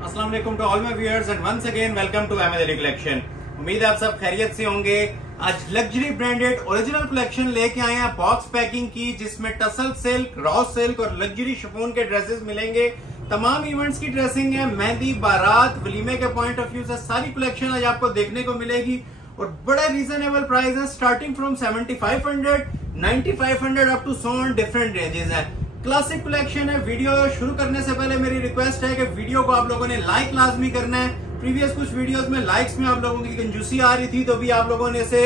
अस्सलाम वालेकुम to all my viewers and once again welcome to Ahmed Ali collection. उम्मीद है आप सब खैरियत से होंगे। आज लग्जरी ब्रांडेड ओरिजिनल कलेक्शन लेके आए हैं बॉक्स पैकिंग की, जिसमें टसल सिल्क, रॉ सिल्क और लग्जरी शिफॉन के ड्रेसेस मिलेंगे। तमाम इवेंट्स की ड्रेसिंग है, मेहंदी, बारात, वलीमे के पॉइंट ऑफ व्यू से सारी कलेक्शन आज आपको देखने को मिलेगी और बड़े रीजनेबल प्राइस है, starting from 7500, 9500 up to 100 different ranges है। क्लासिक कलेक्शन है। वीडियो शुरू करने से पहले मेरी रिक्वेस्ट है कि वीडियो को आप लोगों ने लाइक लाजमी करना है। प्रीवियस कुछ वीडियोस में लाइक्स में आप लोगों की कंजूसी आ रही थी, तो भी आप लोगों ने इसे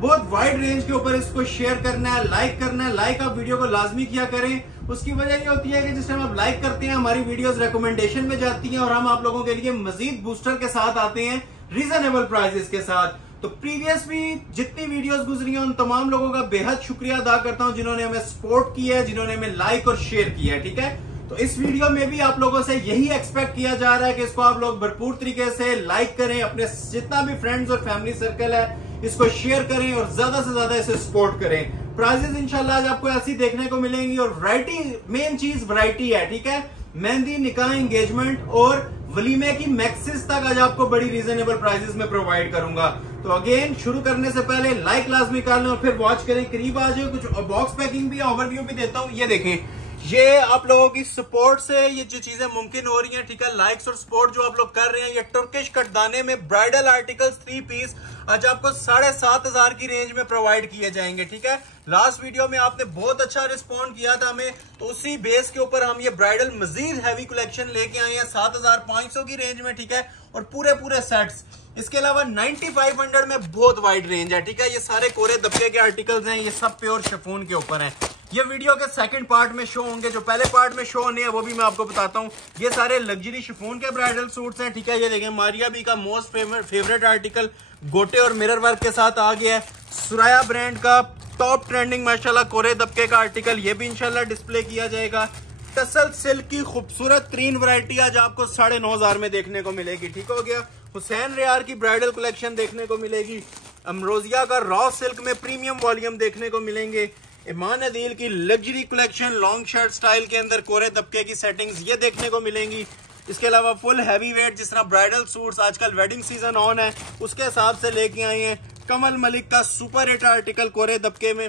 बहुत वाइड रेंज के ऊपर इसको शेयर करना है, लाइक करना है। लाइक आप वीडियो को लाजमी किया करें। उसकी वजह ये होती है कि जिस टाइम आप लाइक करते हैं हमारी वीडियोस रिकमेंडेशन में जाती हैं और हम आप लोगों के लिए मजीद बूस्टर के साथ आते हैं, रीजनेबल प्राइसेस के साथ। तो प्रीवियस भी जितनी वीडियोस गुजरी हैं उन तमाम लोगों का बेहद शुक्रिया अदा करता हूं जिन्होंने हमें सपोर्ट किया है, जिन्होंने हमें लाइक और शेयर किया है। ठीक है, तो इस वीडियो में भी आप लोगों से यही एक्सपेक्ट किया जा रहा है कि इसको आप लोग भरपूर तरीके से लाइक करें, अपने जितना भी फ्रेंड्स और फैमिली सर्कल है इसको शेयर करें और ज्यादा से ज्यादा इसे सपोर्ट करें। प्राइजेस इंशाल्लाह आज आपको ऐसी देखने को मिलेंगी और वैरायटी, मेन चीज वैरायटी है। ठीक है, मेहंदी, निकाह, एंगेजमेंट और वलीमे की मैक्सिस तक आज आपको बड़ी रीजनेबल प्राइसेस में प्रोवाइड करूंगा। तो अगेन शुरू करने से पहले लाइक लाजमी कर लें और फिर वॉच करें। करीब आ जाए, कुछ बॉक्स पैकिंग भी, ओवरव्यू भी देता हूं। ये देखें, ये आप लोगों की सपोर्ट से ये जो चीजें मुमकिन हो रही हैं। ठीक है, लाइक्स और सपोर्ट जो आप लोग कर रहे हैं। ये तुर्किश कटदाने में ब्राइडल आर्टिकल्स 3 पीस आज आपको 7500 की रेंज में प्रोवाइड किए जाएंगे। ठीक है, लास्ट वीडियो में आपने बहुत अच्छा रिस्पॉन्ड किया था हमें, तो उसी बेस के ऊपर हम ये ब्राइडल मजीद हैवी कलेक्शन लेके आए हैं 7500 की रेंज में। ठीक है, और पूरे सेट्स। इसके अलावा 9500 में बहुत वाइड रेंज है। ठीक है, ये सारे कोरे दबके के आर्टिकल्स हैं, ये सब प्योर शिफॉन के ऊपर हैं। ये वीडियो के सेकंड पार्ट में शो होंगे, जो पहले पार्ट में शो होने हैं वो भी मैं आपको बताता हूँ। ये सारे लग्जरी शिफॉन के ब्राइडल सूट्स हैं। ठीक है, ये देखें, मारिया बी का मोस्ट फेवरेट आर्टिकल गोटे और मिरर वर्क के साथ आ गया है। सुराया ब्रांड का टॉप ट्रेंडिंग माशाल्लाह कोरे दबके का आर्टिकल, ये भी इंशाल्लाह डिस्प्ले किया जाएगा। टसल सिल्क की खूबसूरत 3 वैरायटी आज आपको 9500 में देखने को मिलेगी। ठीक हो गया। हुसैन रेयार की ब्राइडल कलेक्शन देखने को मिलेगी। अमरोजिया का रॉ सिल्क में प्रीमियम वॉल्यूम देखने को मिलेंगे। ईमान अदील की luxury collection long shirt style के अंदर कोरे दबके की सेटिंग्स ये देखने को मिलेंगी। इसके अलावा फुल हैवी वेट, जिस तरह ब्राइडल सूट्स, आजकल वेडिंग सीजन ऑन है उसके हिसाब से लेके आए हैं। कमल मलिक का सुपर हिट आर्टिकल कोरे दबके में।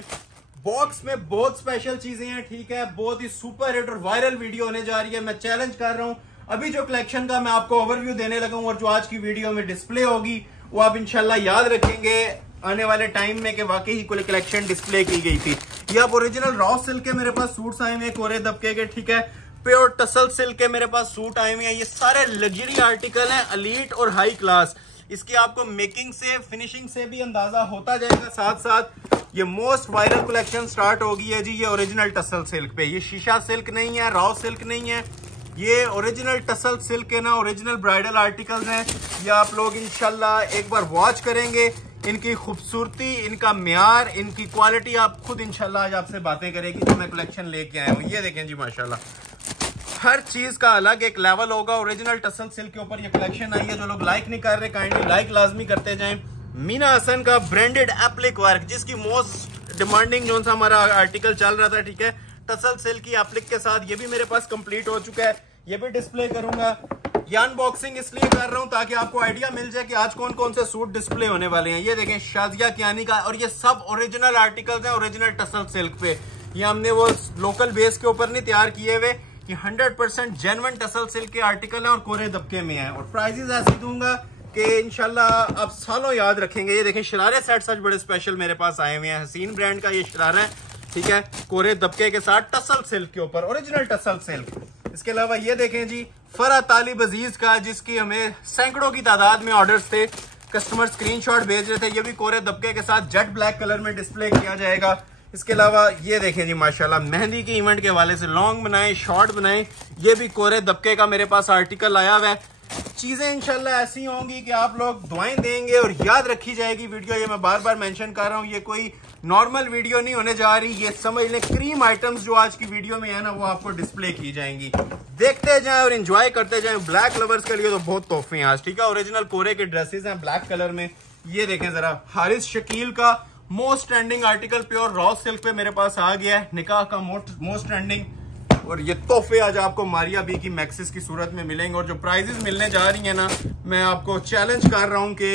बॉक्स में बहुत स्पेशल चीजें हैं। ठीक है, बहुत ही सुपर हिट और वायरल वीडियो होने जा रही है। मैं चैलेंज कर रहा हूं, अभी जो कलेक्शन का मैं आपको ओवरव्यू देने लगा हूं और जो आज की वीडियो में डिस्प्ले होगी वो आप इंशाल्लाह याद रखेंगे आने वाले टाइम में कि वाकई ही कोई कलेक्शन डिस्प्ले की गई थी। ये आप ओरिजिनल रॉ सिल्क के मेरे पास सूट्स आए हुए हैं कोरे दबके के। ठीक है, प्योर टसल सिल्क के मेरे पास सूट आए हुए हैं। ये सारे लग्जरी आर्टिकल हैं, एलीट और हाई क्लास। इसकी आपको मेकिंग से, फिनिशिंग से भी अंदाजा होता जाएगा। साथ साथ ये मोस्ट वायरल कलेक्शन स्टार्ट होगी है जी, ये ओरिजिनल टसल सिल्क पे। ये शीशा सिल्क नहीं है, रॉ सिल्क नहीं है, ये ओरिजिनल टसल सिल्क के ना ओरिजिनल ब्राइडल आर्टिकल्स हैं। ये आप लोग इंशाल्लाह एक बार वॉच करेंगे। इनकी खूबसूरती, इनका म्यार, इनकी क्वालिटी आप खुद इंशाल्लाह आज आपसे बातें करेगी जो मैं कलेक्शन लेके आया हूँ। ये देखें जी, माशाल्लाह हर चीज का अलग एक लेवल होगा। ओरिजिनल टसल सिल्क के ऊपर ये कलेक्शन आई है। जो लोग लाइक नहीं कर रहे, काइंडली लाइक लाजमी करते जाएं। मीना हसन का ब्रांडेड एप्लिक वर्क, जिसकी मोस्ट डिमांडिंग जो सा हमारा आर्टिकल चल रहा था। ठीक है, टसल सिल्क की एप्लिक के साथ ये भी मेरे पास कंप्लीट हो चुका है, ये भी डिस्प्ले करूंगा। ये अनबॉक्सिंग इसलिए कर रहा हूं ताकि आपको आइडिया मिल जाए कि आज कौन कौन से सूट डिस्प्ले होने वाले हैं। ये देखें, शाजिया कियानी का, और ये सब ओरिजिनल आर्टिकल्स हैं ओरिजिनल टसल सिल्क पे। ये हमने वो लोकल बेस के ऊपर नहीं तैयार किए हुए, ये 100% जेन्युइन टसल सिल्क के आर्टिकल हैं और कोरे दबके में है। और प्राइजेस ऐसे दूंगा कि इंशाल्लाह आप सालों याद रखेंगे। ये देखें, शरारे सेट सच बड़े स्पेशल मेरे पास आए हुए हैं। हसीन ब्रांड का ये शरारा है। ठीक है, कोरे दबके के साथ टसल सिल्क के ऊपर, ओरिजिनल टसल सिल्क। इसके अलावा ये देखें जी, फरा तालिब अजीज का, जिसकी हमें सैकड़ों की तादाद में ऑर्डर्स थे, कस्टमर स्क्रीनशॉट भेज रहे थे। ये भी कोरे दबके के साथ जेट ब्लैक कलर में डिस्प्ले किया जाएगा। इसके अलावा ये देखें जी, माशाल्लाह मेहंदी के इवेंट के हवाले से लॉन्ग बनाए, शॉर्ट बनाए, ये भी कोरे दबके का मेरे पास आर्टिकल आया हुआ है। चीजें इंशाल्लाह ऐसी होंगी कि आप लोग दुआएं देंगे और याद रखी जाएगी वीडियो। ये मैं बार बार मेंशन कर रहा हूँ, ये कोई नॉर्मल वीडियो नहीं होने जा रही। ये समझ लें क्रीम आइटम्स जो आज की वीडियो में है ना, वो आपको डिस्प्ले की जाएंगी। देखते जाएं और एंजॉय करते जाएं। ब्लैक लवर्स के लिए तो बहुत तोहफे हैं आज। ठीक है, ओरिजिनल कोरे के ड्रेसेस हैं ब्लैक कलर में। ये देखें जरा, हारिस शकील का most trending article pure raw silk पे मेरे पास आ गया है। निकाह का मोस्ट ट्रेंडिंग और ये तोहफे आज आपको मारिया बी की मैक्सिस की सूरत में मिलेंगे। और जो प्राइजेस मिलने जा रही हैं ना, मैं आपको चैलेंज कर रहा हूँ कि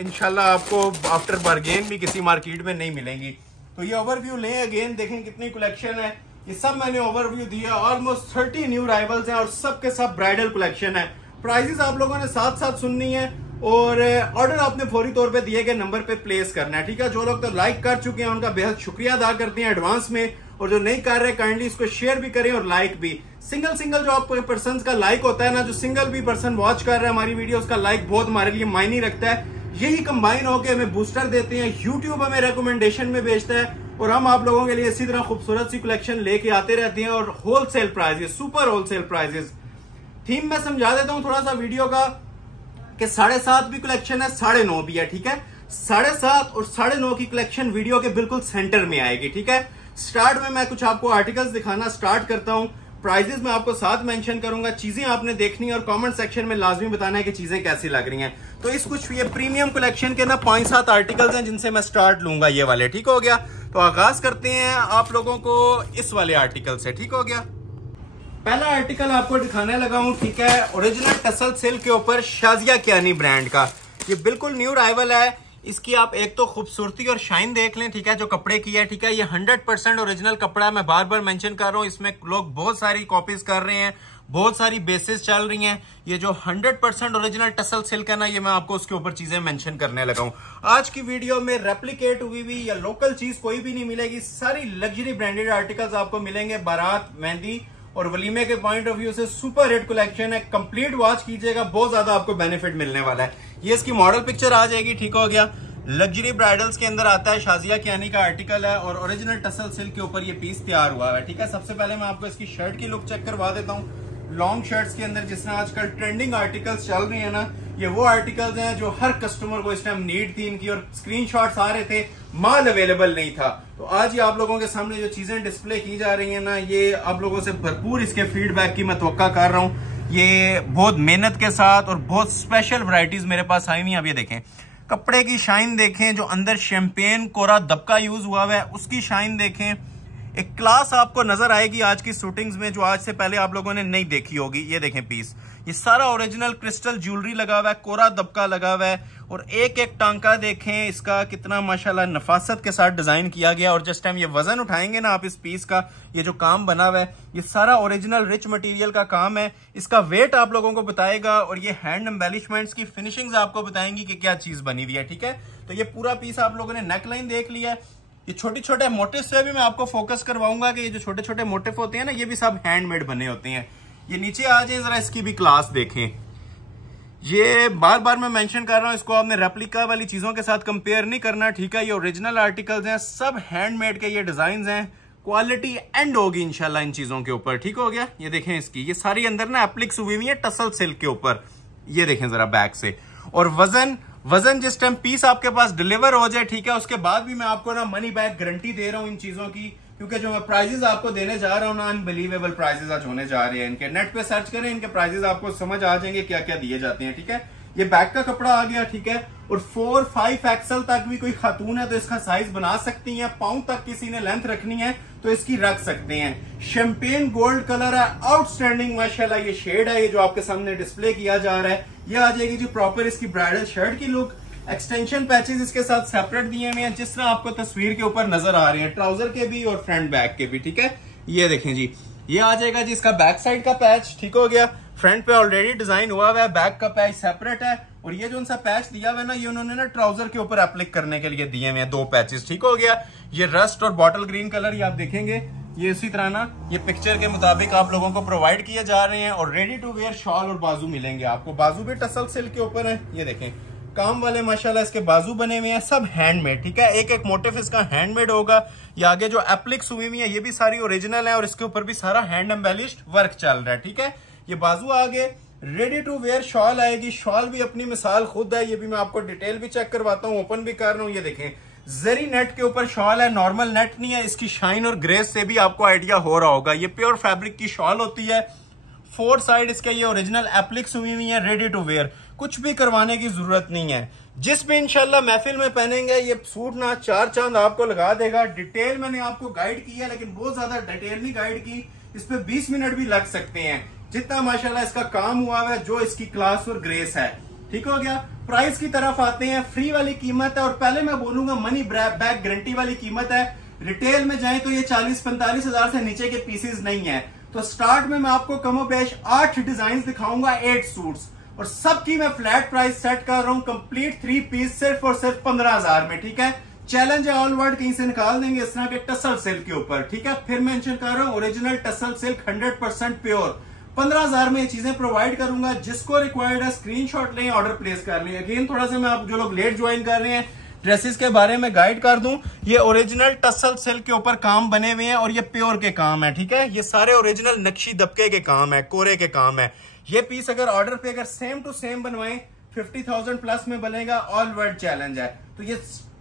इंशाल्लाह आपको आफ्टर बारगेन भी किसी मार्केट में नहीं मिलेंगी। तो ये ओवरव्यू लें, अगेन देखें कितनी कलेक्शन है। ये सब मैंने ओवरव्यू दिया, ऑलमोस्ट 30 न्यू राइवल्स हैं और सब के सब ब्राइडल कलेक्शन है। प्राइजेस आप लोगों ने साथ साथ सुननी है और ऑर्डर आपने फौरी तौर पे दिए गए नंबर पे प्लेस करना है, ठीक है। जो लोग तो लाइक कर चुके हैं उनका बेहद शुक्रिया अदा करते हैं एडवांस में, और जो नहीं कर रहे काइंडली इसको शेयर भी करें और लाइक भी। सिंगल जो आप पर्सन का लाइक होता है ना, जो सिंगल भी पर्सन वॉच कर रहा है हमारी वीडियो, उसका लाइक बहुत हमारे लिए मायने रखता है। यही कंबाइन होकर हमें बूस्टर देते हैं, यूट्यूब हमें रिकमेंडेशन में भेजता है और हम आप लोगों के लिए इसी तरह खूबसूरत सी कलेक्शन लेके आते रहते हैं। और wholesale prices, super wholesale prices. Theme मैं समझा देता हूं थोड़ा सा वीडियो का कि 7.5 भी कलेक्शन है, 9.5 भी है, ठीक है। 7.5 और 9.5 की कलेक्शन वीडियो के बिल्कुल सेंटर में आएगी, ठीक है। स्टार्ट में मैं कुछ आपको आर्टिकल्स दिखाना स्टार्ट करता हूं। प्राइजेस मैं आपको साथ मेंशन करूंगा, चीजें आपने देखनी है और कमेंट सेक्शन में लाजमी बताना है कि चीजें कैसी लग रही हैं। तो इस कुछ ये प्रीमियम कलेक्शन के ना 5-7 आर्टिकल्स हैं जिनसे मैं स्टार्ट लूंगा, ये वाले, ठीक हो गया। तो आगाज करते हैं आप लोगों को इस वाले आर्टिकल से, ठीक हो गया। पहला आर्टिकल आपको दिखाने लगा हूं, ठीक है, ओरिजिनल टसल सिल्क के ऊपर शाजिया कियानी ब्रांड का। ये बिल्कुल न्यू राइवल है। इसकी आप एक तो खूबसूरती और शाइन देख लें, ठीक है, जो कपड़े की है, ठीक है। ये 100% ओरिजिनल कपड़ा है, मैं बार बार मेंशन कर रहा हूं। इसमें लोग बहुत सारी कॉपीज कर रहे हैं, बहुत सारी बेसिस चल रही हैं। ये जो 100% ओरिजिनल टसल सिल्क है ना, ये मैं आपको उसके ऊपर चीजें मेंशन करने लगा हूं। आज की वीडियो में रेप्लिकेट हुई भी या लोकल चीज कोई भी नहीं मिलेगी, सारी लग्जरी ब्रांडेड आर्टिकल्स आपको मिलेंगे। बारात, मेहंदी और वलीमे के पॉइंट ऑफ व्यू से सुपर हिट कलेक्शन है। कंप्लीट वॉच कीजिएगा, बहुत ज्यादा आपको बेनिफिट मिलने वाला है। ये इसकी मॉडल पिक्चर आ जाएगी, ठीक हो गया। लग्जरी ब्राइडल्स के अंदर आता है, शाजिया कियानी का आर्टिकल है और ओरिजिनल टसल सिल्क के ऊपर ये पीस तैयार हुआ है, ठीक है। सबसे पहले मैं आपको इसकी शर्ट की लुक चेक करवा देता हूँ। लॉन्ग शर्ट्स के अंदर जिस तरह आजकल ट्रेंडिंग आर्टिकल्स चल रही है ना, ये वो आर्टिकल्स हैं जो हर कस्टमर को इस टाइम नीड थी इनकी, और स्क्रीनशॉट्स आ रहे थे, माल अवेलेबल नहीं था। तो आज ये आप लोगों के सामने जो चीजें डिस्प्ले की जा रही है ना, ये आप लोगों से भरपूर इसके फीडबैक की मैं तवक्का कर रहा हूँ। ये बहुत मेहनत के साथ और बहुत स्पेशल वैरायटीज मेरे पास आई हुई हैं। अब ये देखें, कपड़े की शाइन देखें, जो अंदर शैंपेन कोरा दबका यूज हुआ है उसकी शाइन देखें। एक क्लास आपको नजर आएगी आज की शूटिंग्स में, जो आज से पहले आप लोगों ने नहीं देखी होगी। ये देखें पीस, ये सारा ओरिजिनल क्रिस्टल ज्वेलरी लगा हुआ है, कोरा दबका लगा हुआ है, और एक एक टांका देखें इसका कितना माशाल्लाह नफासत के साथ डिजाइन किया गया। और जिस टाइम ये वजन उठाएंगे ना आप इस पीस का, ये जो काम बना हुआ है, ये सारा ओरिजिनल रिच मटेरियल का काम है। इसका वेट आप लोगों को बताएगा और ये हैंड एम्बेलिशमेंट्स की फिनिशिंग्स आपको बताएंगी कि क्या चीज बनी हुई है, ठीक है। तो ये पूरा पीस आप लोगों ने नेकलाइन देख लिया है। ये छोटे छोटे मोटिव से भी मैं आपको फोकस करवाऊंगा कि ये जो छोटे छोटे मोटिव होते हैं ना, ये भी सब हैंडमेड बने होते हैं। ये नीचे आ जाए जरा, इसकी भी क्लास देखें। ये बार बार मैं मेंशन कर रहा हूं, इसको आपने रेप्लिका वाली चीजों के साथ कंपेयर नहीं करना, ठीक है। ये ओरिजिनल आर्टिकल्स हैं, सब हैंडमेड के ये डिजाइन हैं। क्वालिटी एंड होगी इंशाल्लाह इन चीजों के ऊपर, ठीक हो गया। ये देखें इसकी, ये सारी अंदर ना एप्लिक्स हुई हुई है टसल सिल्क के ऊपर। ये देखें जरा बैक से। और वजन जिस टाइम पीस आपके पास डिलीवर हो जाए, ठीक है, उसके बाद भी मैं आपको ना मनी बैक गारंटी दे रहा हूं इन चीजों की, क्योंकि जो मैं प्राइजेस आपको देने जा रहा हूं ना, अनबिलीवेबल प्राइजेस आज होने जा रहे हैं इनके। नेट पे सर्च करें, इनके प्राइजेस आपको समझ आ जाएंगे क्या क्या दिए जाते हैं, ठीक है। ये बैक का कपड़ा आ गया, ठीक है। और 4-5 एक्सल तक भी कोई खातून है तो इसका साइज बना सकती है। पाउंड तक किसी ने लेंथ रखनी है तो इसकी रख सकते हैं। शैंपेन गोल्ड कलर है, आउटस्टैंडिंग माशाल्लाह ये शेड है, ये जो आपके सामने डिस्प्ले किया जा रहा है। ये आ जाएगी जो प्रॉपर इसकी ब्राइडल शर्ट की लुक। एक्सटेंशन पैचेस इसके साथ सेपरेट दिए हुए हैं, जिस तरह आपको तस्वीर के ऊपर नजर आ रहे हैं, ट्राउजर के भी और फ्रंट बैक के भी, ठीक है। ये देखें जी, ये आ जाएगा जी इसका बैक साइड का पैच, ठीक हो गया। फ्रंट पे ऑलरेडी डिजाइन हुआ है, बैक का पैच सेपरेट है। और ये जो उनसा पैच दिया हुआ है ना, ये उन्होंने ना ट्राउजर के ऊपर एप्लिक करने के लिए दिए हुए हैं 2 पैचेस, ठीक हो गया। ये रस्ट और बॉटल ग्रीन कलर ये आप देखेंगे, ये इसी तरह ना ये पिक्चर के मुताबिक आप लोगों को प्रोवाइड किए जा रहे हैं। और रेडी टू वेयर शॉल और बाजू मिलेंगे आपको। बाजू भी टसल सिल्क के ऊपर है, ये देखें काम वाले माशाल्लाह इसके बाजू बने हुए हैं, सब हैंडमेड, ठीक है। एक एक मोटिव इसका हैंडमेड होगा। ये आगे जो एप्लिक्स हुई हुई है ये भी सारी ओरिजिनल है और इसके ऊपर भी सारा हैंड एम्बेलिश्ड वर्क चल रहा है, ठीक है। ये बाजू आगे रेडी टू वेयर शॉल आएगी। शॉल भी अपनी मिसाल खुद है, ये भी मैं आपको डिटेल भी चेक करवाता हूँ, ओपन भी कर रहा हूँ। ये देखें जरी नेट के ऊपर शॉल है, नॉर्मल नेट नहीं है। इसकी शाइन और ग्रेस से भी आपको आइडिया हो रहा होगा, ये प्योर फैब्रिक की शॉल होती है। 4 साइड इसके ये ओरिजिनल एप्लिक्स हुई हुई है, रेडी टू वेयर, कुछ भी करवाने की जरूरत नहीं है। जिस भी इंशाल्लाह महफिल में पहनेंगे ये सूट ना 4 चांद आपको लगा देगा। डिटेल मैंने आपको गाइड की है, लेकिन बहुत ज्यादा डिटेल नहीं गाइड की, इस पे 20 मिनट भी लग सकते हैं, जितना माशाल्लाह इसका काम हुआ है, जो इसकी क्लास और ग्रेस है। ठीक हो गया। प्राइस की तरफ आते हैं। फ्री वाली कीमत है, और पहले मैं बोलूंगा मनी बैक गारंटी वाली कीमत है। रिटेल में जाए तो ये 40-45 हजार से नीचे के पीसेस नहीं है। तो स्टार्ट में मैं आपको कमोबेश 8 डिजाइन दिखाऊंगा, 8 सूट्स, और सबकी मैं फ्लैट प्राइस सेट कर रहा हूं कंप्लीट 3 पीस सिर्फ और सिर्फ 15,000 में। ठीक है, चैलेंज है, ऑल वर्ल्ड कहीं से निकाल देंगे इस तरह के टसल सिल्क के ऊपर। ठीक है, फिर मेंशन कर रहा हूं ओरिजिनल टसल सिल्क 100% प्योर। 15,000 में ये चीजें प्रोवाइड करूंगा। जिसको रिक्वायर्ड है स्क्रीनशॉट लें, ऑर्डर प्लेस कर लें। अगेन थोड़ा सा मैं आप जो लोग लेट ज्वाइन कर रहे हैं ड्रेसेस के बारे में गाइड कर दूं। ये ओरिजिनल टसल सिल्क के ऊपर काम बने हुए हैं और ये प्योर के काम है। ठीक है, ये सारे ओरिजिनल नक्शी दबके के काम है, कोरे के काम है। ये पीस अगर ऑर्डर पे अगर सेम टू सेम बनवाएं 50,000 प्लस में बनेगा। ऑल वर्ल्ड चैलेंज है। तो ये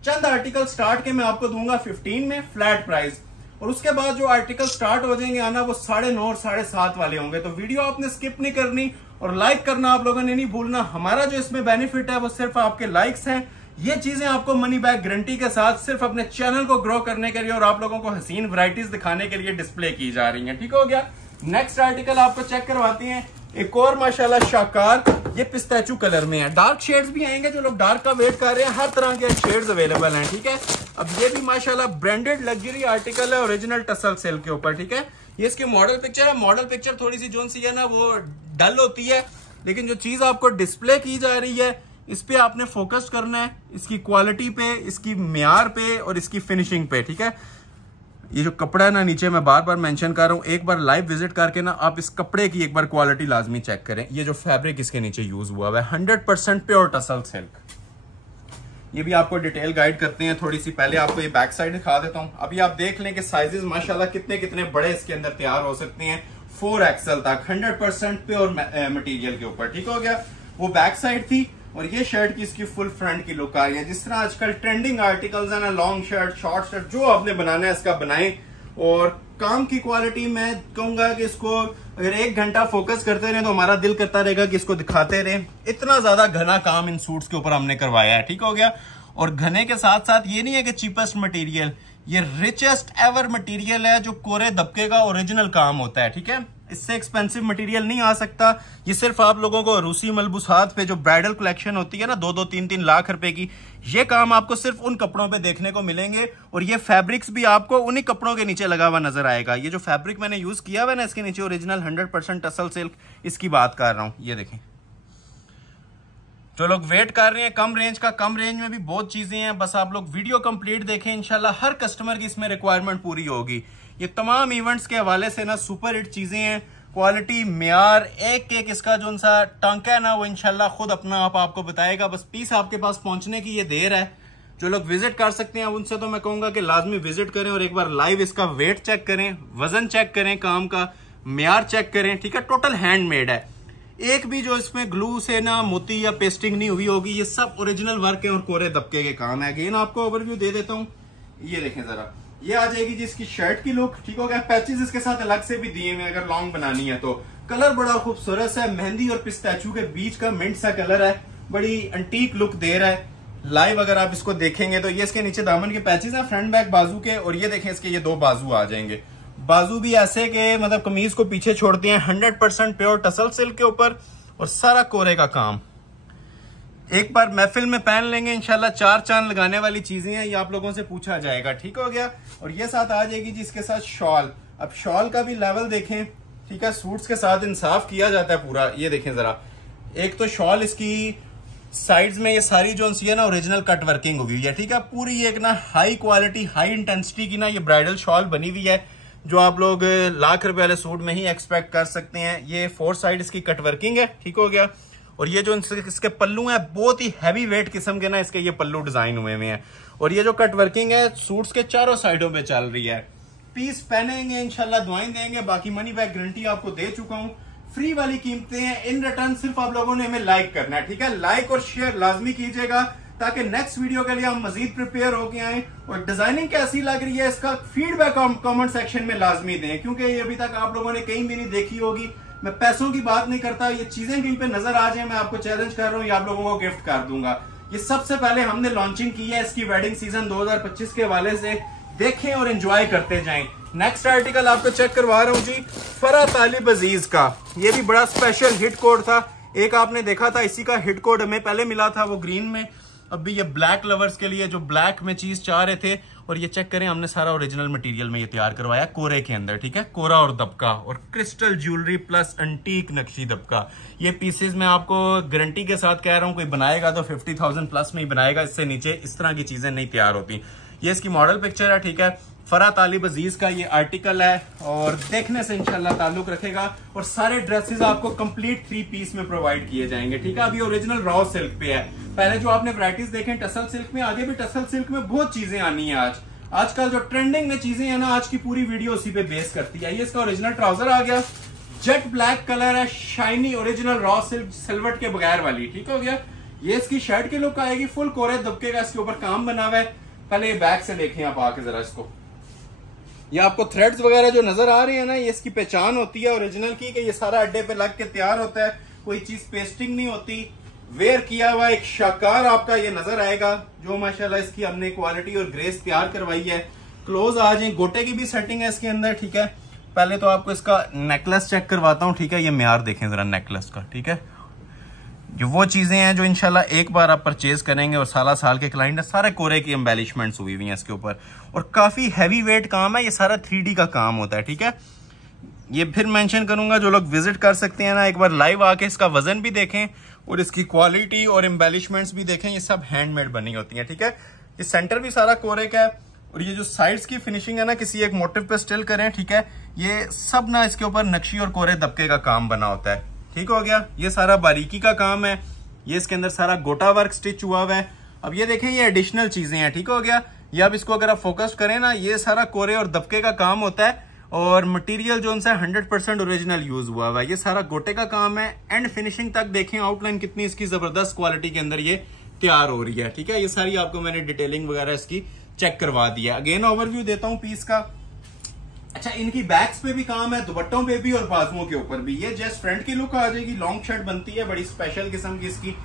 चंद आर्टिकल स्टार्ट के मैं आपको दूंगा 15 में फ्लैट प्राइस, और उसके बाद जो आर्टिकल स्टार्ट हो जाएंगे आना वो 9.5 और 7.5 वाले होंगे। तो वीडियो आपने स्किप नहीं करनी और लाइक करना आप लोगों ने नहीं भूलना। हमारा जो इसमें बेनिफिट है वो सिर्फ आपके लाइक्स हैं। ये चीजें आपको मनी बैक गारंटी के साथ सिर्फ अपने चैनल को ग्रो करने के लिए और आप लोगों को हसीन वैरायटीज दिखाने के लिए डिस्प्ले की जा रही हैं। ठीक हो गया। नेक्स्ट आर्टिकल आपको चेक करवाती हैं। एक और माशाल्लाह शाकार, ये पिस्ताचू कलर में है। डार्क शेड्स भी आएंगे, जो लोग डार्क का वेट कर रहे हैं, हर तरह के शेड्स अवेलेबल हैं। ठीक है, अब ये भी माशाल्लाह ब्रांडेड लग्जरी आर्टिकल है ओरिजिनल टसल सिल्क के ऊपर। ठीक है, ये इसकी मॉडल पिक्चर है। मॉडल पिक्चर थोड़ी सी जो सी है ना वो डल होती है, लेकिन जो चीज आपको डिस्प्ले की जा रही है इस पे आपने फोकस करना है, इसकी क्वालिटी पे, इसकी म्यार पे और इसकी फिनिशिंग पे। ठीक है, ये जो कपड़ा है ना नीचे मैं बार बार मेंशन कर रहा हूं, एक बार लाइव विजिट करके ना आप इस कपड़े की एक बार क्वालिटी लाजमी चेक करें। ये जो फैब्रिक इसके नीचे यूज हुआ है 100% प्योर टसल सिल्क। ये भी आपको डिटेल गाइड करते हैं थोड़ी सी। पहले आपको ये बैक साइड दिखा देता हूं। अभी आप देख लें कि साइजेस माशाल्लाह कितने कितने बड़े इसके अंदर तैयार हो सकते हैं, 4XL तक 100% प्योर मटेरियल के ऊपर। ठीक हो गया, वो बैक साइड थी। और ये शर्ट की इसकी फुल फ्रंट की लुक आ रही है। जिस तरह आजकल ट्रेंडिंग आर्टिकल्स है ना, लॉन्ग शर्ट, शॉर्ट शर्ट, जो आपने बनाना है इसका बनाएं। और काम की क्वालिटी मैं कहूंगा कि इसको अगर 1 घंटा फोकस करते रहे तो हमारा दिल करता रहेगा कि इसको दिखाते रहे। इतना ज्यादा घना काम इन सूट्स के ऊपर हमने करवाया है। ठीक हो गया, और घने के साथ साथ ये नहीं है कि चीपेस्ट मटेरियल, ये रिचेस्ट एवर मटेरियल है, जो कोरे दबके का ओरिजिनल काम होता है। ठीक है, इससे एक्सपेंसिव मटेरियल नहीं आ सकता। ये सिर्फ आप लोगों को रूसी मलबूसात पे जो ब्राइडल कलेक्शन होती है ना 2-2, 3-3 लाख रुपए की, ये काम आपको सिर्फ उन कपड़ों पे देखने को मिलेंगे। और ये फैब्रिक्स भी आपको उन्हीं कपड़ों के नीचे लगा हुआ नजर आएगा। ये जो फैब्रिक मैंने यूज किया हुआ है ना इसके नीचे ओरिजिनल 100% टसल सिल्क, इसकी बात कर रहा हूं। ये देखें, जो लोग वेट कर रहे हैं कम रेंज का, कम रेंज में भी बहुत चीजें हैं, बस आप लोग वीडियो कंप्लीट देखें। इंशाल्लाह हर कस्टमर की इसमें रिक्वायरमेंट पूरी होगी। ये तमाम इवेंट्स के हवाले से ना सुपर हिट चीजें हैं। क्वालिटी, म्यार, एक एक इसका जो सा टांका है ना वो इंशाल्लाह खुद अपना आप आपको बताएगा। बस पीस आपके पास पहुंचने की ये देर है। जो लोग विजिट कर सकते हैं उनसे तो मैं कहूंगा कि लाजमी विजिट करें और एक बार लाइव इसका वेट चेक करें, वजन चेक करें, काम का म्यार चेक करें। ठीक है, टोटल हैंडमेड है। एक भी जो इसमें ग्लू से ना मोती या पेस्टिंग नहीं हुई होगी। ये सब ओरिजिनल वर्क है और कोरे दबके के काम है। अगेन आपको ओवरव्यू दे देता हूँ। ये देखें जरा, ये आ जाएगी जी इसकी शर्ट की लुक। ठीक हो गया, पैचेस इसके साथ अलग से भी दिए हुए अगर लॉन्ग बनानी है तो। कलर बड़ा खूबसूरत है, मेहंदी और पिस्ताचू के बीच का मिंट सा कलर है, बड़ी एंटीक लुक दे रहा है। लाइव अगर आप इसको देखेंगे तो ये इसके नीचे दामन के पैचेस हैं फ्रंट बैक बाजू के, और ये देखें इसके ये 2 बाजू आ जाएंगे। बाजू भी ऐसे के मतलब कमीज को पीछे छोड़ते हैं, 100% प्योर टसल सिल्क के ऊपर और सारा कोरे का काम। एक बार महफिल में पहन लेंगे इंशाल्लाह 4 चांद लगाने वाली चीजें हैं। ये आप लोगों से पूछा जाएगा। ठीक हो गया, और ये साथ आ जाएगी जी इसके साथ शॉल। अब शॉल का भी लेवल देखें। ठीक है, सूट्स के साथ इंसाफ किया जाता है पूरा। ये देखें जरा, एक तो शॉल इसकी साइड्स में ये सारी जो है ना ओरिजिनल कट वर्किंग हुई है। ठीक है, पूरी एक ना हाई क्वालिटी, हाई इंटेंसिटी की ना ये ब्राइडल शॉल बनी हुई है, जो आप लोग लाख रुपए वाले सूट में ही एक्सपेक्ट कर सकते हैं। ये 4 साइड इसकी कट वर्किंग है। ठीक हो गया, और ये जो इसके पल्लू हैं बहुत ही हैवी वेट किस्म के ना इसके ये पल्लू डिजाइन हुए हुए हैं। और ये जो कट वर्किंग है सूट्स के चारों साइडों पे चल रही है। पीस पहनेंगे इंशाल्लाह दुआएं देंगे। बाकी मनी बैक गारंटी आपको दे चुका हूं। फ्री वाली कीमतें हैं। इन रिटर्न सिर्फ आप लोगों ने हमें लाइक करना है। ठीक है, लाइक और शेयर लाजमी कीजिएगा ताकि नेक्स्ट वीडियो के लिए हम मजीद प्रिपेयर होके आए। और डिजाइनिंग कैसी लग रही है इसका फीडबैक कमेंट सेक्शन में लाजमी दें, क्योंकि ये अभी तक आप लोगों ने कहीं भी नहीं देखी होगी। मैं पैसों की बात नहीं करता, ये चीजें कहीं पे नजर आ जाए मैं आपको चैलेंज कर रहा हूँ, ये आप लोगों को गिफ्ट कर दूंगा। ये सबसे पहले हमने लॉन्चिंग की है इसकी वेडिंग सीजन 2025 के हवाले से। देखें और एंजॉय करते जाएं। नेक्स्ट आर्टिकल आपको चेक करवा रहा हूँ जी, फरा तालिब अजीज का। ये भी बड़ा स्पेशल हिट कोड था। एक आपने देखा था, इसी का हिट कोड हमें पहले मिला था, वो ग्रीन में। अभी ये ब्लैक लवर्स के लिए जो ब्लैक में चीज चाह रहे थे। और ये चेक करें, हमने सारा ओरिजिनल मटेरियल में ये तैयार करवाया, कोरे के अंदर, ठीक है। कोरा और दबका और क्रिस्टल ज्वेलरी प्लस एंटीक नक्शी दबका। ये पीसेस मैं आपको गारंटी के साथ कह रहा हूँ, कोई बनाएगा तो 50,000 प्लस में ही बनाएगा, इससे नीचे इस तरह की चीजें नहीं तैयार होती। ये इसकी मॉडल पिक्चर है, ठीक है। फरा तालिब अजीज का ये आर्टिकल है और देखने से इंशाल्लाह ताल्लुक रखेगा। और सारे ड्रेसेस आपको कंप्लीट 3 पीस में प्रोवाइड किए जाएंगे, ठीक है। अभी ओरिजिनल रॉ सिल्क पे है। पहले जो आपने वैरायटीज देखें टसल सिल्क में, आगे भी टसल सिल्क में बहुत चीजें आनी है। आजकल जो ट्रेंडिंग में चीजें है ना, आज की पूरी वीडियो उसी पे बेस करती है। ये इसका ओरिजिनल ट्राउजर आ गया, जेट ब्लैक कलर है, shiny original raw silk silver के बगैर वाली, ठीक हो गया। ये इसकी शर्ट की लुक आएगी, फुल कोरे दबके का इसके ऊपर काम बना हुआ है। पहले ये बैक से देखें आप आके जरा इसको। ये आपको थ्रेड्स वगैरह जो नजर आ रहे हैं ना, ये इसकी पहचान होती है ओरिजिनल की, कि ये सारा अड्डे पे लग के तैयार होता है, कोई चीज पेस्टिंग नहीं होती। वेयर किया हुआ एक शाकार आपका ये नजर आएगा, जो माशाल्लाह इसकी हमने क्वालिटी और ग्रेस तैयार करवाई है। क्लोज आ जाए, गोटे की भी सेटिंग है इसके अंदर, ठीक है। पहले तो आपको इसका नेकलेस चेक करवाता हूँ, ठीक है। ये म्यार देखें जरा नेकलेस का, ठीक है। ये वो चीजें हैं जो इंशाल्लाह एक बार आप परचेज करेंगे और साल के क्लाइंट है, सारे कोरे की एम्बेलिशमेंट्स हुई हुई हैं इसके ऊपर। और काफी हैवी वेट काम है, ये सारा 3D का काम होता है, ठीक है। ये फिर मेंशन करूंगा, जो लोग विजिट कर सकते हैं ना, एक बार लाइव आके इसका वजन भी देखें और इसकी क्वालिटी और एम्बेलिशमेंट्स भी देखें। ये सब हैंडमेड बनी होती है, ठीक है। ये सेंटर भी सारा कोरे का है और ये जो साइड्स की फिनिशिंग है ना, किसी एक मोटिव पे स्टिल करें, ठीक है। ये सब ना इसके ऊपर नक्शी और कोरे दबके का काम बना होता है, ठीक हो गया। ये सारा बारीकी का काम है। ये इसके अंदर सारा गोटा वर्क स्टिच हुआ हुआ है। अब ये देखें, ये एडिशनल चीजें हैं, ठीक हो गया। ये अब इसको अगर आप फोकस करें ना, ये सारा कोरे और दबके का काम होता है और मटेरियल जो उनसे 100% ओरिजिनल यूज हुआ हुआ है। ये सारा गोटे का काम है। एंड फिनिशिंग तक देखें, आउटलाइन कितनी इसकी जबरदस्त क्वालिटी के अंदर ये तैयार हो रही है, ठीक है। ये सारी आपको मैंने डिटेलिंग वगैरह इसकी चेक करवा दी है। अगेन ओवरव्यू देता हूँ पीस का। अच्छा, इनकी बैक्स पे भी काम है, दुपट्टों पे भी और बाजुओं के ऊपर भी। ये जस्ट फ्रंट की लुक आ जाएगी, लॉन्ग शर्ट बनती है, बड़ी स्पेशल किस्म की इसकी।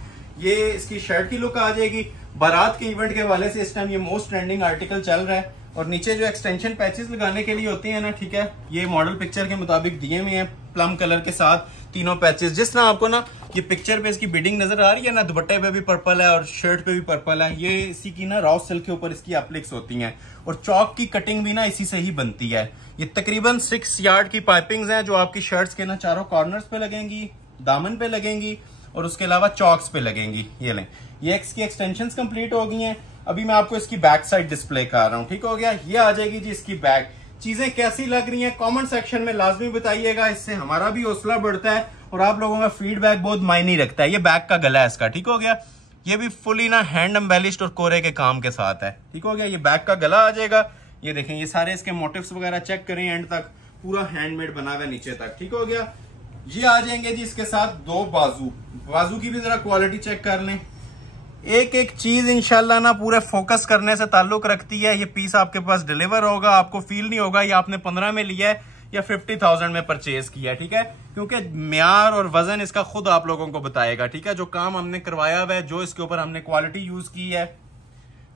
ये इसकी शर्ट की लुक आ जाएगी। बारात के इवेंट के हवाले से इस टाइम ये मोस्ट ट्रेंडिंग आर्टिकल चल रहा है। और नीचे जो एक्सटेंशन पैचेस लगाने के लिए होते हैं ना, ठीक है, ये मॉडल पिक्चर के मुताबिक दिए हुए हैं, प्लम कलर के साथ तीनों पैचेस। जिस तरह आपको ना ये पिक्चर पे इसकी बिडिंग नजर आ रही है ना, दुपट्टे पे भी पर्पल है और शर्ट पे भी पर्पल है। ये इसी की ना रॉ सिल्क के ऊपर इसकी एप्लिक्स होती हैं और चौक की कटिंग भी ना इसी से ही बनती है। ये तकरीबन 6 यार्ड की पाइपिंग्स हैं जो आपकी शर्ट्स के ना चारों कॉर्नर्स पे लगेंगी, दामन पे लगेंगी और उसके अलावा चौक्स पे लगेंगी। ये लें, ये इसकी एक्सटेंशंस कंप्लीट हो गई हैं। अभी मैं आपको इसकी बैक साइड डिस्प्ले कर रहा हूँ, ठीक हो गया। ये आ जाएगी जी इसकी बैक। चीजें कैसी लग रही हैं कमेंट सेक्शन में लाजमी बताइएगा, इससे हमारा भी हौसला बढ़ता है और आप लोगों का फीडबैक बहुत मायने रखता है। ये बैक का गला है इसका, ठीक हो गया। ये भी फुली ना हैंड एम्बेलिश्ड और कोरे के काम के साथ है, ठीक हो गया। ये बैक का गला आ जाएगा। ये देखें, ये सारे इसके मोटिव्स वगैरह चेक करें, एंड तक पूरा हैंडमेड बना हुआ नीचे तक, ठीक हो गया। ये आ जाएंगे जी इसके साथ 2 बाजू। बाजू की भी जरा क्वालिटी चेक कर लें। एक एक चीज इंशाल्लाह ना पूरे फोकस करने से ताल्लुक रखती है। ये पीस आपके पास डिलीवर होगा, आपको फील नहीं होगा ये आपने 15 में लिया है या 50,000 में परचेज किया है, ठीक है। क्योंकि म्यार और वजन इसका खुद आप लोगों को बताएगा, ठीक है। जो काम हमने करवाया हुआ है, जो इसके ऊपर हमने क्वालिटी यूज की है,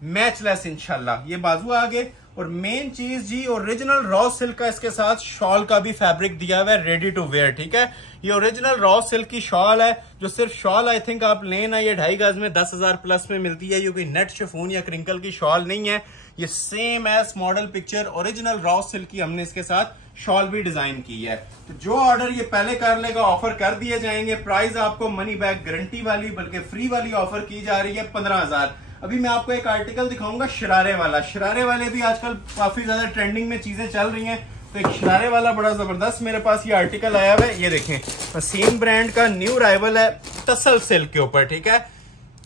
मैचलेस इंशाल्लाह। ये बाजू आ गए। और मेन चीज जी, ओरिजिनल रॉ सिल्क का इसके साथ शॉल का भी फैब्रिक दिया हुआ है, रेडी टू वेयर, ठीक है। ये ओरिजिनल रॉ सिल्क की शॉल है, जो सिर्फ शॉल आई थिंक आप लेना, ये 2.5 गज में 10,000 प्लस में मिलती है। ये कोई नेट शिफॉन या क्रिंकल की शॉल नहीं है। ये same as model picture original raw silk की हमने इसके साथ शॉल भी डिजाइन की है। तो जो ऑर्डर ये पहले कर लेगा ऑफर कर दिए जाएंगे। प्राइस आपको मनी बैक गारंटी वाली बल्कि फ्री वाली ऑफर की जा रही है 15,000। अभी मैं आपको एक आर्टिकल दिखाऊंगा शरारे वाला। शरारे वाले भी आजकल काफी ज्यादा ट्रेंडिंग में चीजें चल रही हैं, तो एक शरारे वाला बड़ा जबरदस्त मेरे पास ये आर्टिकल आया हुआ है। ये देखें, वसीम ब्रांड का न्यू राइवल है टसल सिल्क के ऊपर, ठीक है।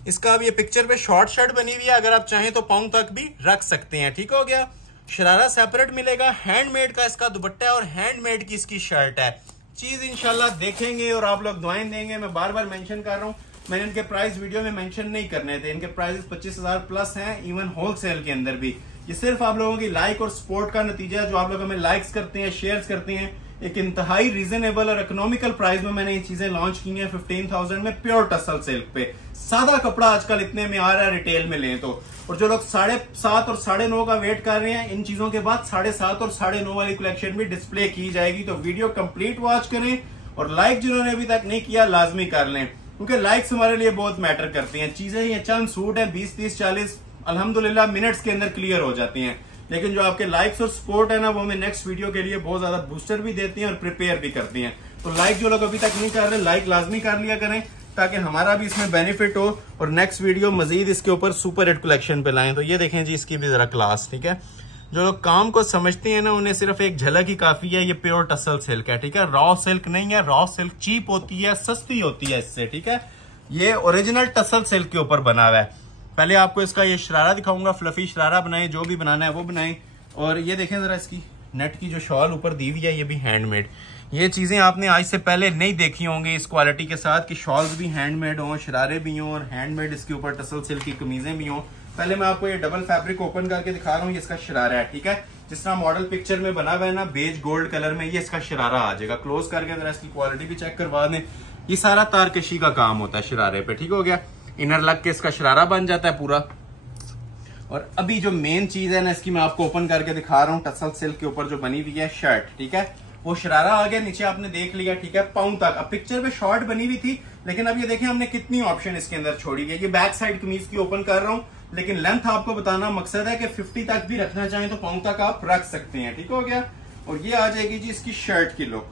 इसका अब ये पिक्चर पे शॉर्ट शर्ट बनी हुई है, अगर आप चाहें तो पाँव तक भी रख सकते हैं, ठीक हो गया। शरारा सेपरेट मिलेगा, हैंडमेड का इसका दुपट्टा है और हैंडमेड की इसकी शर्ट है। चीज इंशाल्लाह देखेंगे और आप लोग दुआएं देंगे। मैं बार बार मेंशन कर रहा हूँ, मैंने इनके प्राइस वीडियो में मेंशन नहीं करने थे। इनके प्राइस 25,000 प्लस हैं, इवन होलसेल के अंदर भी। ये सिर्फ आप लोगों की लाइक और सपोर्ट का नतीजा है, जो आप लोग हमें लाइक्स करते हैं, शेयर्स करते हैं। एक इंतहाई रीजनेबल और इकोनॉमिकल प्राइस में मैंने ये चीजें लॉन्च की हैं 15,000 में प्योर टसल सिल्क पे। सादा कपड़ा आजकल इतने में आ रहा है रिटेल में लें तो, और जो लोग 7.5 और 9.5 का वेट कर रहे हैं, इन चीजों के बाद 7.5 और 9.5 वाली कलेक्शन भी डिस्प्ले की जाएगी। तो वीडियो कंप्लीट वॉच करें और लाइक जिन्होंने अभी तक नहीं किया लाजमी कर लें, क्योंकि लाइक्स हमारे लिए बहुत मैटर करती हैं। चीजें ये चंद सूट है 20, 30, 40 अल्हम्दुलिल्लाह मिनट्स के अंदर क्लियर हो जाती हैं, लेकिन जो आपके लाइक्स और सपोर्ट है ना, वो हमें नेक्स्ट वीडियो के लिए बहुत ज्यादा बूस्टर भी देती हैं और प्रिपेयर भी करती हैं। तो लाइक जो लोग अभी तक नहीं कर रहे, लाइक लाजमी कर लिया करें ताकि हमारा भी इसमें बेनिफिट हो और नेक्स्ट वीडियो मजीद इसके ऊपर सुपर हिट कलेक्शन पे लाएं। तो ये देखें जी, इसकी भी जरा क्लास, ठीक है। जो लोग काम को समझते हैं ना, उन्हें सिर्फ एक झलक ही काफी है। ये प्योर टसल सिल्क है, ठीक है, रॉ सिल्क नहीं है। रॉ सिल्क चीप होती है, सस्ती होती है इससे, ठीक है। ये ओरिजिनल टसल सिल्क के ऊपर बना हुआ है। पहले आपको इसका ये शरारा दिखाऊंगा, फ्लफी शरारा बनाए, जो भी बनाना है वो बनाए। और ये देखें जरा, इसकी नेट की जो शॉल ऊपर दी हुई है, ये भी हैंडमेड। ये चीजें आपने आज से पहले नहीं देखी होंगी इस क्वालिटी के साथ कि शॉल्स भी हैंडमेड हों, शरारे भी हों और हैंडमेड इसके ऊपर टसल सिल्क की कमीजें भी हों। पहले मैं आपको ये डबल फैब्रिक ओपन करके दिखा रहा हूँ। ये इसका शरारा है, ठीक है। जिस तरह मॉडल पिक्चर में बना हुआ है ना, बेज गोल्ड कलर में, ये इसका शरारा आ जाएगा। क्लोज करके जरा इसकी क्वालिटी भी चेक करवा दें। ये सारा तारकशी का काम होता है शरारे पे, ठीक हो गया। इनर लग के इसका शरारा बन जाता है पूरा। और अभी जो मेन चीज है ना, इसकी मैं आपको ओपन करके दिखा रहा हूँ। टसल सिल्क के ऊपर जो बनी हुई है शर्ट, ठीक है, वो शरारा आ गया, नीचे आपने देख लिया, ठीक है, पाउं तक। अब पिक्चर पे शॉर्ट बनी हुई थी, लेकिन अब ये देखें हमने कितनी ऑप्शन इसके अंदर छोड़ी है। ये बैक साइड कमीज की ओपन कर रहा हूँ, लेकिन लेंथ आपको बताना मकसद है कि 50 तक भी रखना चाहें तो पाउं तक आप रख सकते हैं, ठीक हो गया। और ये आ जाएगी जी इसकी शर्ट की लुक।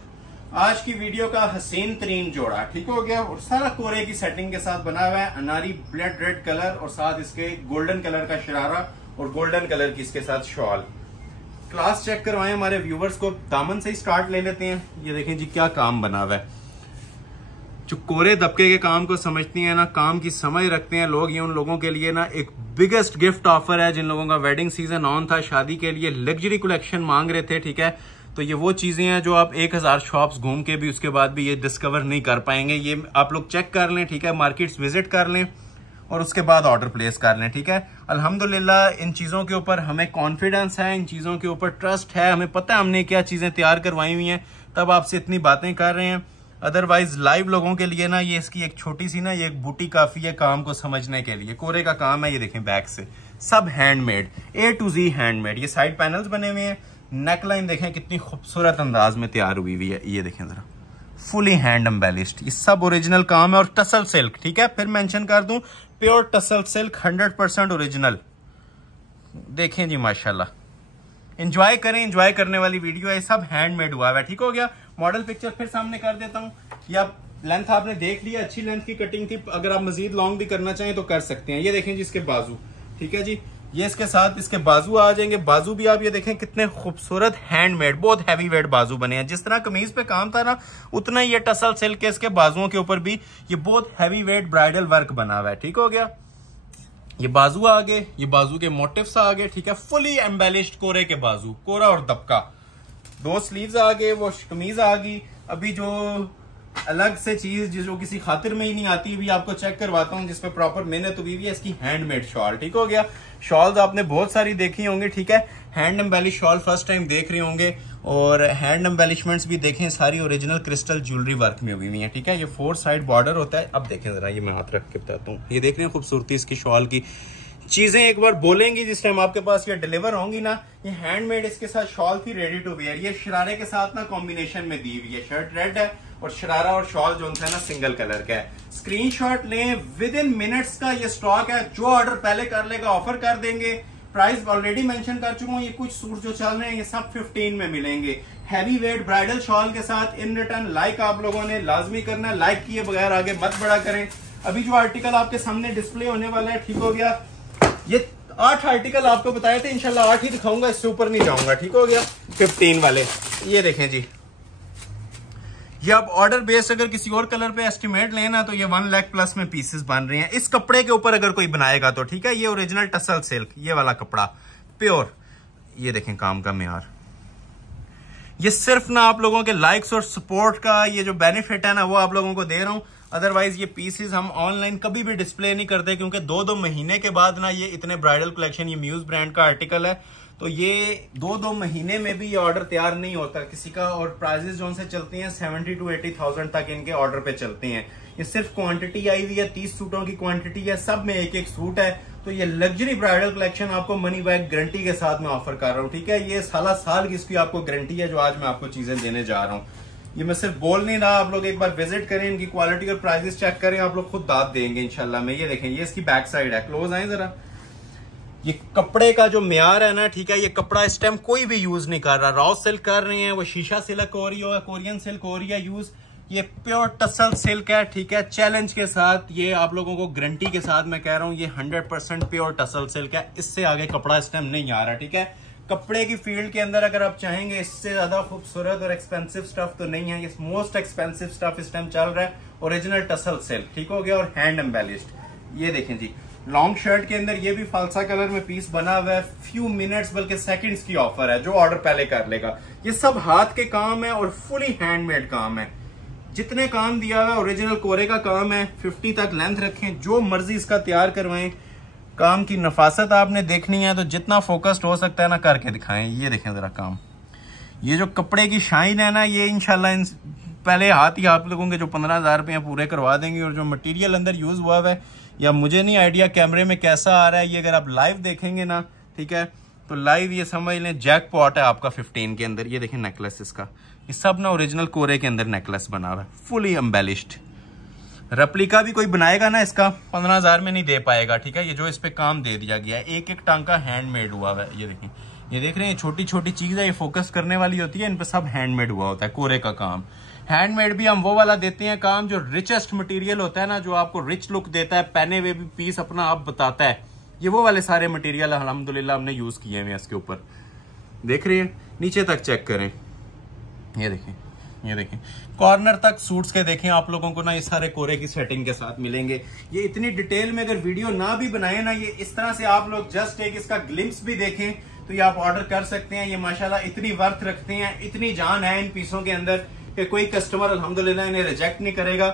आज की वीडियो का हसीन तरीन जोड़ा, ठीक हो गया। और सारा कोरे की सेटिंग के साथ बना हुआ है, अनारी ब्लड रेड कलर और साथ इसके गोल्डन कलर का शरारा और गोल्डन कलर की इसके साथ शॉल। क्लास चेक करवाएं हमारे व्यूवर्स को। दामन से ही स्टार्ट ले लेते हैं। ये देखें जी क्या काम बना हुआ है। जो कोरे दबके के काम को समझती हैं ना, काम की समझ रखते हैं लोग, ये उन लोगों के लिए ना एक बिगेस्ट गिफ्ट ऑफर है। जिन लोगों का वेडिंग सीजन ऑन था, शादी के लिए लग्जरी कलेक्शन मांग रहे थे, ठीक है, तो ये वो चीजें हैं जो आप 1000 शॉप्स घूम के भी उसके बाद भी ये डिस्कवर नहीं कर पाएंगे। ये आप लोग चेक कर लें, ठीक है, मार्केट्स विजिट कर लें और उसके बाद ऑर्डर प्लेस कर लें, ठीक है। अल्हम्दुलिल्लाह इन चीजों के ऊपर हमें कॉन्फिडेंस है, इन चीजों के ऊपर ट्रस्ट है, हमें पता है हमने क्या चीजें तैयार करवाई हुई हैं, तब आपसे इतनी बातें कर रहे हैं। अदरवाइज लाइव लोगों के लिए ना, ये इसकी एक छोटी सी ना, ये एक बूटी काफी है काम को समझने के लिए। कोरे का काम है, ये देखें बैक से सब handmade, A to Z handmade. ये साइड पैनल्स बने हुए हैं। नेकलाइन देखें कितनी खूबसूरत अंदाज में तैयार हुई हुई है। ये देखें जरा, फुली हैंड एम्बेलिश्ड। ये सब ओरिजिनल काम है और टसल सिल्क, ठीक है। फिर मेंशन कर दूं, प्योर टसल सिल्क 100% ओरिजिनल। देखें जी माशाल्लाह, एंजॉय करें, एंजॉय करने वाली वीडियो है। सब हैंडमेड हुआ है, ठीक हो गया। मॉडल पिक्चर फिर सामने कर देता हूँ। या लेंथ आपने देख लिया, अच्छी लेंथ की कटिंग थी। अगर आप मजीद लॉन्ग भी करना चाहें तो कर सकते हैं। ये देखें जी इसके बाजू, ठीक है जी, ये इसके साथ इसके बाजू आ जाएंगे। बाजू भी आप ये देखें कितने खूबसूरत हैंडमेड, बहुत हैवी वेट बाजू बने हैं। जिस तरह कमीज पे काम था ना, उतना ही ये टसल सिल्क के इसके बाजुओं के ऊपर भी ये बहुत हैवी वेट ब्राइडल वर्क बना हुआ है, ठीक हो गया। ये बाजू आ गए, ये बाजू के मोटिव्स आ गए, ठीक है, फुली एम्बेलिश्ड कोरे के बाजू, कोरा और दबका। 2 स्लीव्स आ गए, वो कमीज आ गई। अभी जो अलग से चीज जो किसी खातिर में ही नहीं आती, भी आपको चेक करवाता हूँ, जिसपे प्रॉपर मेहनत हुई है, इसकी हैंडमेड शॉल, ठीक हो गया। शॉल्स आपने बहुत सारी देखी होंगी, ठीक है, hand embellish shawl first time देख रहे होंगे। और हैंड एम्बेलिशमेंट्स भी देखें, सारी ओरिजिनल क्रिस्टल ज्वेलरी वर्क में हुई है, ठीक है। ये 4 साइड बॉर्डर होता है। अब देखें जरा, ये मैं हाथ रख के बताता हूँ। ये देख रहे हैं खूबसूरती इसकी शॉल की। चीजें एक बार बोलेंगी जिस टाइम आपके पास ये डिलीवर होंगी ना, ये हैंडमेड इसके साथ शॉल थी रेडी टू वेयर। ये शरारे के साथ ना कॉम्बिनेशन में दी हुई है। शर्ट रेड है और शरारा और शॉल जो है ना सिंगल कलर का है। स्क्रीनशॉट लें, विद इन मिनट्स का ये स्टॉक है। जो ऑर्डर पहले कर लेगा ऑफर कर देंगे। प्राइस ऑलरेडी मेंशन कर चुका हूँ। ये कुछ सूट जो चल रहे हैं ये सब 15 में मिलेंगे, हैवी वेट ब्राइडल शॉल के साथ। इन रिटर्न लाइक आप लोगों ने लाजमी करना है, लाइक किए बगैर आगे मत बढ़ा करें। अभी जो आर्टिकल आपके सामने डिस्प्ले होने वाला है, ठीक हो गया, ये 8 आर्टिकल आपको बताए थे, इंशाल्लाह 8 ही दिखाऊंगा, इससे ऊपर नहीं जाऊंगा, ठीक हो गया। 15 वाले ये देखें जी, ये आप ऑर्डर बेस्ड अगर किसी और कलर पे एस्टिमेट लेना तो ये 1 लाख प्लस में पीसेस बन रहे हैं इस कपड़े के ऊपर अगर कोई बनाएगा तो, ठीक है। ये ओरिजिनल टसल सिल्क, ये वाला कपड़ा प्योर। ये देखें काम का मेयार। ये सिर्फ ना आप लोगों के लाइक्स और सपोर्ट का ये जो बेनिफिट है ना, वो आप लोगों को दे रहा हूं। अदरवाइज ये पीसेस हम ऑनलाइन कभी भी डिस्प्ले नहीं करते, क्योंकि 2-2 महीने के बाद ना ये इतने ब्राइडल कलेक्शन, ये म्यूज ब्रांड का आर्टिकल है, तो ये 2-2 महीने में भी ये ऑर्डर तैयार नहीं होता किसी का। और प्राइजेस जो से चलती हैं 70 to 80,000 तक इनके ऑर्डर पे चलते हैं। ये सिर्फ क्वांटिटी आई हुई है, 30 सूटों की क्वांटिटी है, सब में एक एक सूट है। तो ये लग्जरी ब्राइडल कलेक्शन आपको मनी बैक गारंटी के साथ में ऑफर कर रहा हूँ, ठीक है। ये साल की इसकी आपको गारंटी है जो आज मैं आपको चीजें देने जा रहा हूँ। ये मैं सिर्फ बोल नहीं रहा, आप लोग एक बार विजिट करें, इनकी क्वालिटी और प्राइसेस चेक करें, आप लोग खुद दाद देंगे इंशाल्लाह में। ये देखें, ये इसकी बैक साइड है, क्लोज आए जरा। ये कपड़े का जो म्यार है ना, ठीक है, ये कपड़ा इस टाइम कोई भी यूज नहीं कर रहा। रॉ सिल्क कर रहे हैं, वो शीशा सिल्क हो रही है, कोरियन सिल्क हो रही है यूज। ये प्योर टसल सिल्क है, ठीक है, चैलेंज के साथ। ये आप लोगों को गारंटी के साथ मैं कह रहा हूँ, ये 100% प्योर टसल सिल्क है। इससे आगे कपड़ा इस टाइम नहीं आ रहा, ठीक है। कपड़े की फील्ड के अंदर अगर आप चाहेंगे इससे ज्यादा खूबसूरत और एक्सपेंसिव स्टफ तो नहीं है। ये मोस्ट एक्सपेंसिव स्टफ इस टाइम चल रहा है, ओरिजिनल टसल सिल्क, ठीक हो गया, और हैंड एम्बेलिश्ड। ये देखें जी, लॉन्ग शर्ट के अंदर ये भी फालसा कलर में पीस बना हुआ है। फ्यू मिनट्स बल्कि सेकंड्स की ऑफर है, जो ऑर्डर पहले कर लेगा। ये सब हाथ के काम है और फुली हैंडमेड काम है। जितने काम दिया हुआ ओरिजिनल कोरे का काम है। 50 तक लेंथ रखें, जो मर्जी इसका तैयार करवाएं। काम की नफासत आपने देखनी है तो जितना फोकस्ड हो सकता है ना करके दिखाएं। ये देखें जरा काम, ये जो कपड़े की शाइन है ना, ये इंशाल्लाह पहले हाथ ही आप लोगों के जो 15,000 रुपये पूरे करवा देंगे। और जो मटेरियल अंदर यूज हुआ है, या मुझे नहीं आइडिया कैमरे में कैसा आ रहा है, ये अगर आप लाइव देखेंगे ना, ठीक है, तो लाइव ये समझ लें जैक पॉट है आपका 15 के अंदर। ये देखें नेकलेस इसका, ये सब ना ओरिजिनल कोरे के अंदर नेकलेस बना हुआ है, फुली एम्बेलिश्ड। रेप्लिका भी कोई बनाएगा ना इसका 15,000 में नहीं दे पाएगा, ठीक है। ये जो इस पे काम दे दिया गया है, एक एक टांका हैंडमेड हुआ है। ये देखें, ये देख रहे हैं, छोटी छोटी चीज है, ये फोकस करने वाली होती है, इन पे सब हैंडमेड हुआ होता है, कोरे का काम। हैंडमेड भी हम वो वाला देते हैं काम जो रिचेस्ट मटेरियल होता है ना, जो आपको रिच लुक देता है, पहने हुए भी पीस अपना आप बताता है। ये वो वाले सारे मटेरियल अल्हम्दुलिल्लाह हमने यूज किए हैं इसके ऊपर। देख रहे हैं, नीचे तक चेक करें, ये देखें, ये देखें, कॉर्नर तक सूट्स के देखें। आप लोगों को ना ये सारे कोरे की सेटिंग के साथ मिलेंगे। ये इतनी डिटेल में अगर वीडियो ना भी बनाए ना, ये इस तरह से आप लोग जस्ट एक इसका ग्लिम्स भी देखें तो ये आप ऑर्डर कर सकते हैं। ये माशाल्लाह इतनी वर्थ रखते हैं, इतनी जान है इन पीसों के अंदर कि कोई कस्टमर अल्हम्दुलिल्लाह इन्हें रिजेक्ट नहीं करेगा।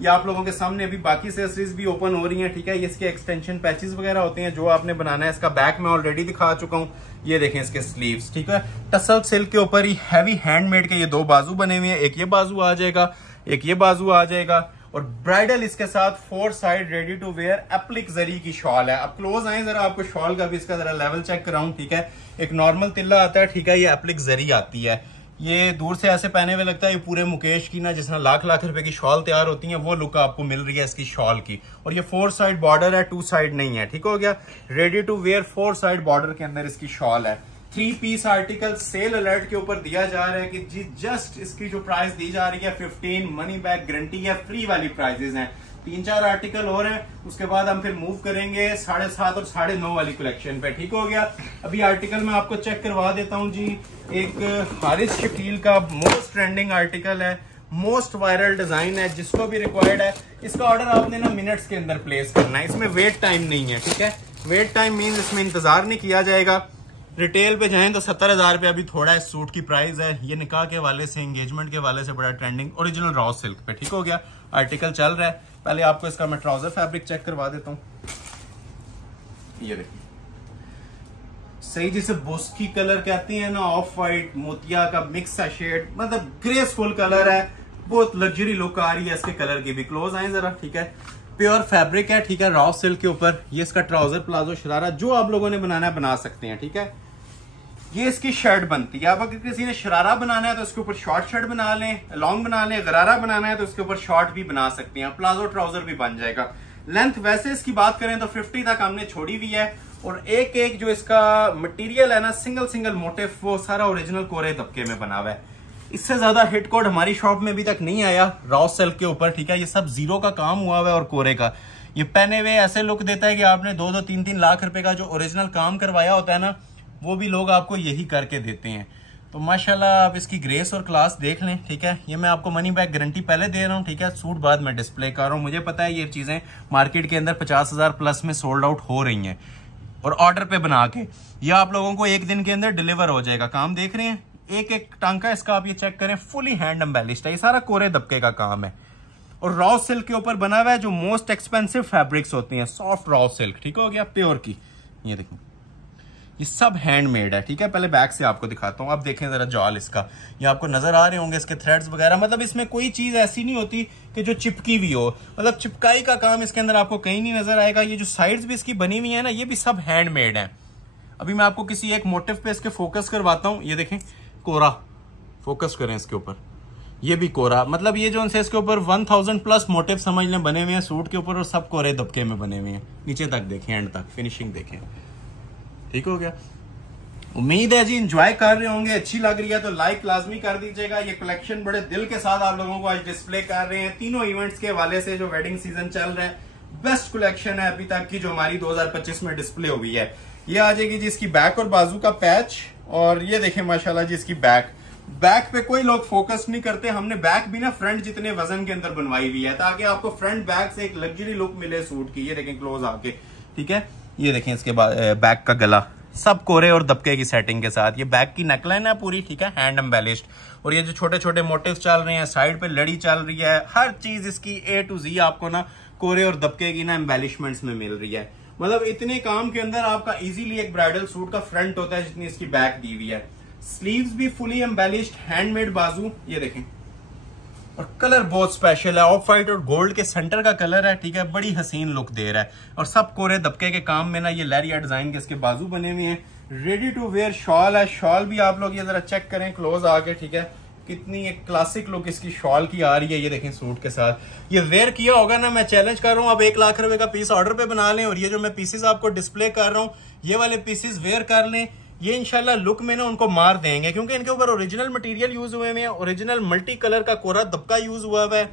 ये आप लोगों के सामने अभी बाकी एक्सेसरीज भी ओपन हो रही हैं, ठीक है। ये इसके एक्सटेंशन पैचेस वगैरह होते हैं जो आपने बनाना है। इसका बैक में ऑलरेडी दिखा चुका हूँ। ये देखें इसके स्लीव्स, ठीक है, टसल सिल्क के ऊपर ही हैवी हैंडमेड के ये 2 बाजू बने हुए हैं। एक ये बाजू आ जाएगा, एक ये बाजू आ जाएगा, और ब्राइडल इसके साथ 4 side ready to wear applique जरी की शॉल है। अब क्लोज आए जरा, आपको शॉल का भी इसका जरा लेवल चेक कराऊं, ठीक है। एक नॉर्मल तिल्ला आता है, ठीक है, ये एप्लिक जरी आती है। ये दूर से ऐसे पहने हुए लगता है ये पूरे मुकेश की ना, जिसमें लाख रुपए की शॉल तैयार होती है, वो लुक आपको मिल रही है इसकी शॉल की। और ये 4 साइड बॉर्डर है, 2 साइड नहीं है, ठीक हो गया। Ready to wear 4 side border के अंदर इसकी शॉल है। 3 पीस आर्टिकल सेल अलर्ट के ऊपर दिया जा रहा है कि जी जस्ट इसकी जो प्राइस दी जा रही है 15, मनी बैक गारंटी है, फ्री वाली प्राइजेस हैं। 3-4 आर्टिकल और हैं, उसके बाद हम फिर मूव करेंगे 7.5 और 9.5 वाली कलेक्शन पे, ठीक हो गया। अभी आर्टिकल मैं आपको चेक करवा देता हूं जी। एक हारिस शकील का मोस्ट ट्रेंडिंग आर्टिकल है, मोस्ट वायरल डिजाइन है, जिसको भी रिक्वायर्ड है इसका ऑर्डर आपने ना मिनट्स के अंदर प्लेस करना है। इसमें वेट टाइम नहीं है, ठीक है। वेट टाइम मीन्स इसमें इंतजार नहीं किया जाएगा। रिटेल पे जाएं तो 70,000 रुपये अभी थोड़ा इस सूट की प्राइस है। ये निकाह के वाले से, एंगेजमेंट के वाले से बड़ा ट्रेंडिंग ओरिजिनल रॉ सिल्क पे, ठीक हो गया। आर्टिकल चल रहा है। पहले आपको इसका मैं ट्राउजर फैब्रिक चेक करवा देता हूँ। ये देखिए, सही जिसे बोस्की कलर कहते हैं ना, ऑफ वाइट मोतिया का मिक्स है शेड, मतलब ग्रेसफुल कलर है, बहुत लग्जरी लुक आ रही है इसके कलर की भी। क्लोज आए जरा, ठीक है। प्योर फैब्रिक है, ठीक है, रॉ सिल्क के ऊपर। ये इसका ट्राउजर प्लाजो शरारा जो आप लोगों ने बनाना है बना सकते हैं, ठीक है। ये इसकी शर्ट बनती है। अब अगर किसी ने शरारा बनाना है तो इसके ऊपर शॉर्ट शर्ट बना लें, लॉन्ग बना लें। गरारा बनाना है तो इसके ऊपर शॉर्ट भी बना सकते हैं, प्लाजो ट्राउजर भी बन जाएगा। लेंथ वैसे इसकी बात करें तो 50 तक हमने छोड़ी हुई है। और एक एक जो इसका मटेरियल है ना, सिंगल सिंगल मोटिव, वो सारा ओरिजिनल कोरे तबके में बना हुआ है। इससे ज्यादा हिट कोड हमारी शॉप में अभी तक नहीं आया रॉ सिल्क के ऊपर, ठीक है। ये सब जीरो का काम हुआ हुआ है और कोरे का। ये पहने हुए ऐसे लुक देता है कि आपने 2-2, 3-3 लाख रुपए का जो ओरिजिनल काम करवाया होता है ना, वो भी लोग आपको यही करके देते हैं। तो माशाल्लाह आप इसकी ग्रेस और क्लास देख लें, ठीक है। ये मैं आपको मनी बैक गारंटी पहले दे रहा हूँ, ठीक है। सूट बाद में डिस्प्ले कर रहा हूँ। मुझे पता है ये चीजें मार्केट के अंदर 50,000 प्लस में सोल्ड आउट हो रही हैं, और ऑर्डर पे बना के ये आप लोगों को एक दिन के अंदर डिलीवर हो जाएगा। काम देख रहे हैं, एक एक टांका इसका आप ये चेक करें, फुली हैंड एम्बेलिश्ड है। ये सारा कोरे दबके का काम है। और रॉ सिल्क के ऊपर बना हुआ है, जो मोस्ट एक्सपेंसिव फैब्रिक्स होती हैं, सॉफ्ट रॉ सिल्क, ठीक हो गया, प्योर की। ये देखिए ये सब हैंडमेड है, ठीक है। पहले बैक से आपको दिखाता हूँ। अब देखें जरा जाल इसका, ये आपको नजर आ रहे होंगे इसके थ्रेड्स वगैरह। मतलब इसमें कोई चीज ऐसी नहीं होती कि जो चिपकी हुई हो, मतलब चिपकाई का काम इसके अंदर आपको कहीं नहीं नजर आएगा। ये जो साइड्स भी इसकी बनी हुई है ना, ये भी सब हैंडमेड है। अभी मैं आपको किसी एक मोटिव पे इसके फोकस करवाता हूँ। ये देखें कोरा, फोकस करें इसके ऊपर, ये भी कोरा। मतलब ये जो उनसे इसके ऊपर 1000 प्लस मोटिव समझ लें बने हुए हैं सूट के ऊपर, और सब कोरे दबके में बने हुए हैं। नीचे तक देखें, एंड तक फिनिशिंग देखें, ठीक हो गया। उम्मीद है जी एंजॉय कर रहे होंगे, अच्छी लग रही है तो लाइक लाजमी कर दीजिएगा। ये कलेक्शन बड़े दिल के साथ आप लोगों को आज डिस्प्ले कर रहे हैं, तीनों इवेंट्स के हवाले से। जो वेडिंग सीजन चल रहा है, बेस्ट कलेक्शन है अभी तक की जो हमारी 2025 में डिस्प्ले हुई है। ये आ जाएगी जी इसकी बैक और बाजू का पैच, और ये देखें माशाल्लाह जी इसकी बैक। बैक पे कोई लोग फोकस नहीं करते, हमने बैक भी ना फ्रंट जितने वजन के अंदर बनवाई हुई है, ताकि आपको फ्रंट बैक से एक लग्जरी लुक मिले सूट की। ये देखें क्लोज आके, ठीक है। ये देखें इसके बाद बैक का गला सब कोरे और दबके की सेटिंग के साथ। ये बैक की नेकलाइन है पूरी, ठीक है, हैंड एम्बेलिश्ड। और ये जो छोटे छोटे मोटिव्स चल रहे हैं, साइड पे लड़ी चल रही है, हर चीज इसकी A to Z आपको ना कोरे और दबके की ना एम्बेलिशमेंट्स में मिल रही है। मतलब इतने काम के अंदर आपका इजीली एक ब्राइडल सूट का फ्रंट होता है जितनी इसकी बैक दी हुई है। स्लीव्स भी फुली एम्बेलिश्ड, हैंडमेड बाजू। ये देखें, और कलर बहुत स्पेशल है, ऑफ वाइट और गोल्ड के सेंटर का कलर है, ठीक है, बड़ी हसीन लुक दे रहा है। और सब कोरे दबके के काम में ना ये लहरिया डिजाइन के इसके बाजू बने हुए हैं। रेडी टू वेयर शॉल है, शॉल भी आप लोग ये जरा चेक करें क्लोज आके, ठीक है, कितनी एक क्लासिक लुक इसकी शॉल की आ रही है। ये देखें सूट के साथ ये वेयर किया होगा ना, मैं चैलेंज कर रहा हूँ, अब 1 लाख रुपए का पीस ऑर्डर पे बना लें, और ये जो मैं पीसेस आपको डिस्प्ले कर रहा हूँ, ये वाले पीसेस वेयर कर लें, ये इंशाल्लाह लुक में ना उनको मार देंगे, क्योंकि इनके ऊपर ओरिजिनल मटेरियल यूज हुए हैं, ओरिजिनल मल्टी कलर का कोरा दबका यूज हुआ है,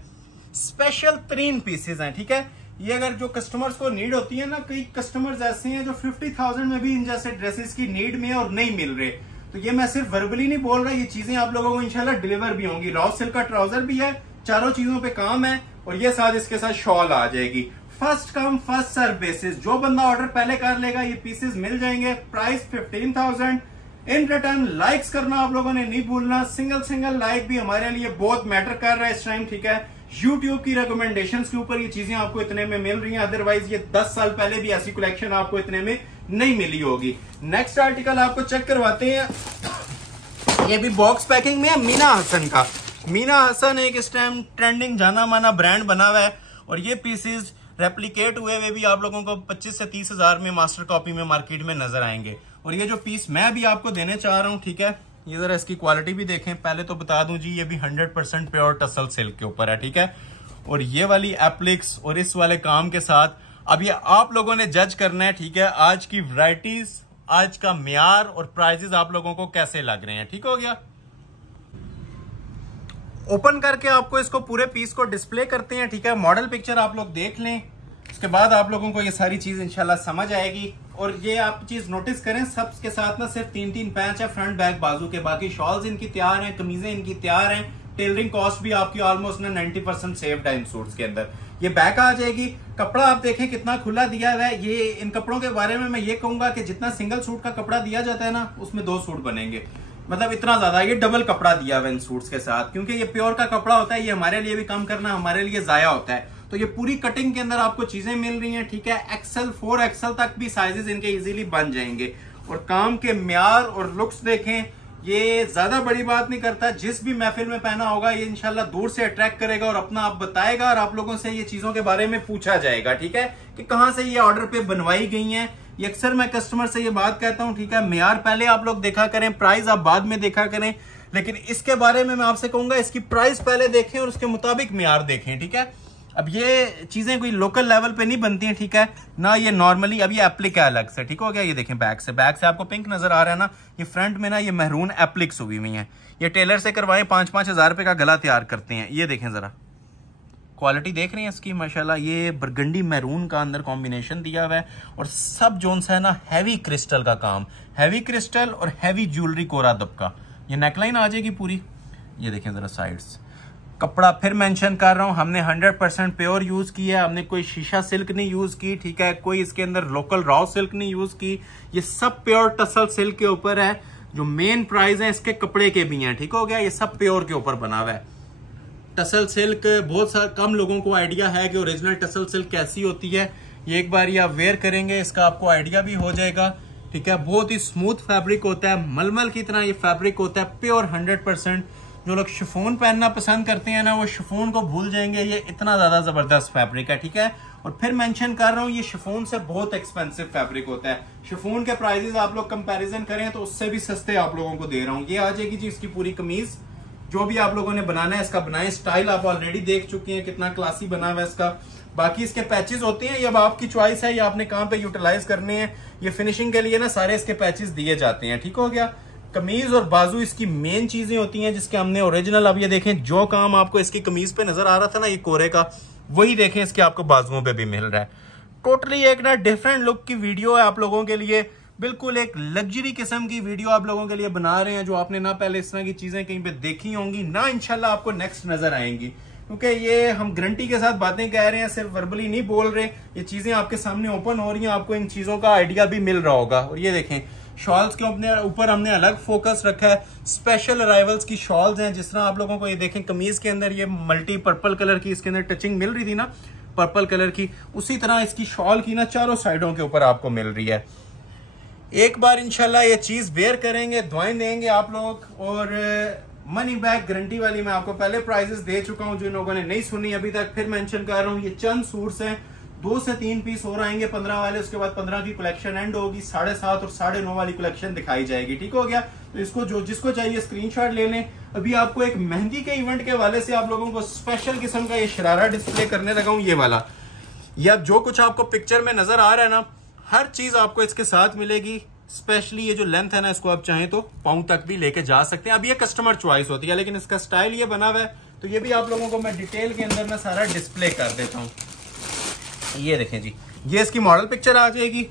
स्पेशल 3 पीसेस हैं, ठीक है। ये अगर जो कस्टमर्स को नीड होती है ना, कई कस्टमर्स ऐसे हैं जो 50,000 में भी इन जैसे ड्रेसेस की नीड में और नहीं मिल रहे, तो ये मैं सिर्फ वर्बली नहीं बोल रहा, ये चीजें आप लोगों को इंशाल्लाह डिलीवर भी होंगी। रॉ सिल्क का ट्राउजर भी है, चारों चीजों पे काम है, और ये साथ इसके साथ शॉल आ जाएगी। First come first serve basis, जो बंदा ऑर्डर पहले कर लेगा ये पीसेस मिल जाएंगे। प्राइस 15,000। इन रिटर्न लाइक्स करना आप लोगों ने नहीं भूलना, सिंगल लाइक भी हमारे लिए बहुत मैटर कर रहा है इस टाइम, ठीक है। YouTube की रिकमेंडेशंस के ऊपर ये चीजें आपको इतने में मिल रही हैं, अदरवाइज ये 10 साल पहले भी ऐसी कलेक्शन आपको इतने में नहीं मिली होगी। नेक्स्ट आर्टिकल आपको चेक करवाते हैं, ये भी बॉक्स पैकिंग में है, मीना हसन का। मीना हसन एक इस टाइम ट्रेंडिंग जाना माना ब्रांड बना हुआ है, और ये पीसेस रेप्लिकेट हुए हुए भी आप लोगों को 25 से 30 हजार में मास्टर कॉपी में मार्केट में नजर आएंगे। और ये जो पीस मैं अभी आपको देने चाह रहा हूँ, ठीक है, ये जरा इसकी क्वालिटी भी देखें। पहले तो बता दूं जी, ये भी 100% प्योर टसल सिल्क के ऊपर है, ठीक है। और ये वाली एप्लिक्स और इस वाले काम के साथ अब ये आप लोगों ने जज करना है, ठीक है, आज की वैरायटीज, आज का म्यार और प्राइजेस आप लोगों को कैसे लग रहे हैं, ठीक हो गया। ओपन करके आपको इसको पूरे पीस को डिस्प्ले करते हैं, ठीक है। मॉडल पिक्चर आप लोग देख लें, उसके बाद आप लोगों को ये सारी चीज इंशाल्लाह समझ आएगी। और ये आप चीज नोटिस करें, सबके साथ ना सिर्फ 3 पैच है फ्रंट बैक बाजू के, बाकी शॉल्स इनकी तैयार हैं, कमीजें इनकी तैयार हैं। टेलरिंग कॉस्ट भी आपकी ऑलमोस्ट ना 90% सेव्ड है इन सूट्स के अंदर। ये बैक आ जाएगी। कपड़ा आप देखें कितना खुला दिया हुआ है। ये इन कपड़ों के बारे में मैं ये कहूंगा कि जितना सिंगल सूट का कपड़ा दिया जाता है ना, उसमें 2 सूट बनेंगे, मतलब इतना ज्यादा ये डबल कपड़ा दिया हुआ है इन सूट्स के साथ, क्योंकि ये प्योर का कपड़ा होता है। ये हमारे लिए भी कम करना हमारे लिए जाया होता है। तो ये पूरी कटिंग के अंदर आपको चीजें मिल रही हैं, ठीक है। XL 4XL तक भी साइजेस इनके इजीली बन जाएंगे। और काम के म्यार और लुक्स देखें, ये ज्यादा बड़ी बात नहीं करता, जिस भी महफिल में पहना होगा ये इंशाल्लाह दूर से अट्रैक्ट करेगा और अपना आप बताएगा, और आप लोगों से ये चीजों के बारे में पूछा जाएगा, ठीक है, कि कहां से ये ऑर्डर पे बनवाई गई हैं। ये अक्सर मैं कस्टमर से ये बात कहता हूं, ठीक है, म्यार पहले आप लोग देखा करें, प्राइस आप बाद में देखा करें, लेकिन इसके बारे में मैं आपसे कहूंगा इसकी प्राइस पहले देखें और उसके मुताबिक म्यार देखें, ठीक है। अब ये चीजें कोई लोकल लेवल पे नहीं बनती हैं, ठीक है ना, ये नॉर्मली अब ये एप्लिक है अलग से, ठीक हो गया। ये देखें बैक से आपको पिंक नजर आ रहा है ना, ये फ्रंट में ना ये महरून एप्लिक्स हुई हुई है। ये टेलर से करवाएं, 5-5 हजार रुपए का गला तैयार करते हैं। ये देखें जरा क्वालिटी देख रहे हैं इसकी, माशाल्लाह। ये बरगंडी मैरून का अंदर कॉम्बिनेशन दिया हुआ है, और सब जोन सा है ना हैवी क्रिस्टल का काम, हैवी क्रिस्टल और हैवी ज्वेलरी कोरा दबका। ये नेकलाइन आ जाएगी पूरी। ये देखें जरा साइड्स, कपड़ा फिर मेंशन कर रहा हूं, हमने 100% प्योर यूज किया है, हमने कोई शीशा सिल्क नहीं यूज की, ठीक है, कोई इसके अंदर लोकल रॉ सिल्क नहीं यूज की। ये सब प्योर टसल सिल्क के ऊपर है। जो मेन प्राइस है इसके कपड़े के भी हैं, ठीक हो गया। ये सब प्योर के ऊपर बना हुआ है। टसल सिल्क बहुत कम लोगों को आइडिया है कि ओरिजिनल टसल सिल्क कैसी होती है। ये एक बार ये आप वेयर करेंगे, इसका आपको आइडिया भी हो जाएगा। ठीक है, बहुत ही स्मूथ फैब्रिक होता है, मलमल की तरह ये फैब्रिक होता है, प्योर 100%। जो लोग शिफॉन पहनना पसंद करते हैं ना, वो शिफॉन को भूल जाएंगे, ये इतना ज्यादा जबरदस्त फैब्रिक है। ठीक है, और फिर मेंशन कर रहा हूँ, ये शिफॉन से बहुत एक्सपेंसिव फैब्रिक होता है। शिफॉन के प्राइसेस आप लोग कंपैरिजन करें तो उससे भी सस्ते आप लोगों को दे रहा हूँ। ये आ जाएगी जी इसकी पूरी कमीज। जो भी आप लोगों ने बनाना है इसका बनाए, स्टाइल आप ऑलरेडी देख चुके हैं कितना क्लासी बना हुआ है इसका। बाकी इसके पैचेस होते हैं, ये अब आपकी चॉइस है, ये आपने कहाँ पे यूटिलाइज करने हैं। ये फिनिशिंग के लिए ना सारे इसके पैचेस दिए जाते हैं। ठीक हो गया, कमीज और बाजू इसकी मेन चीजें होती हैं जिसके हमने ओरिजिनल, अब ये देखें जो काम आपको इसकी कमीज पे नजर आ रहा था ना, ये कोरे का, वही देखें इसके आपको बाजुओं पे भी मिल रहा है। टोटली एक ना डिफरेंट लुक की वीडियो है आप लोगों के लिए, बिल्कुल एक लग्जरी किस्म की वीडियो आप लोगों के लिए बना रहे हैं, जो आपने ना पहले इस तरह की चीजें कहीं पे देखी होंगी ना, इंशाल्लाह आपको नेक्स्ट नजर आएंगी। क्योंकि ये हम गारंटी के साथ बातें कह रहे हैं, सिर्फ वर्बली नहीं बोल रहे, ये चीजें आपके सामने ओपन हो रही हैं, आपको इन चीजों का आइडिया भी मिल रहा होगा। और ये देखें शॉल्स के ऊपर हमने अलग फोकस रखा है, स्पेशल अराइवल्स की शॉल्स हैं। जिस तरह आप लोगों को ये देखें कमीज के अंदर ये मल्टी पर्पल कलर की इसके अंदर टचिंग मिल रही थी ना, पर्पल कलर की, उसी तरह इसकी शॉल की ना चारों साइडों के ऊपर आपको मिल रही है। एक बार इंशाल्लाह ये चीज वेयर करेंगे, दुआएं देंगे आप लोग, और मनी बैक गारंटी वाली मैं आपको पहले प्राइजेस दे चुका हूं, जिन लोगों ने नहीं सुनी अभी तक फिर मेंशन कर रहा हूं। ये चंद सूट्स हैं, 2 से 3 पीस और आएंगे 15 वाले, उसके बाद 15 की कलेक्शन एंड होगी, 7.5 और 9.5 वाली कलेक्शन दिखाई जाएगी। ठीक हो गया, तो इसको जिसको चाहिए स्क्रीनशॉट ले लें। अभी आपको एक मेहंदी के इवेंट के हवाले से आप लोगों को स्पेशल किस्म का ये शरारा डिस्प्ले करने लगा हूं, ये वाला। ये अब जो कुछ आपको पिक्चर में नजर आ रहा है ना, हर चीज आपको इसके साथ मिलेगी। स्पेशली ये जो लेंथ है ना, इसको आप चाहें तो पाँव तक भी लेके जा सकते हैं। अब ये कस्टमर चॉइस होती है, लेकिन इसका स्टाइल ये बना हुआ है, तो ये भी आप लोगों को मैं डिटेल के अंदर में सारा डिस्प्ले कर देता हूँ। ये देखें जी, ये इसकी मॉडल पिक्चर आ जाएगी।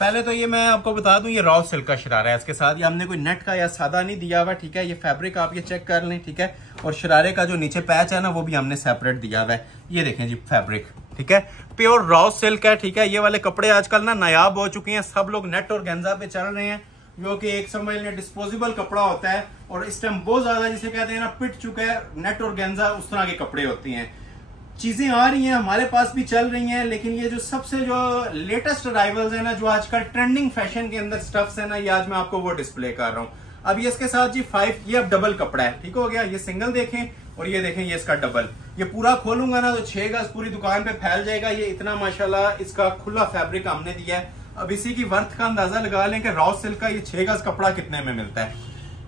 पहले तो ये मैं आपको बता दूं, ये रॉ सिल्क का शरारा है इसके साथ, ये हमने कोई नेट का या सादा नहीं दिया हुआ। ठीक है, ये फैब्रिक आप ये चेक कर लें। ठीक है, और शरारे का जो नीचे पैच है ना, वो भी हमने सेपरेट दिया हुआ है। ये देखें जी फैब्रिक, ठीक है, प्योर रॉ सिल्क है। ठीक है, ये वाले कपड़े आजकल ना नायाब हो चुके हैं, सब लोग नेट और गेंजा पे चल रहे हैं, जो कि एक समझ लें डिस्पोजेबल कपड़ा होता है, और इस टाइम बहुत ज्यादा जिसे कहते हैं ना पिट चुका है नेट और गेंजा, उस तरह के कपड़े होते हैं। चीजें आ रही हैं, हमारे पास भी चल रही हैं, लेकिन ये जो सबसे जो लेटेस्ट अराइवल्स है ना, जो आजकल ट्रेंडिंग फैशन के अंदर स्टफ्स है ना, ये आज मैं आपको वो डिस्प्ले कर रहा हूँ। अब ये इसके साथ जी 5, ये अब डबल कपड़ा है। ठीक हो गया, ये सिंगल देखें और ये देखें ये इसका डबल। ये पूरा खोलूंगा ना तो 6 गज पूरी दुकान पे फैल जाएगा। ये इतना माशाल्लाह इसका खुला फैब्रिक हमने दिया है। अब इसी की वर्थ का अंदाजा लगा लें कि रॉ सिल्क का ये 6 गज कपड़ा कितने में मिलता है।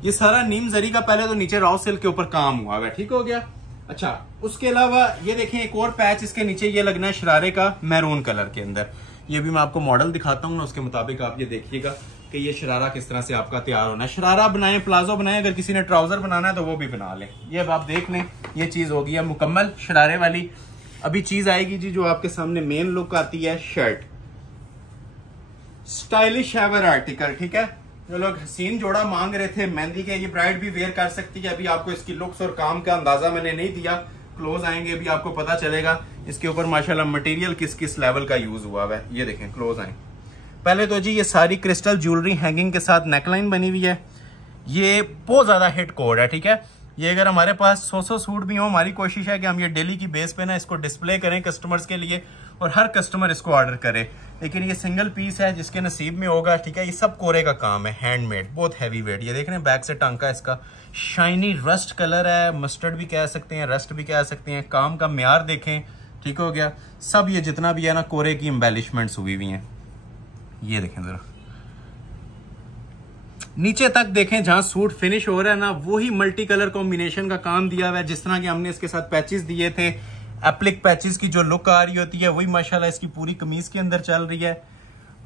ये सारा नीम जरी का पहले तो नीचे रॉ सिल्क के ऊपर काम हुआ है। ठीक हो गया, अच्छा उसके अलावा ये देखें एक और पैच इसके नीचे ये लगना है शरारे का मैरून कलर के अंदर। ये भी मैं आपको मॉडल दिखाता हूँ ना, उसके मुताबिक आप ये देखिएगा कि ये शरारा किस तरह से आपका तैयार होना है। शरारा बनाए, प्लाजो बनाए, अगर किसी ने ट्राउजर बनाना है तो वो भी बना लें। ये अब आप देख लें, ये चीज होगी है मुकम्मल शरारे वाली। अभी चीज आएगी जी जो आपके सामने मेन लुक आती है, शर्ट, स्टाइलिश हैवर आर्टिकल। ठीक है, जो लोग हसीन जोड़ा मांग रहे थे मेहंदी के, ये ब्राइड भी वेयर कर सकती है। अभी आपको इसकी लुक्स और काम का अंदाजा मैंने नहीं दिया, क्लोज आएंगे अभी आपको पता चलेगा इसके ऊपर माशाल्लाह मटेरियल किस किस लेवल का यूज हुआ है। ये देखें, क्लोज आए। पहले तो जी ये सारी क्रिस्टल ज्वेलरी हैंगिंग के साथ नेकलाइन बनी हुई है। ये बहुत ज्यादा हिट कोड है। ठीक है, ये अगर हमारे पास 100 सूट भी हो, हमारी कोशिश है कि हम ये डेली की बेस पे ना इसको डिस्प्ले करें कस्टमर्स के लिए, और हर कस्टमर इसको ऑर्डर करे। लेकिन ये सिंगल पीस है, जिसके नसीब में होगा। ठीक है, ये सब कोरे का काम है, हैंडमेड, बहुत हैवी वेट। ये देख रहे हैं बैक से टांका इसका शाइनी रस्ट कलर है, मस्टर्ड भी कह सकते हैं, रस्ट भी कह सकते हैं। काम का म्यार देखें। ठीक हो गया, सब ये जितना भी है ना कोरे की एम्बेलिशमेंट्स हुई हुई हैं। ये देखें जरा नीचे तक देखें, जहां सूट फिनिश हो रहा है ना, वही मल्टी कलर कॉम्बिनेशन का काम दिया हुआ है। जिस तरह के हमने इसके साथ पैचेस दिए थे, एप्लिक पैचेस की जो लुक आ रही होती है, वही माशाल्लाह इसकी पूरी कमीज के अंदर चल रही है।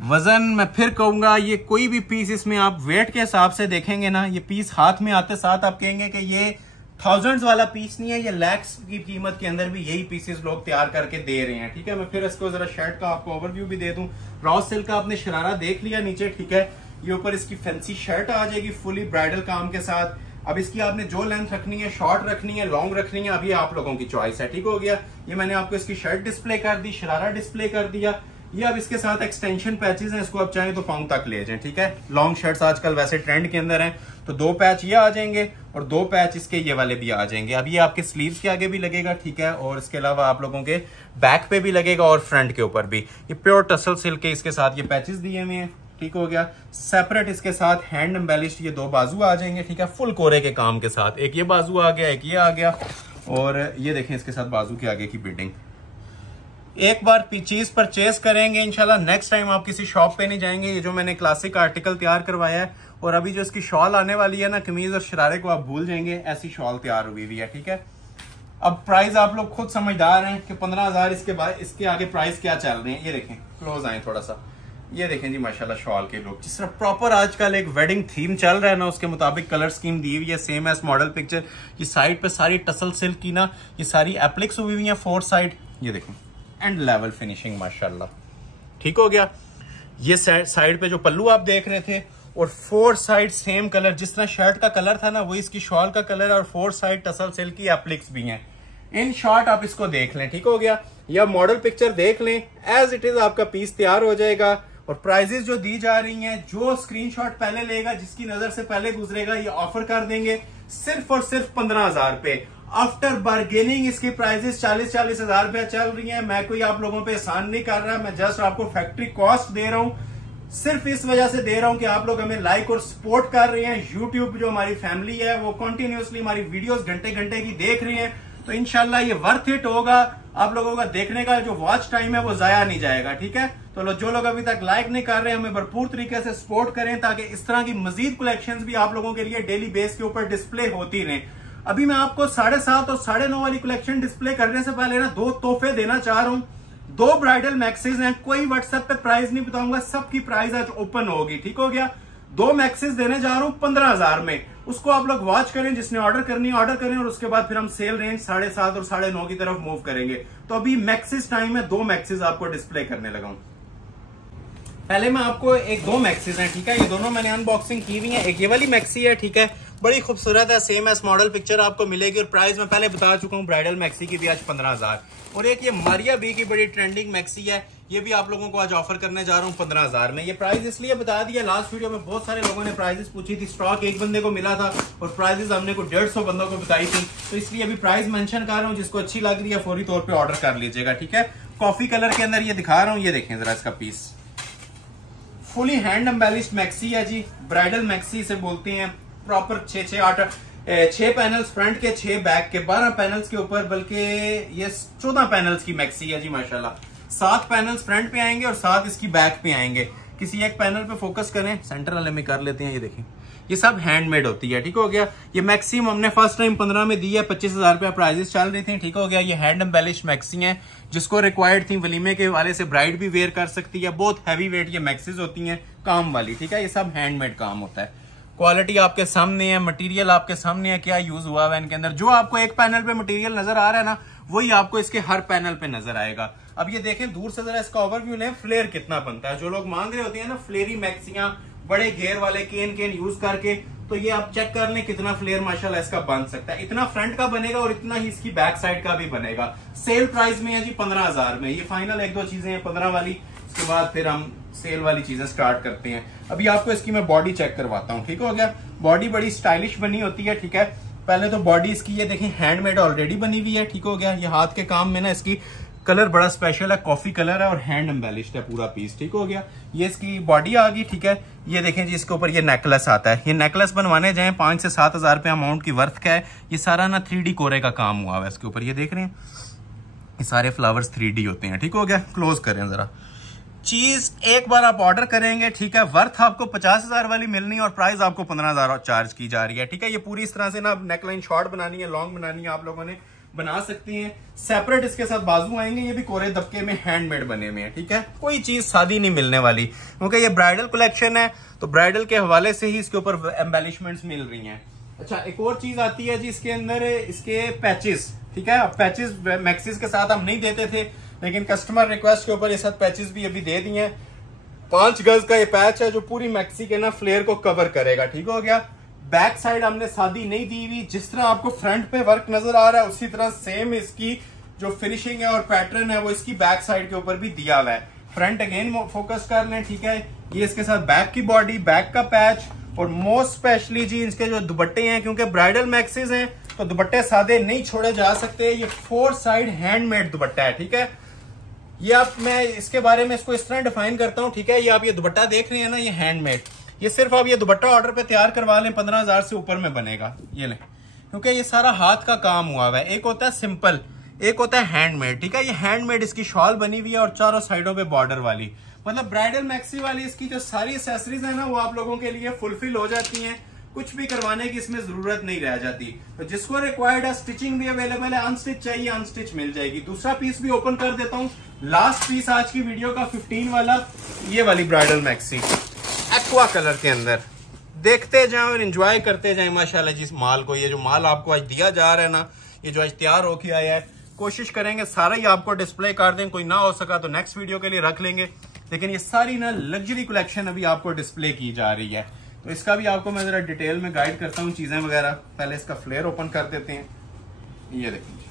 वजन मैं फिर कहूंगा, ये कोई भी पीस इसमें आप वेट के हिसाब से देखेंगे ना, ये पीस हाथ में आते साथ आप कहेंगे कि ये थाउजेंड्स वाला पीस नहीं है, ये लैक्स की कीमत के अंदर भी यही पीसेस लोग तैयार करके दे रहे हैं। ठीक है, मैं फिर इसको जरा शर्ट का आपको ओवरव्यू भी दे दूं। रॉ सिल्क का आपने शरारा देख लिया नीचे। ठीक है, ये ऊपर इसकी फैंसी शर्ट आ जाएगी फुली ब्राइडल काम के साथ। अब इसकी आपने जो लेंथ रखनी है, शॉर्ट रखनी है, लॉन्ग रखनी है, अभी आप लोगों की चॉइस है। ठीक हो गया, ये मैंने आपको इसकी शर्ट डिस्प्ले कर दी, शरारा डिस्प्ले कर दिया। ये अब इसके साथ एक्सटेंशन पैचेस हैं, इसको आप चाहें तो पाँव तक ले जाएं, ठीक है। लॉन्ग शर्ट्स आजकल वैसे ट्रेंड के अंदर हैं, तो 2 पैच ये आ जाएंगे और 2 पैच इसके ये वाले भी आ जाएंगे। अब ये आपके स्लीव्स के आगे भी लगेगा, ठीक है, और इसके अलावा आप लोगों के बैक पे भी लगेगा और फ्रंट के ऊपर भी। ये प्योर टसल सिल्क के इसके साथ ये पैचेस दिए हुए हैं, ठीक हो गया। सेपरेट इसके साथ हैंड एम्बेलिश्ड ये 2 बाजू आ जाएंगे, ठीक है, फुल कोरे के काम के साथ। एक ये बाजू आ गया, एक ये आ गया, और ये देखें इसके साथ बाजू के आगे की बिल्डिंग। एक बार चीज परचेज करेंगे इंशाल्लाह नेक्स्ट टाइम आप किसी शॉप पे नहीं जाएंगे। ये जो मैंने क्लासिक आर्टिकल तैयार करवाया है, और अभी जो इसकी शॉल आने वाली है ना, कमीज और शरारे को आप भूल जाएंगे, ऐसी शॉल तैयार हुई हुई है, ठीक है। अब प्राइस आप लोग खुद समझदार हैं कि 15,000 इसके बाद इसके आगे प्राइस क्या चल रहे हैं। ये देखें, क्लोज आए थोड़ा सा, ये देखें जी माशाल्लाह शॉल के लुक। जिस तरह प्रॉपर आजकल एक वेडिंग थीम चल रहा है ना, उसके मुताबिक कलर स्कीम दी हुई है, सेम एज मॉडल पिक्चर। ये साइड पे सारी टसल सिल्क की ना ये सारी एप्लिक्स हुई हुई है 4 साइड, ये देखें, एंड लेवल फिनिशिंग माशाल्लाह, ठीक हो गया। ये साइड पे जो पल्लू आप देख रहे थे, और 4 साइड सेम कलर, जिस तरह शर्ट का कलर था ना वही इसकी शॉल का कलर है, और 4 साइड टसल सिल्क की एप्लिक्स भी हैं। इन शॉर्ट आप इसको देख लें, ठीक हो गया, या मॉडल पिक्चर देख लें, एज इट इज आपका पीस तैयार हो जाएगा। और प्राइजेस जो दी जा रही हैं, जो स्क्रीनशॉट पहले लेगा, जिसकी नजर से पहले गुजरेगा, ये ऑफर कर देंगे सिर्फ और सिर्फ 15,000 पे। आफ्टर बार्गेनिंग इसकी प्राइजेस 40-40 हजार रुपया चल रही हैं। मैं कोई आप लोगों पे एहसान नहीं कर रहा, मैं जस्ट आपको फैक्ट्री कॉस्ट दे रहा हूं। सिर्फ इस वजह से दे रहा हूं कि आप लोग हमें लाइक और सपोर्ट कर रहे हैं। यूट्यूब जो हमारी फैमिली है वो कंटिन्यूअसली हमारी वीडियोस घंटे घंटे की देख रही है, तो इंशाल्लाह ये वर्थ इट होगा। आप लोगों का देखने का जो वॉच टाइम है वो जाया नहीं जाएगा, ठीक है। तो जो लोग अभी तक लाइक नहीं कर रहे, हमें भरपूर तरीके से सपोर्ट करें, ताकि इस तरह की मजीद कलेक्शंस भी आप लोगों के लिए डेली बेस के ऊपर डिस्प्ले होती रहे। अभी मैं आपको 7.5 और 9.5 वाली कलेक्शन डिस्प्ले करने से पहले ना 2 तोहफे देना चाह रहा हूं। 2 ब्राइडल मैक्सीज हैं, कोई व्हाट्सएप पे प्राइस नहीं बताऊंगा, सबकी प्राइस आज ओपन होगी, ठीक हो गया। 2 मैक्सीज देने जा रहा हूं 15,000 में, उसको आप लोग वॉच करें, जिसने ऑर्डर करनी है ऑर्डर करें, और उसके बाद फिर हम सेल रेंज 7.5 और 9.5 की तरफ मूव करेंगे। तो अभी मैक्सीज टाइम है, 2 मैक्सीज आपको डिस्प्ले करने लगा हूं। पहले मैं आपको 2 मैक्सीज हैं, ठीक है, ये दोनों मैंने अनबॉक्सिंग की हुई है। एक ये वाली मैक्सी है, ठीक है, बड़ी खूबसूरत है, सेम एस मॉडल पिक्चर आपको मिलेगी, और प्राइस मैं पहले बता चुका हूँ ब्राइडल मैक्सी की भी आज 15,000। और एक ये मारिया बी की बड़ी ट्रेंडिंग मैक्सी है, ये भी आप लोगों को आज ऑफर करने जा रहा हूँ 15,000 में। ये प्राइस इसलिए बता दिया, लास्ट वीडियो में बहुत सारे लोगों ने प्राइजेस पूछी थी, स्टॉक एक बंदे को मिला था और प्राइजेस हमने को 150 बंदों को बताई थी, तो इसलिए अभी प्राइस मेंशन कर रहा हूँ। जिसको अच्छी लग रही है फौरी तौर पर ऑर्डर कर लीजिएगा, ठीक है। कॉफी कलर के अंदर ये दिखा रहा हूँ, ये देखें जरा इसका piece, fully hand embellished maxi है जी, ब्राइडल मैक्सी से बोलते हैं। प्रॉपर 6 पैनल्स फ्रंट के, 6 बैक के, 12 पैनल्स के ऊपर, बल्कि ये 14 पैनल्स की मैक्सी है जी माशाल्लाह। 7 पैनल्स फ्रंट पे आएंगे और 7 इसकी बैक पे आएंगे। किसी एक पैनल पे फोकस करें, सेंटर वाले में कर लेते हैं, ये देखें, ये सब हैंडमेड होती है, ठीक हो गया। ये मैक्सिम हमने फर्स्ट टाइम 15 में दी है, 25,000 रुपया प्राइजेस चल रही थी, ठीक हो गया। ये हैंड एम्बेलिश्ड मैक्सी है, जिसको रिक्वायर्ड थी वलीमे के वाले से ब्राइड भी वेयर कर सकती है। बहुत हैवी वेट ये मैक्सीज होती हैं, काम वाली, ठीक है। ये सब हैंडमेड काम होता है, क्वालिटी आपके सामने है, मटेरियल आपके सामने है, क्या यूज हुआ है इनके अंदर। जो आपको एक पैनल पे मटेरियल नजर आ रहा है ना, वही आपको इसके हर पैनल पे नजर आएगा। अब ये देखें दूर से जरा इसका ओवरव्यू लें, फ्लेयर कितना बनता है। जो लोग मांग रहे होते हैं ना फ्लेयरी मैक्सियां, बड़े घेर वाले केन यूज करके, तो ये आप चेक कर लें कितना फ्लेयर माशाल्लाह इसका बन सकता है। इतना फ्रंट का बनेगा और इतना ही इसकी बैक साइड का भी बनेगा। सेल प्राइस में है जी 15,000 में। ये फाइनल 1-2 चीजें हैं 15 वाली, इसके बाद फिर हम सेल वाली चीजें स्टार्ट करते हैं। अभी आपको इसकी मैं बॉडी चेक करवाता हूँ, ठीक हो गया। बॉडी बड़ी स्टाइलिश बनी होती है, ठीक है। पहले तो बॉडी इसकी ये देखें हैंडमेड ऑलरेडी बनी हुई है, ठीक हो गया। ये हाथ के काम में ना इसकी कलर बड़ा स्पेशल है, कॉफी कलर है और हैंड एम्बेलिश्ड है पूरा पीस, ठीक हो गया। ये इसकी बॉडी आ गई, ठीक है। ये देखें जी, इसके ऊपर ये नेकलेस आता है। ये नेकलेस बनवाने जाए 5 से 7 हजार रुपये अमाउंट की वर्थ का है। ये सारा ना 3D कोरे का काम हुआ है इसके ऊपर, ये देख रहे हैं, ये सारे फ्लावर्स 3D होते हैं, ठीक हो गया। क्लोज करें जरा, चीज एक बार आप ऑर्डर करेंगे, ठीक है, वर्थ आपको 50,000 वाली मिलनी है और प्राइस आपको 15,000 चार्ज की जा रही है, ठीक है। ये पूरी इस तरह से ना नेकलाइन शॉर्ट बनानी है, लॉन्ग बनानी है, आप लोगों ने बना सकती हैं। सेपरेट इसके साथ बाजू आएंगे, ये भी कोरे दबके में हैंडमेड बने हुए हैं, ठीक है। कोई चीज सादी नहीं मिलने वाली, क्योंकि ये ब्राइडल कलेक्शन है, तो ब्राइडल के हवाले से ही इसके ऊपर एम्बेलिशमेंट्स मिल रही हैं। अच्छा, एक और चीज आती है जी इसके अंदर, इसके पैचेस, ठीक है। अब पैचेस मैक्सिस के साथ हम नहीं देते थे, लेकिन कस्टमर रिक्वेस्ट के ऊपर ये साथ पैचेस भी अभी दे दिए हैं। 5 गज का ये पैच है जो पूरी मैक्सी के ना फ्लेयर को कवर करेगा, ठीक हो गया। बैक साइड हमने सादी नहीं दी हुई, जिस तरह आपको फ्रंट पे वर्क नजर आ रहा है उसी तरह सेम इसकी जो फिनिशिंग है और पैटर्न है वो इसकी बैक साइड के ऊपर भी दिया हुआ है। फ्रंट अगेन फोकस कर लें, ठीक है। ये इसके साथ बैक की बॉडी, बैक का पैच, और मोस्ट स्पेशली जी इसके जो दुपट्टे हैं, क्योंकि ब्राइडल मैक्सीज हैं तो दुपट्टे सादे नहीं छोड़े जा सकते। ये 4 साइड हैंडमेड दुपट्टा है, ठीक है। ये आप, मैं इसके बारे में इसको इस तरह डिफाइन करता हूं, ठीक है। ये आप ये दुपट्टा देख रहे हैं ना, ये हैंडमेड, ये सिर्फ आप ये दुपट्टा ऑर्डर पे तैयार करवा लें, 15,000 से ऊपर में बनेगा, ये लें, क्योंकि ये सारा हाथ का काम हुआ हुआ है। एक होता है सिंपल, एक होता है हैंडमेड, ठीक है। ये हैंडमेड इसकी शॉल बनी हुई है और चारों साइडों पे बॉर्डर वाली, मतलब ब्राइडल मैक्सी वाली इसकी जो सारी एक्सेसरीज है ना वो आप लोगों के लिए फुलफिल हो जाती हैं, कुछ भी करवाने की इसमें जरूरत नहीं रह जाती। तो जिसको रिक्वायर्ड है, स्टिचिंग भी अवेलेबल है, अनस्टिच चाहिए अनस्टिच मिल जाएगी। दूसरा पीस भी ओपन कर देता हूँ, लास्ट पीस आज की वीडियो का 15 वाला, ये वाली ब्राइडल मैक्सी एक्वा कलर के अंदर। देखते जाएं और एंजॉय करते जाएं माशाल्लाह जिस माल को। ये जो माल आपको आज दिया जा रहा है ना, ये जो आज तैयार होके आया है, कोशिश करेंगे सारा ही आपको डिस्प्ले कर दें, कोई ना हो सका तो नेक्स्ट वीडियो के लिए रख लेंगे, लेकिन ये सारी ना लग्जरी कलेक्शन अभी आपको डिस्प्ले की जा रही है। तो इसका भी आपको मैं जरा डिटेल में गाइड करता हूँ चीजें वगैरह। पहले इसका फ्लेयर ओपन कर देते हैं, ये देखिए,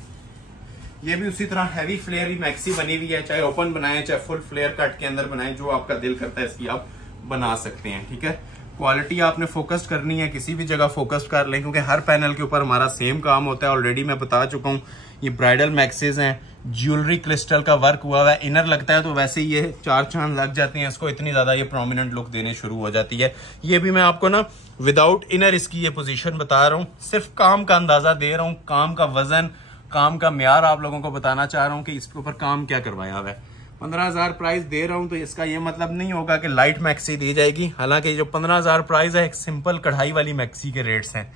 ये भी उसी तरह हैवी फ्लेयर ही मैक्सी बनी हुई है, चाहे ओपन बनाए चाहे फुल फ्लेयर कट के अंदर बनाए, जो आपका दिल करता है इसकी आप बना सकते हैं, ठीक है। क्वालिटी आपने फोकस करनी है, किसी भी जगह फोकस कर लें, क्योंकि हर पैनल के ऊपर हमारा सेम काम होता है। ऑलरेडी मैं बता चुका हूँ, ये ब्राइडल मैक्सीज हैं, ज्वेलरी क्रिस्टल का वर्क हुआ है, इनर लगता है तो वैसे ही ये 4 चांद लग जाते हैं इसको, इतनी ज्यादा ये प्रोमिनेंट लुक देने शुरू हो जाती है। ये भी मैं आपको ना विदाउट इनर इसकी ये पोजीशन बता रहा हूँ, सिर्फ काम का अंदाजा दे रहा हूँ, काम का वजन, काम का म्यार आप लोगों को बताना चाह रहा हूँ कि इसके ऊपर काम क्या करवाया हुआ है। 15,000 प्राइस दे रहा हूं तो इसका ये मतलब नहीं होगा कि लाइट मैक्सी दी जाएगी। हालांकि जो 15,000 प्राइस है एक सिंपल कढ़ाई वाली मैक्सी के रेट्स हैं।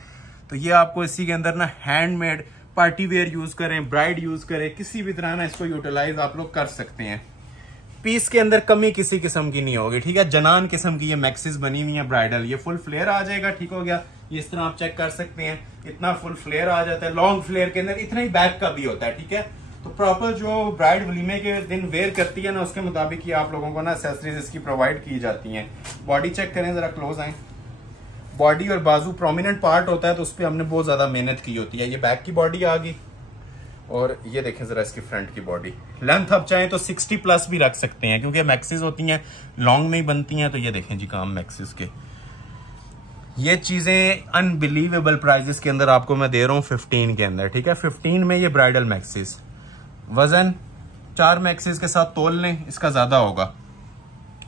तो ये आपको इसी के अंदर ना हैंडमेड पार्टी वेयर यूज करें, ब्राइड यूज करें, किसी भी तरह ना इसको यूटिलाइज आप लोग कर सकते हैं। पीस के अंदर कमी किसी किस्म की नहीं होगी, ठीक है। जनान किस्म की ये मैक्सीज बनी हुई है ब्राइडल। ये फुल फ्लेयर आ जाएगा, ठीक हो गया। ये इस तरह आप चेक कर सकते हैं, इतना फुल फ्लेयर आ जाता है। लॉन्ग फ्लेयर के अंदर इतना ही बैक का भी होता है, ठीक है। तो प्रॉपर जो ब्राइड वलीमे के दिन वेयर करती है ना, उसके मुताबिक ही आप लोगों को ना एक्सेसरीज इसकी प्रोवाइड की जाती हैं। बॉडी चेक करें जरा, क्लोज आए। बॉडी और बाजू प्रोमिनेंट पार्ट होता है तो उस पर हमने बहुत ज्यादा मेहनत की होती है। ये बैक की बॉडी आ गई, और ये देखें जरा इसकी फ्रंट की बॉडी। लेंथ आप चाहें तो 60 प्लस भी रख सकते हैं, क्योंकि मैक्सीज होती हैं लॉन्ग में ही बनती हैं। तो ये देखें जी काम मैक्सीज के, ये चीजें अनबिलीवेबल प्राइजेस के अंदर आपको मैं दे रहा हूँ 15 के अंदर, ठीक है। 15 में ये ब्राइडल मैक्सीज, वजन 4 मैक्सीज के साथ तोल लें, इसका ज्यादा होगा,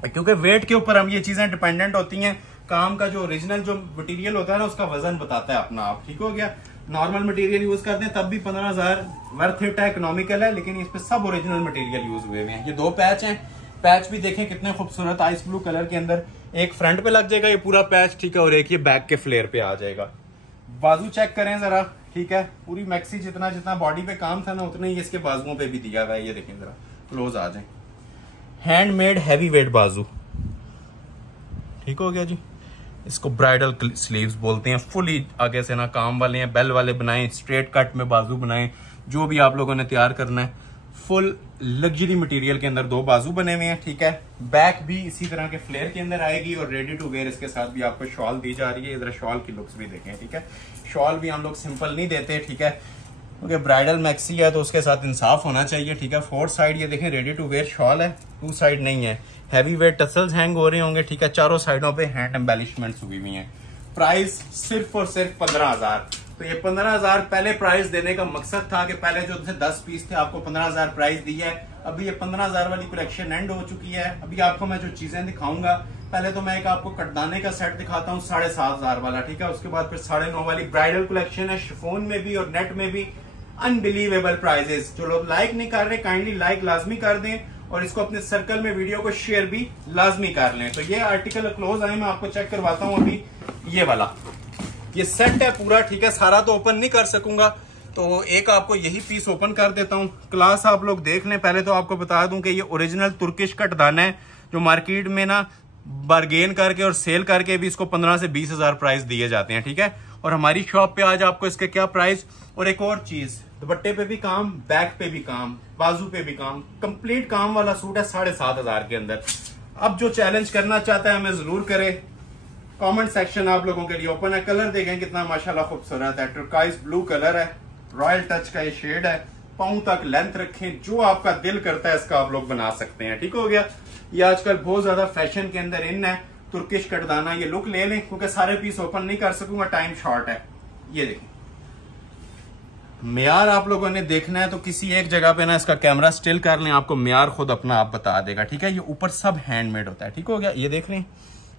क्योंकि वेट के ऊपर हम ये चीजें डिपेंडेंट होती हैं। काम का जो ओरिजिनल जो मटेरियल होता है ना, उसका वजन बताता है अपना आप, ठीक हो गया। नॉर्मल मटेरियल यूज करते हैं तब भी 15,000 वर्थ इट है, इकोनॉमिकल है, लेकिन इस पे सब ओरिजिनल मटेरियल यूज हुए हुए हैं। ये 2 पैच हैं, पैच भी देखें कितने खूबसूरत आइस ब्लू कलर के अंदर। एक फ्रंट पे लग जाएगा ये पूरा पैच, ठीक है, और एक ये बैक के फ्लेयर पे आ जाएगा। बाजू चेक करें जरा, ठीक है। पूरी मैक्सी जितना जितना बॉडी पे काम था ना, उतना ही इसके बाजुओं पे भी दिया हुआ है। ये देखें जरा, क्लोज आ जाए। हैंडमेड हैवी वेट बाजू, ठीक हो गया जी। इसको ब्राइडल स्लीव्स बोलते हैं। फुली आगे से ना काम वाले हैं, बेल वाले बनाएं, स्ट्रेट कट में बाजू बनाएं, जो भी आप लोगों ने तैयार करना है। फुल लग्जरी मटेरियल के अंदर 2 बाजू बने हुए हैं, ठीक है। बैक भी इसी तरह के फ्लेयर के अंदर आएगी, और रेडी टू वेयर इसके साथ भी आपको शॉल दी जा रही है। इधर शॉल की लुक्स भी देखें, ठीक है। शॉल भी हम लोग सिंपल नहीं देते, ठीक है, क्योंकि ब्राइडल मैक्सी है तो उसके साथ इंसाफ होना चाहिए, ठीक है। 4 साइड ये देखें रेडी टू वेयर शॉल है, 2 साइड नहीं है। हैवी वेट टसल्स हैंग हो रहे होंगे, ठीक है। चारों साइडों पे हैंड एम्बेलिशमेंट्स हुई हुई हैं। प्राइस सिर्फ और सिर्फ 15,000। तो ये 15,000 पहले प्राइस देने का मकसद था कि पहले जो 10 पीस थे आपको 15,000 प्राइस दिया है। अभी ये 15,000 वाली कलेक्शन एंड हो चुकी है। अभी आपको मैं जो चीजें दिखाऊंगा, पहले तो मैं एक आपको कटदाने का सेट दिखाता हूँ 7,500 वाला, ठीक है। उसके बाद फिर 9.5 वाली ब्राइडल कलेक्शन है, शिफोन में भी और नेट में भी। Unbelievable prices. जो लोग लाइक नहीं कर रहे, काइंडली लाइक लाजमी कर दें, और इसको अपने सर्कल में वीडियो को शेयर भी लाजमी कर लें। तो ये आर्टिकल क्लोज आए, मैं आपको चेक करवाता हूँ अभी। ये वाला ये सेट है पूरा, ठीक है। सारा तो ओपन नहीं कर सकूंगा, तो एक आपको यही पीस ओपन कर देता हूँ। क्लास आप लोग देख लें। पहले तो आपको बता दूं कि ये ओरिजिनल तुर्किश कटदाना है, जो मार्केट में ना बार्गेन करके और सेल करके भी इसको 15 से 20,000 प्राइस दिए जाते हैं, ठीक है। और हमारी शॉप पे आज आपको इसके क्या प्राइस। और एक और चीज, दुपट्टे पे भी काम, बैक पे भी काम, बाजू पे भी काम, कंप्लीट काम वाला सूट है 7,500 के अंदर। अब जो चैलेंज करना चाहता है हमें जरूर करे। कमेंट सेक्शन आप लोगों के लिए ओपन है। कलर देखें कितना माशाल्लाह खूबसूरत है, टर्काइज ब्लू कलर है, रॉयल टच का ये शेड है। पाँव तक लेंथ रखें, जो आपका दिल करता है इसका आप लोग बना सकते हैं। ठीक हो गया। ये आजकल बहुत ज्यादा फैशन के अंदर इन है तुर्किश कटदाना। ये लुक ले लें क्योंकि सारे पीस ओपन नहीं कर सकूंगा, टाइम शॉर्ट है। ये देखिए म्यार आप लोगों ने देखना है तो किसी एक जगह पे ना इसका कैमरा स्टिल कर लें, आपको म्यार खुद अपना आप बता देगा। ठीक है। ये ऊपर सब हैंडमेड होता है। ठीक हो गया। ये देख रहे हैं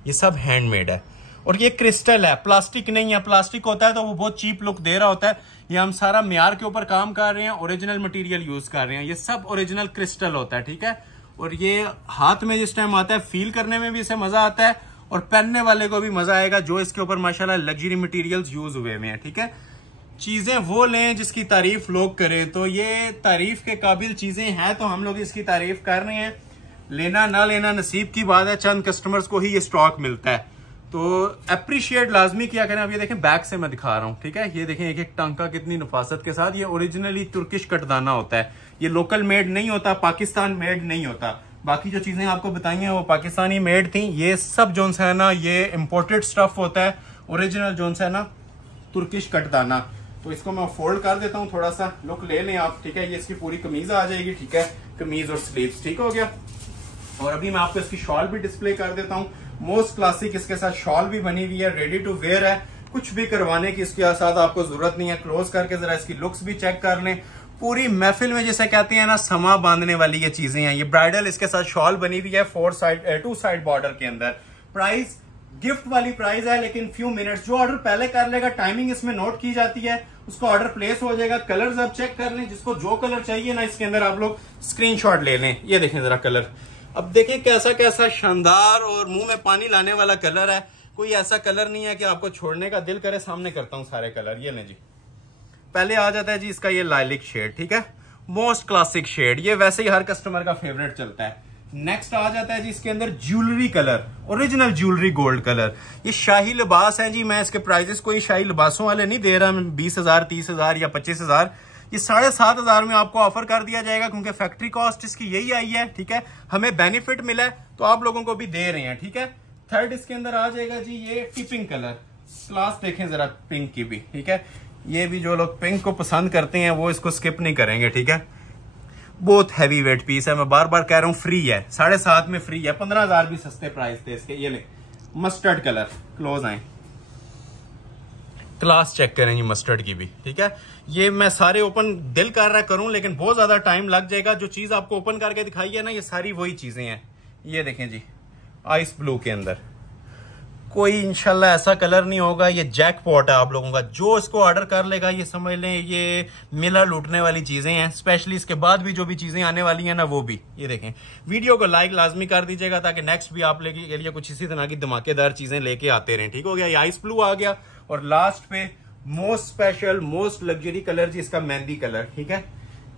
ये सब हैंडमेड है और ये क्रिस्टल है, प्लास्टिक नहीं है। प्लास्टिक होता है तो वो बहुत चीप लुक दे रहा होता है। ये हम सारा म्यार के ऊपर काम कर रहे हैं, ओरिजिनल मटेरियल यूज कर रहे हैं। ये सब ओरिजिनल क्रिस्टल होता है। ठीक है। और ये हाथ में जिस टाइम आता है फील करने में भी इसे मजा आता है और पहनने वाले को भी मजा आएगा जो इसके ऊपर माशाल्लाह लग्जरी मटेरियल्स यूज हुए हुए हैं। ठीक है। चीजें वो लें जिसकी तारीफ लोग करें, तो ये तारीफ के काबिल चीजें हैं तो हम लोग इसकी तारीफ कर रहे हैं। लेना ना लेना नसीब की बात है, चंद कस्टमर्स को ही ये स्टॉक मिलता है, तो अप्रिशिएट लाजमी किया करें। अब ये देखें बैक से मैं दिखा रहा हूँ। ठीक है। ये देखें एक एक टांका कितनी नफासत के साथ। ये ओरिजिनली तुर्किश कटदाना होता है, ये लोकल मेड नहीं होता, पाकिस्तान मेड नहीं होता। बाकी जो चीजें आपको बताई हैं वो पाकिस्तानी मेड थी। ये सब जोन सा है ना ये इम्पोर्टेड स्टफ होता है, ओरिजिनल जोन सा है ना तुर्किश कटदाना। तो इसको मैं फोल्ड कर देता हूँ, थोड़ा सा लुक ले लें आप। ठीक है। ये इसकी पूरी कमीज आ जाएगी। ठीक है। कमीज और स्लीव्स। ठीक हो गया। और अभी मैं आपको इसकी शॉल भी डिस्प्ले कर देता हूँ। मोस्ट क्लासिक इसके साथ शॉल भी बनी हुई है, रेडी टू वेयर है, कुछ भी करवाने की इसके साथ आपको जरूरत नहीं है। क्लोज करके जरा इसकी लुक्स भी चेक कर लें। पूरी महफिल में जैसे कहते हैं ना समा बांधने वाली ये चीजें हैं। ये ब्राइडल इसके साथ शॉल बनी हुई है 2 साइड बॉर्डर के अंदर। प्राइस गिफ्ट वाली प्राइस है, लेकिन फ्यू मिनट्स जो ऑर्डर पहले कर लेगा, टाइमिंग इसमें नोट की जाती है, उसको ऑर्डर प्लेस हो जाएगा। कलर्स आप चेक कर लें, जिसको जो कलर चाहिए ना इसके अंदर आप लोग स्क्रीनशॉट ले लें। ये देखें जरा कलर, अब देखें कैसा कैसा शानदार और मुंह में पानी लाने वाला कलर है। कोई ऐसा कलर नहीं है कि आपको छोड़ने का दिल करे। सामने करता हूं सारे कलर। ये नहीं जी, पहले आ जाता है जी इसका ये लाइलिक शेड। ठीक है। मोस्ट क्लासिक शेड, ये वैसे ही हर कस्टमर का फेवरेट चलता है। नेक्स्ट आ जाता है जी इसके अंदर jewellery colour, original jewellery gold colour. ये शाही लिबास है जी। मैं इसके प्राइजेस कोई शाही लिबासों वाले नहीं दे रहा, 20,000 30,000 या 25,000। ये 7,500 में आपको ऑफर कर दिया जाएगा क्योंकि फैक्ट्री कॉस्ट इसकी यही आई है। ठीक है। हमें बेनिफिट मिला है तो आप लोगों को भी दे रहे हैं। ठीक है। थर्ड इसके अंदर आ जाएगा जी ये टिपिंग कलर। क्लास देखें जरा पिंक की भी। ठीक है। ये भी जो लोग पिंक को पसंद करते हैं वो इसको स्किप नहीं करेंगे। ठीक है। बहुत हैवी वेट पीस है, मैं बार बार कह रहा हूँ फ्री है, 7,500 में फ्री है। 15,000 भी सस्ते प्राइस थे इसके। ये ले मस्टर्ड कलर, क्लोज आए, क्लास चेक करें जी मस्टर्ड की भी। ठीक है। ये मैं सारे ओपन दिल कर रहा करूं लेकिन बहुत ज्यादा टाइम लग जाएगा। जो चीज आपको ओपन करके दिखाई है ना ये सारी वही चीजें हैं। ये देखें जी आइस ब्लू के अंदर कोई इंशाल्लाह ऐसा कलर नहीं होगा। ये जैकपॉट है आप लोगों का, जो इसको ऑर्डर कर लेगा ये समझ लें ये मिला लूटने वाली चीजें हैं। स्पेशली इसके बाद भी जो भी चीजें आने वाली हैं ना वो भी। ये देखें, वीडियो को लाइक लाजमी कर दीजिएगा ताकि नेक्स्ट भी आप लेके के लिए कुछ इसी तरह की धमाकेदार चीजें लेके आते रहें। ठीक हो गया। ये आइस ब्लू आ गया और लास्ट पे most special most luxury colour जी इसका मेहंदी कलर। ठीक है।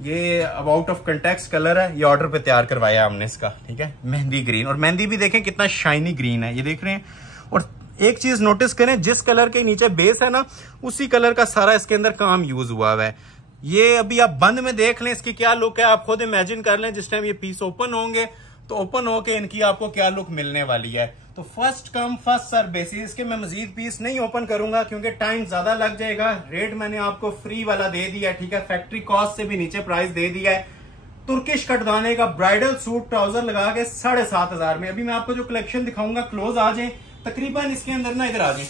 ये अब आउट ऑफ कंटेक्स्ट कलर है, ये ऑर्डर पे तैयार करवाया हमने इसका। ठीक है। मेहंदी ग्रीन, और मेहंदी भी देखें कितना शाइनी ग्रीन है। ये देख रहे हैं। और एक चीज नोटिस करें, जिस कलर के नीचे बेस है ना उसी कलर का सारा इसके अंदर काम यूज हुआ हुआ है। ये अभी आप बंद में देख लें इसकी क्या लुक है, आप खुद इमेजिन कर लें जिस टाइम ये पीस ओपन होंगे तो ओपन होके इनकी आपको क्या लुक मिलने वाली है। तो first come first serve basis इसके मैं मजीद पीस नहीं ओपन करूंगा क्योंकि टाइम ज्यादा लग जाएगा। रेट मैंने आपको फ्री वाला दे दिया। ठीक है। फैक्ट्री कॉस्ट से भी नीचे प्राइस दे दिया है। तुर्किश कटदाने का ब्राइडल सूट ट्राउजर लगा के 7,500 में। अभी मैं आपको जो कलेक्शन दिखाऊंगा, क्लोज आ जाए, तकरीबन इसके अंदर ना इधर आ जाए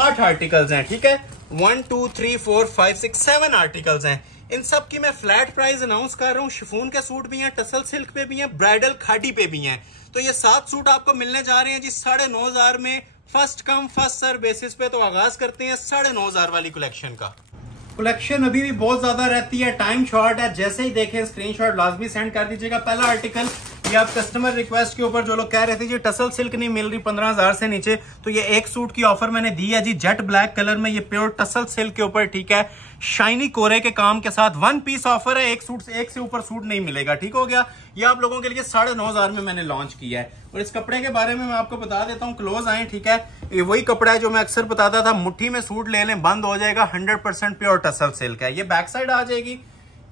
8 आर्टिकल्स हैं। ठीक है। 1 2 3 4 5 6 7 आर्टिकल्स हैं। इन सब की मैं फ्लैट प्राइस अनाउंस कर रहा हूँ। शिफॉन के सूट भी हैं, टसल सिल्क पे भी हैं, ब्राइडल खादी पे भी हैं। तो ये 7 सूट आपको मिलने जा रहे हैं जी 9,500 में, first come first serve basis पे। तो आगाज करते हैं 9,500 वाली कलेक्शन का। कलेक्शन अभी भी बहुत ज्यादा रहती है, टाइम शॉर्ट है। जैसे ही देखें स्क्रीनशॉट लाजमी सेंड कर दीजिएगा। पहला आर्टिकल ये आप कस्टमर रिक्वेस्ट के ऊपर जो लोग कह रहे थे जी टसल सिल्क नहीं मिल रही 15,000 से नीचे, तो ये एक सूट की ऑफर मैंने दी है जी जेट ब्लैक कलर में, ये प्योर टसल सिल्क के ऊपर। ठीक है। शाइनी कोरे के काम के साथ 1 पीस ऑफर है। एक सूट से एक से ऊपर सूट नहीं मिलेगा। ठीक हो गया। ये आप लोगों के लिए 9,500 में मैंने लॉन्च किया है। और इस कपड़े के बारे में मैं आपको बता देता हूँ, क्लोज आए। ठीक है। ये वही कपड़ा है जो मैं अक्सर बताता था, मुट्ठी में सूट ले लें बंद हो जाएगा। 100% प्योर टसल सिल्क है। ये बैक साइड आ जाएगी।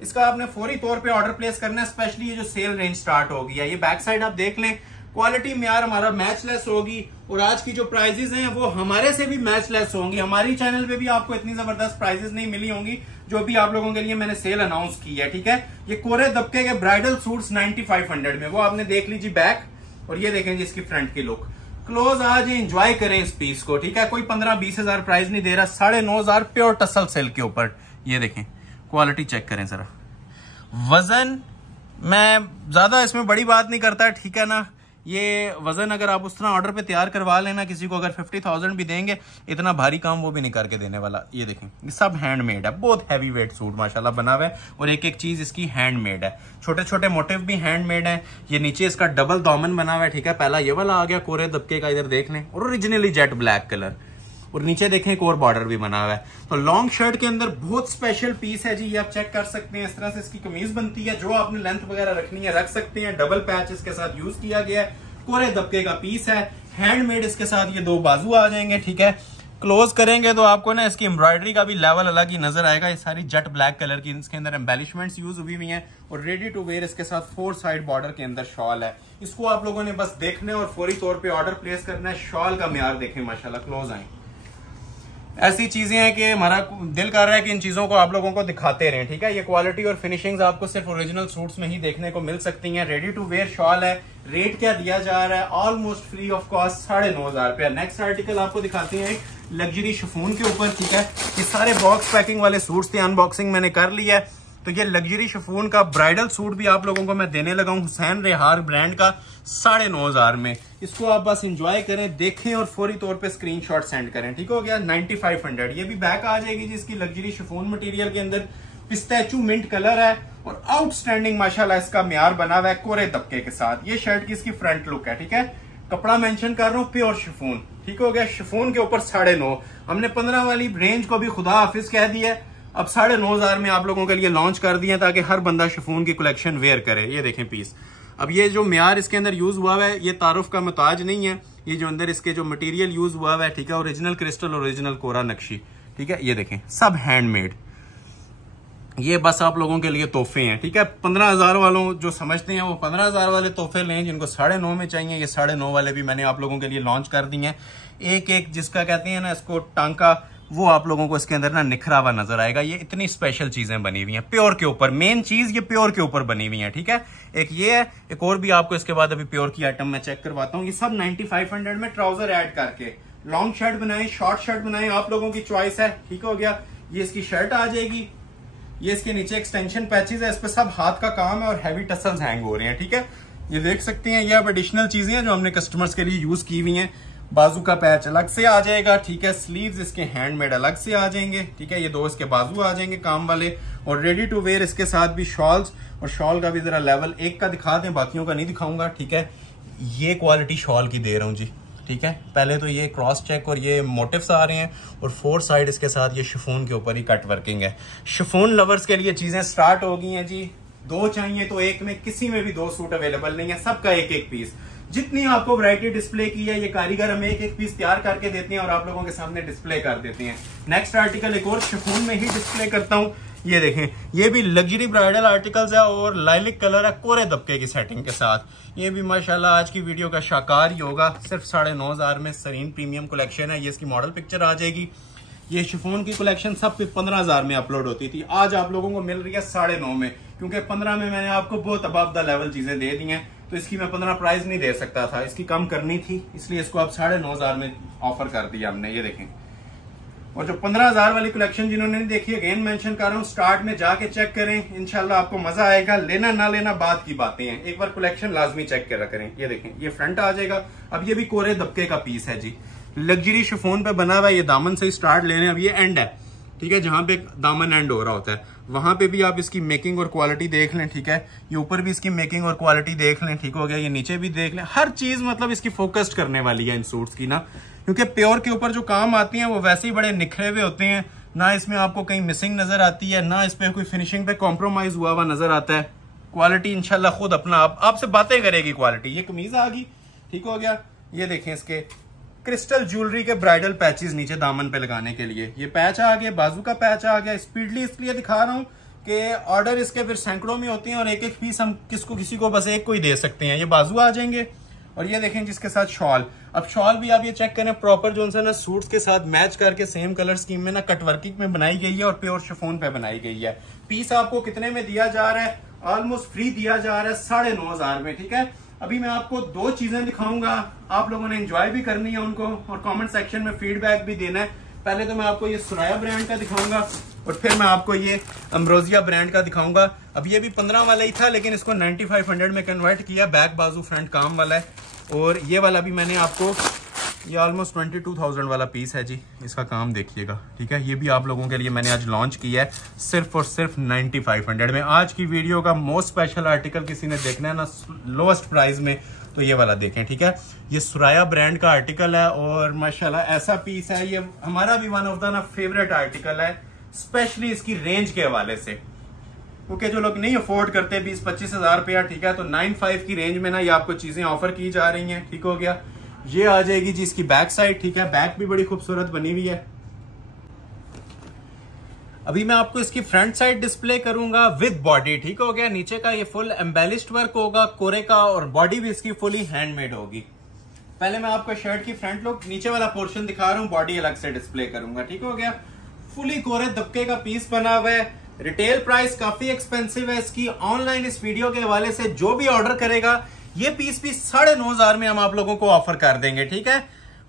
इसका आपने फौरी तौर पे ऑर्डर प्लेस करना है, स्पेशली ये जो सेल रेंज स्टार्ट हो गई है। ये बैक साइड आप देख लें, क्वालिटी म्यार हमारा मैच लेस होगी और आज की जो प्राइजेस हैं वो हमारे से भी मैच लेस होंगी। हमारी चैनल पे भी आपको इतनी जबरदस्त प्राइजेस नहीं मिली होंगी जो भी आप लोगों के लिए मैंने सेल अनाउंस की है, ठीक है। ये कोरे दबके के ब्राइडल सूट्स 9500 में, वो आपने देख लीजिए बैक, और ये देखें जी इसकी फ्रंट की लुक। क्लोज आज एंजॉय करें इस पीस को, ठीक है। कोई 15-20 हजार प्राइस नहीं दे रहा, 9,500 प्योर टसल सिल्क के ऊपर। ये देखें क्वालिटी चेक करें जरा। वजन मैं ज्यादा इसमें बड़ी बात नहीं करता, ठीक है ना। ये वजन अगर आप उस तरह ऑर्डर पे तैयार करवा लेना, किसी को अगर 50,000 भी देंगे इतना भारी काम वो भी नहीं करके देने वाला। ये देखें ये सब हैंडमेड है, बहुत हैवी वेट सूट माशाल्लाह बना हुआ है और एक एक चीज इसकी हैंडमेड है। छोटे छोटे मोटिव भी हैंडमेड है। ये नीचे इसका डबल दामन बना हुआ है, ठीक है। पहला ये वाला आ गया कोरे दबके का, इधर देख लें, और ओरिजिनली जेट ब्लैक कलर, और नीचे देखें एक और बॉर्डर भी बना हुआ है। तो लॉन्ग शर्ट के अंदर बहुत स्पेशल पीस है जी, ये आप चेक कर सकते हैं। इस तरह से इसकी कमीज बनती है, जो आपने लेंथ वगैरह रखनी है रख सकते हैं। डबल पैच इसके साथ यूज किया गया है, कोरे दबके का पीस है, हैंडमेड। इसके साथ ये 2 बाजू आ जाएंगे, ठीक है। क्लोज करेंगे तो आपको ना इसकी एम्ब्रॉयडरी का भी लेवल अलग ही नजर आएगा। ये सारी जेट ब्लैक कलर की इसके अंदर एम्बेलिशमेंट्स यूज हुई हुई हैं और रेडी टू वेयर इसके साथ 4 साइड बॉर्डर के अंदर शॉल है। इसको आप लोगों ने बस देखना है और फौरी तौर पे ऑर्डर प्लेस करना है। शॉल का म्यार देखें माशाल्लाह, क्लोज आए। ऐसी चीजें हैं कि हमारा दिल कर रहा है कि इन चीजों को आप लोगों को दिखाते रहें, ठीक है। ये क्वालिटी और फिनिशिंग्स आपको सिर्फ ओरिजिनल सूट्स में ही देखने को मिल सकती हैं। रेडी टू वेयर शॉल है। रेट क्या दिया जा रहा है? ऑलमोस्ट फ्री ऑफ कॉस्ट 9,500 रुपया। नेक्स्ट आर्टिकल आपको दिखाते हैं लग्जरी शिफॉन के ऊपर, ठीक है। ये सारे बॉक्स पैकिंग वाले सूट्स थे, अनबॉक्सिंग मैंने कर लिया है। तो ये लग्जरी शिफॉन का ब्राइडल सूट भी आप लोगों को मैं देने लगा हूं हुसैन रेहार ब्रांड का 9,500 में। इसको आप बस एंजॉय करें, देखें और फौरी तौर पे स्क्रीनशॉट सेंड करें, ठीक हो गया। 9500। ये भी बैक आ जाएगी जिसकी लग्जरी शिफॉन मटेरियल के अंदर पिस्ताचू मिंट कलर है और आउटस्टैंडिंग माशाल्लाह इसका म्यार बना हुआ है कोरे दबके के साथ। ये शर्ट की इसकी फ्रंट लुक है, ठीक है। कपड़ा मेंशन कर रहा हूं प्योर शिफॉन, ठीक हो गया। शिफॉन के ऊपर 9.5। हमने 15 वाली रेंज को भी खुदा हाफिज कह दिया, अब 9,500 में आप लोगों के लिए लॉन्च कर दिए ताकि हर बंदा शिफॉन की कलेक्शन वेयर करे। ये देखें पीस। अब ये जो म्यार इसके अंदर यूज हुआ है ये तारुफ का मुताज नहीं है। ये जो अंदर इसके जो मटेरियल यूज हुआ है, ठीक है, ओरिजिनल क्रिस्टल, ओरिजिनल कोरा नक्शी, ठीक है। ये देखें सब हैंडमेड। ये बस आप लोगों के लिए तोहफे हैं, ठीक है। 15,000 वालों जो समझते हैं वो 15,000 वाले तोहफे लें, जिनको 9.5 में चाहिए ये 9.5 वाले भी मैंने आप लोगों के लिए लॉन्च कर दिए हैं। एक एक जिसका कहते हैं ना इसको टांका, वो आप लोगों को इसके अंदर ना निखरा हुआ नजर आएगा। ये इतनी स्पेशल चीजें बनी हुई हैं प्योर के ऊपर। मेन चीज ये प्योर के ऊपर बनी हुई है, ठीक है। एक ये है, एक और भी आपको इसके बाद अभी प्योर की आइटम मैं चेक करवाता हूँ। ये सब 9500 में ट्राउजर ऐड करके लॉन्ग शर्ट बनाए, शॉर्ट शर्ट बनाए, आप लोगों की चॉइस है, ठीक हो गया। ये इसकी शर्ट आ जाएगी। ये इसके नीचे एक्सटेंशन पैचेस है, इस पे सब हाथ का काम है और हैवी टसल्स हैंग हो रहे हैं, ठीक है। ये देख सकते हैं, ये अब एडिशनल चीजें हैं जो हमने कस्टमर्स के लिए यूज की हुई हैं। बाजू का पैच अलग से आ जाएगा, ठीक है। स्लीव्स इसके हैंडमेड अलग से आ जाएंगे, ठीक है। ये 2 इसके बाजू आ जाएंगे काम वाले और रेडी टू वेयर इसके साथ भी शॉल्स। और शॉल का भी जरा लेवल 1 का दिखा दें, बाकियों का नहीं दिखाऊंगा, ठीक है। ये क्वालिटी शॉल की दे रहा हूँ जी, ठीक है। पहले तो ये क्रॉस चेक और ये मोटिव्स आ रहे हैं और 4 साइड इसके साथ ये शिफॉन के ऊपर ही कट वर्किंग है। शिफॉन लवर्स के लिए चीजें स्टार्ट हो गई हैं जी। 2 चाहिए तो 1 में, किसी में भी 2 सूट अवेलेबल नहीं है, सबका 1-1 पीस। जितनी आपको वैरायटी डिस्प्ले की है, ये कारीगर हमें 1-1 पीस तैयार करके देते हैं और आप लोगों के सामने डिस्प्ले कर देते हैं। नेक्स्ट आर्टिकल एक और शिफॉन में ही डिस्प्ले करता हूं। ये देखें, ये भी लग्जरी ब्राइडल आर्टिकल्स है और लाइलिक कलर है कोरे दबके की सेटिंग के साथ। ये भी माशाल्लाह आज की वीडियो का शाकार ही होगा। सिर्फ 9,500 में सरीन प्रीमियम कलेक्शन है। ये इसकी मॉडल पिक्चर आ जाएगी। ये शिफॉन की कलेक्शन सब 15,000 में अपलोड होती थी, आज आप लोगों को मिल रही है 9.5 में, क्योंकि 15 में मैंने आपको बहुत अबव द लेवल चीजें दे दी हैं, तो इसकी मैं 15 प्राइस नहीं दे सकता था, इसकी कम करनी थी, इसलिए इसको आप 9,500 में ऑफर कर दिया हमने। ये देखें, और जो 15,000 वाली कलेक्शन जिन्होंने नहीं देखी, अगेन मेंशन कर रहा हूँ, स्टार्ट में जाके चेक करें, इंशाल्लाह आपको मजा आएगा। लेना ना लेना बात की बातें हैं, एक बार कलेक्शन लाजमी चेक कर करें। ये देखें, ये फ्रंट आ जाएगा। अब ये भी कोरे दबके का पीस है जी, लग्जरी शिफॉन पे बना हुआ है। ये दामन से स्टार्ट लेने, अब ये एंड है, ठीक है, जहां पे दामन एंड हो रहा होता है वहां पे भी आप इसकी मेकिंग और क्वालिटी देख लें, ठीक है। ये ऊपर भी इसकी मेकिंग और क्वालिटी देख लें, ठीक हो गया। ये नीचे भी देख लें, हर चीज मतलब इसकी फोकस्ड करने वाली है इन सूट्स की ना, क्योंकि प्योर के ऊपर जो काम आती हैं वो वैसे ही बड़े निखरे हुए होते हैं। ना इसमें आपको कहीं मिसिंग नजर आती है, ना इस पे कोई फिनिशिंग पे कॉम्प्रोमाइज हुआ हुआ नजर आता है। क्वालिटी इंशाल्लाह खुद अपना आपसे बातें करेगी क्वालिटी। ये कमीज आ गई, ठीक हो गया। ये देखें, इसके क्रिस्टल ज्वेलरी के ब्राइडल पैचेस नीचे दामन पे लगाने के लिए ये पैच आ गया, बाजू का पैच आ गया। स्पीडली इसलिए दिखा रहा हूँ कि ऑर्डर इसके फिर सैकड़ों में होते हैं और 1-1 पीस हम किसी को बस 1 को ही दे सकते हैं। ये बाजू आ जाएंगे और ये देखें जिसके साथ शॉल। अब शॉल भी आप ये चेक करें प्रॉपर जो है ना सूट्स के साथ मैच करके सेम कलर स्कीम में ना कटवर्किंग में बनाई गई है और प्योर शिफॉन पे बनाई गई है। पीस आपको कितने में दिया जा रहा है? ऑलमोस्ट फ्री दिया जा रहा है 9,500 में। ठीक है, अभी मैं आपको 2 चीजें दिखाऊंगा, आप लोगों ने एंजॉय भी करनी है उनको और कमेंट सेक्शन में फीडबैक भी देना है। पहले तो मैं आपको ये सुराया ब्रांड का दिखाऊंगा और फिर मैं आपको ये अम्ब्रोजिया ब्रांड का दिखाऊंगा। अब ये भी 15 वाला ही था लेकिन इसको 9500 में कन्वर्ट किया, बैक बाजू फ्रंट काम वाला है। और ये वाला भी मैंने आपको, ये ऑलमोस्ट 22,000 वाला पीस है जी, इसका काम देखिएगा। ठीक है, ये भी आप लोगों के लिए मैंने आज लॉन्च किया है सिर्फ और सिर्फ 9500 में। आज की वीडियो का मोस्ट स्पेशल आर्टिकल किसी ने देखना है ना लोएस्ट प्राइस में तो ये वाला देखें। ठीक है, ये सुराया ब्रांड का आर्टिकल है और माशाल्लाह ऐसा पीस है, ये हमारा भी वन ऑफ द ना फेवरेट आर्टिकल है, स्पेशली इसकी रेंज के हवाले से, क्योंकि जो लोग नहीं अफोर्ड करते 20-25 हजार रुपया, ठीक है, तो 9,500 की रेंज में ना ये आपको चीजें ऑफर की जा रही हैं। ठीक हो गया, ये आ जाएगी जी इसकी बैक साइड। ठीक है, बैक भी बड़ी खूबसूरत बनी हुई है। अभी मैं आपको इसकी फ्रंट साइड डिस्प्ले करूंगा विद बॉडी। ठीक हो गया, नीचे का ये फुल एम्बेलिश्ड वर्क होगा कोरे का और बॉडी भी इसकी फुली हैंडमेड होगी। पहले मैं आपको शर्ट की फ्रंट लुक नीचे वाला पोर्शन दिखा रहा हूँ, बॉडी अलग से डिस्प्ले करूंगा। ठीक हो गया, फुली कोरे दबके का पीस बना हुआ है। रिटेल प्राइस काफी एक्सपेंसिव है इसकी। ऑनलाइन इस वीडियो के हवाले से जो भी ऑर्डर करेगा ये पीस भी 9,500 में हम आप लोगों को ऑफर कर देंगे। ठीक है,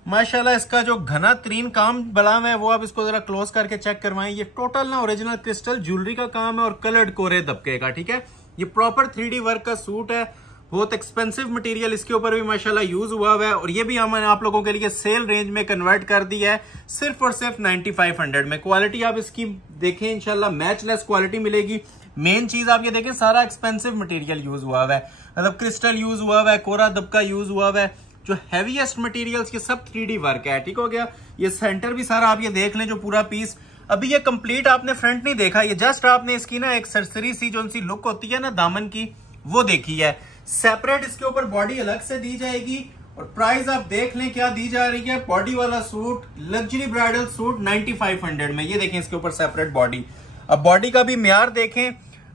माशाल्लाह इसका जो घना तरीन काम बना हुआ है वो आप इसको जरा क्लोज करके चेक करवाएं। ये टोटल ना ओरिजिनल क्रिस्टल ज्वेलरी का काम है और कलर्ड कोरे दबके का। ठीक है, ये प्रॉपर 3D वर्क का सूट है, बहुत एक्सपेंसिव मटेरियल इसके ऊपर भी माशाल्लाह यूज हुआ है और ये भी हमने आप लोगों के लिए सेल रेंज में कन्वर्ट कर दिया है सिर्फ और सिर्फ 9,500 में। क्वालिटी आप इसकी देखें, इंशाल्लाह मैचलेस क्वालिटी मिलेगी। मेन चीज आप ये देखें, सारा एक्सपेंसिव मटेरियल यूज हुआ है, मतलब क्रिस्टल यूज हुआ है, कोरा दबका यूज हुआ है, जो हैवीएस्ट मटेरियल्स ये सब 3D वर्क है। ठीक हो गया, ये सेंटर भी सारा आप ये देख लें जो पूरा पीस। अभी ये कंप्लीट आपने फ्रंट नहीं देखा, ये जस्ट आपने इसकी ना एक सरसरी सी जो सी लुक होती है ना दामन की वो देखी है। सेपरेट इसके ऊपर बॉडी अलग से दी जाएगी और प्राइस आप देख लें क्या दी जा रही है। बॉडी वाला सूट लग्जरी ब्राइडल सूट 9,500 में, ये देखें इसके ऊपर सेपरेट बॉडी। अब बॉडी का भी म्यार देखें,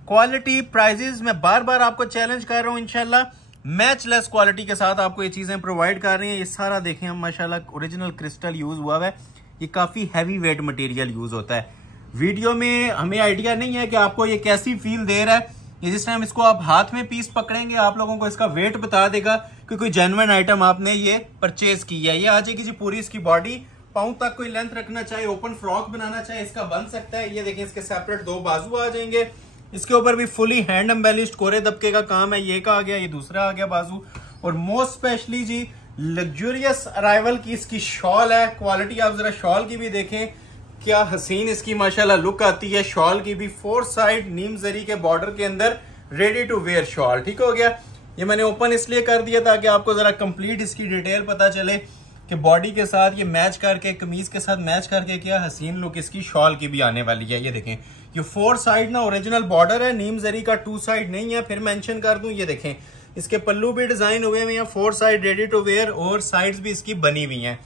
क्वालिटी प्राइजेस मैं बार बार आपको चैलेंज कर रहा हूं, इंशाल्लाह मैचलेस क्वालिटी के साथ आपको ये चीजें प्रोवाइड कर रही हैं। ये सारा देखें हम माशाल्लाह ओरिजिनल क्रिस्टल यूज हुआ है, ये काफी हैवी वेट मटेरियल यूज होता है। वीडियो में हमें आइडिया नहीं है कि आपको ये कैसी फील दे रहा है, ये जिस टाइम इसको आप हाथ में पीस पकड़ेंगे आप लोगों को इसका वेट बता देगा कि कोई जेन्युइन आइटम आपने ये परचेज की है। ये आ जाएगी जी पूरी इसकी बॉडी, पाउं तक कोई लेंथ रखना चाहे, ओपन फ्रॉक बनाना चाहे इसका बन सकता है। ये देखें इसके सेपरेट 2 बाजू आ जाएंगे, इसके ऊपर भी फुली हैंड एम्बेलिश्ड कोरे दबके का काम है। ये का आ गया, ये दूसरा आ गया बाजू। और मोस्ट स्पेशली जी लग्जूरियस अराइवल की इसकी शॉल है। क्वालिटी आप जरा शॉल की भी देखें, क्या हसीन इसकी माशाल्लाह लुक आती है। शॉल की भी 4 साइड नीम जरी के बॉर्डर के अंदर रेडी टू वेयर शॉल। ठीक हो गया, ये मैंने ओपन इसलिए कर दिया ताकि आपको जरा कंप्लीट इसकी डिटेल पता चले कि बॉडी के साथ ये मैच करके, कमीज के साथ मैच करके क्या हसीन लुक इसकी शॉल की भी आने वाली है। ये देखें, ये 4 साइड ना ओरिजिनल बॉर्डर है, नीम जरी का 2 साइड नहीं है। फिर मेंशन कर दूं, ये देखें इसके पल्लू भी डिजाइन हुए हुए हैं 4 साइड रेडी टू वेयर और साइड्स भी इसकी बनी हुई हैं।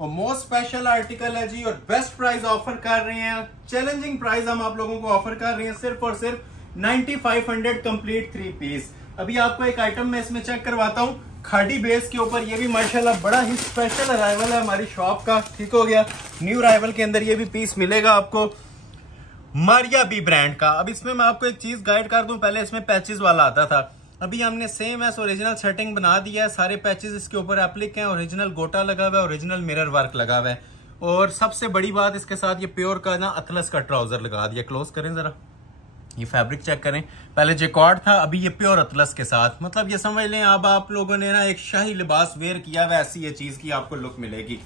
और मोस्ट स्पेशल आर्टिकल है जी और बेस्ट प्राइस ऑफर कर रहे हैं, चैलेंजिंग प्राइस हम आप लोगों को ऑफर कर रहे हैं सिर्फ और सिर्फ 9,500 कंप्लीट 3 पीस। अभी आपको एक आइटम मैं इसमें चेक करवाता हूँ खाड़ी बेस के ऊपर। ये भी माशाल्लाह बड़ा ही स्पेशल अराइवल है हमारी शॉप का। ठीक हो गया, न्यू अराइवल के अंदर ये भी पीस मिलेगा आपको मारिया बी ब्रांड का। अब इसमें मैं आपको एक चीज गाइड कर दूं, पहले इसमें पैचेस वाला आता था, अभी हमने सेम एस ओरिजिनल सेटिंग बना दिया है। सारे पैचेस इसके ऊपर एप्लिक हैं, ओरिजिनल गोटा लगा हुआ है, ओरिजिनल मिरर वर्क लगा हुआ है और सबसे बड़ी बात इसके साथ ये प्योर का ना अतलस का ट्राउजर लगा दिया। क्लोज करें जरा, ये फैब्रिक चेक करें, पहले जेकॉर्ड था, अभी ये प्योर अतलस के साथ, मतलब ये समझ लें अब आप लोगों ने ना एक शाही लिबास वेयर किया हुआ, ऐसी ये चीज की आपको लुक मिलेगी।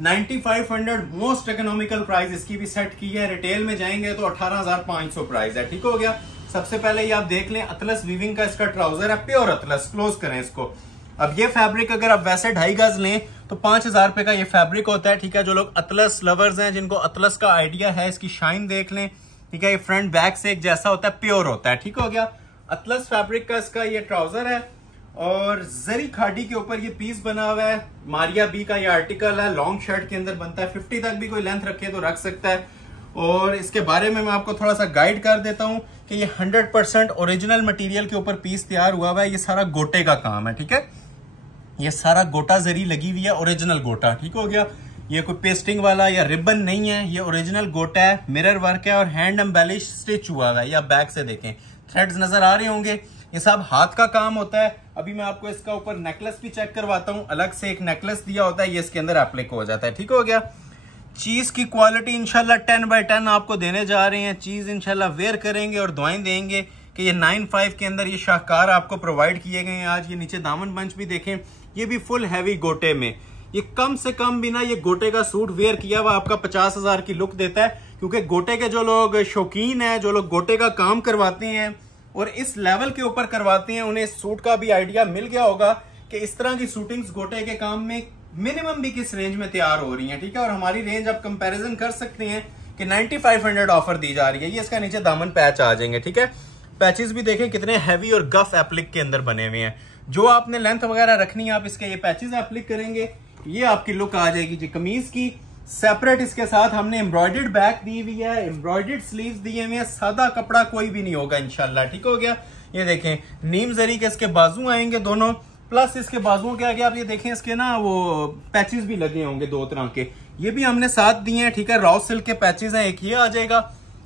9,500 मोस्ट इकोनॉमिकल प्राइस इसकी भी सेट की है। रिटेल में जाएंगे तो 18,500 प्राइस है। ठीक हो गया, सबसे पहले ये आप देख लें अतलस वीविंग का इसका ट्राउजर है, प्योर अतलस। क्लोज करें इसको। अब ये फैब्रिक अगर आप वैसे 2.5 गज लें तो 5,000 रुपए का ये फैब्रिक होता है। ठीक है, जो लोग अतलस लवर्स हैं, जिनको अतलस का आइडिया है, इसकी शाइन देख लें। ठीक है, ये फ्रंट बैक से एक जैसा होता है, प्योर होता है। ठीक हो गया, अतलस फैब्रिक का इसका ये ट्राउजर है और जरी खाड़ी के ऊपर ये पीस बना हुआ है। मारिया बी का ये आर्टिकल है, लॉन्ग शर्ट के अंदर बनता है, 50 तक भी कोई लेंथ रखे तो रख सकता है। और इसके बारे में मैं आपको थोड़ा सा गाइड कर देता हूं कि ये 100% ओरिजिनल मटेरियल के ऊपर पीस तैयार हुआ हुआ है। ये सारा गोटे का काम है। ठीक है, ये सारा गोटा जरी लगी हुई है, ओरिजिनल गोटा, ठीक हो गया। ये कोई पेस्टिंग वाला या रिबन नहीं है, ये ओरिजिनल गोटा है, मिरर वर्क है और हैंड एम्बेलिश स्टिच हुआ हुआ है। या बैक से देखें, थ्रेड्स नजर आ रहे होंगे, ये सब हाथ का काम होता है। अभी मैं आपको इसका ऊपर नेकलेस भी चेक करवाता हूँ, अलग से एक नेकलेस दिया होता है, ये इसके अंदर एप्लिक हो जाता है, ठीक हो गया। चीज की क्वालिटी इंशाल्लाह 10/10 आपको देने जा रहे हैं। चीज इंशाल्लाह वेयर करेंगे और दुआएं देंगे कि ये 9.5 के अंदर ये शाहकार आपको प्रोवाइड किए गए हैं। आज ये नीचे दामन बंच भी देखें, ये भी फुल हैवी गोटे में, ये कम से कम भी ना ये गोटे का सूट वेयर किया हुआ आपका 50,000 की लुक देता है। क्योंकि गोटे के जो लोग शौकीन है, जो लोग गोटे का काम करवाते हैं और इस लेवल के ऊपर करवाते हैं, उन्हें इस सूट का भी आइडिया मिल गया होगा कि इस तरह की शूटिंग्स गोटे के काम में मिनिमम भी किस रेंज में तैयार हो रही है, ठीक है। और हमारी रेंज आप कंपैरिजन कर सकते हैं कि 9500 ऑफर दी जा रही है। ये इसका नीचे दामन पैच आ जाएंगे, ठीक है। पैचेस भी देखें कितने हैवी और गफ एप्लिक के अंदर बने हुए हैं। जो आपने लेंथ वगैरह रखनी है, आप इसके ये पैचेस एप्लिक करेंगे, ये आपकी लुक आ जाएगी जी। कमीज की सेपरेट इसके साथ हमने एम्ब्रॉयडर्ड बैक दी हुई है, एम्ब्रॉयडर्ड स्लीव्स दिए हुए हैं, सादा कपड़ा कोई भी नहीं होगा इंशाल्लाह, ठीक हो गया। ये देखें नीम जरी के इसके बाजू आएंगे दोनों, प्लस इसके बाजुओं के आगे आप ये देखें इसके ना वो पैचेस भी लगे होंगे 2 तरह के, ये भी हमने साथ दिए हैं, ठीक है। रॉ सिल्क के पैचेस हैं, एक ये आ जाएगा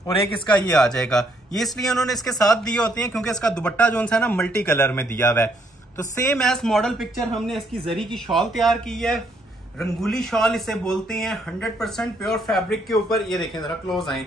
और एक इसका ये आ जाएगा। ये इसलिए उन्होंने इसके साथ दिए होते हैं क्योंकि इसका दुपट्टा जो है ना मल्टी कलर में दिया हुआ है। तो सेम एज मॉडल पिक्चर हमने इसकी जरी की शॉल तैयार की है, रंगोली शॉल इसे बोलते हैं, 100% प्योर फैब्रिक के ऊपर। ये देखें जरा क्लोज आए,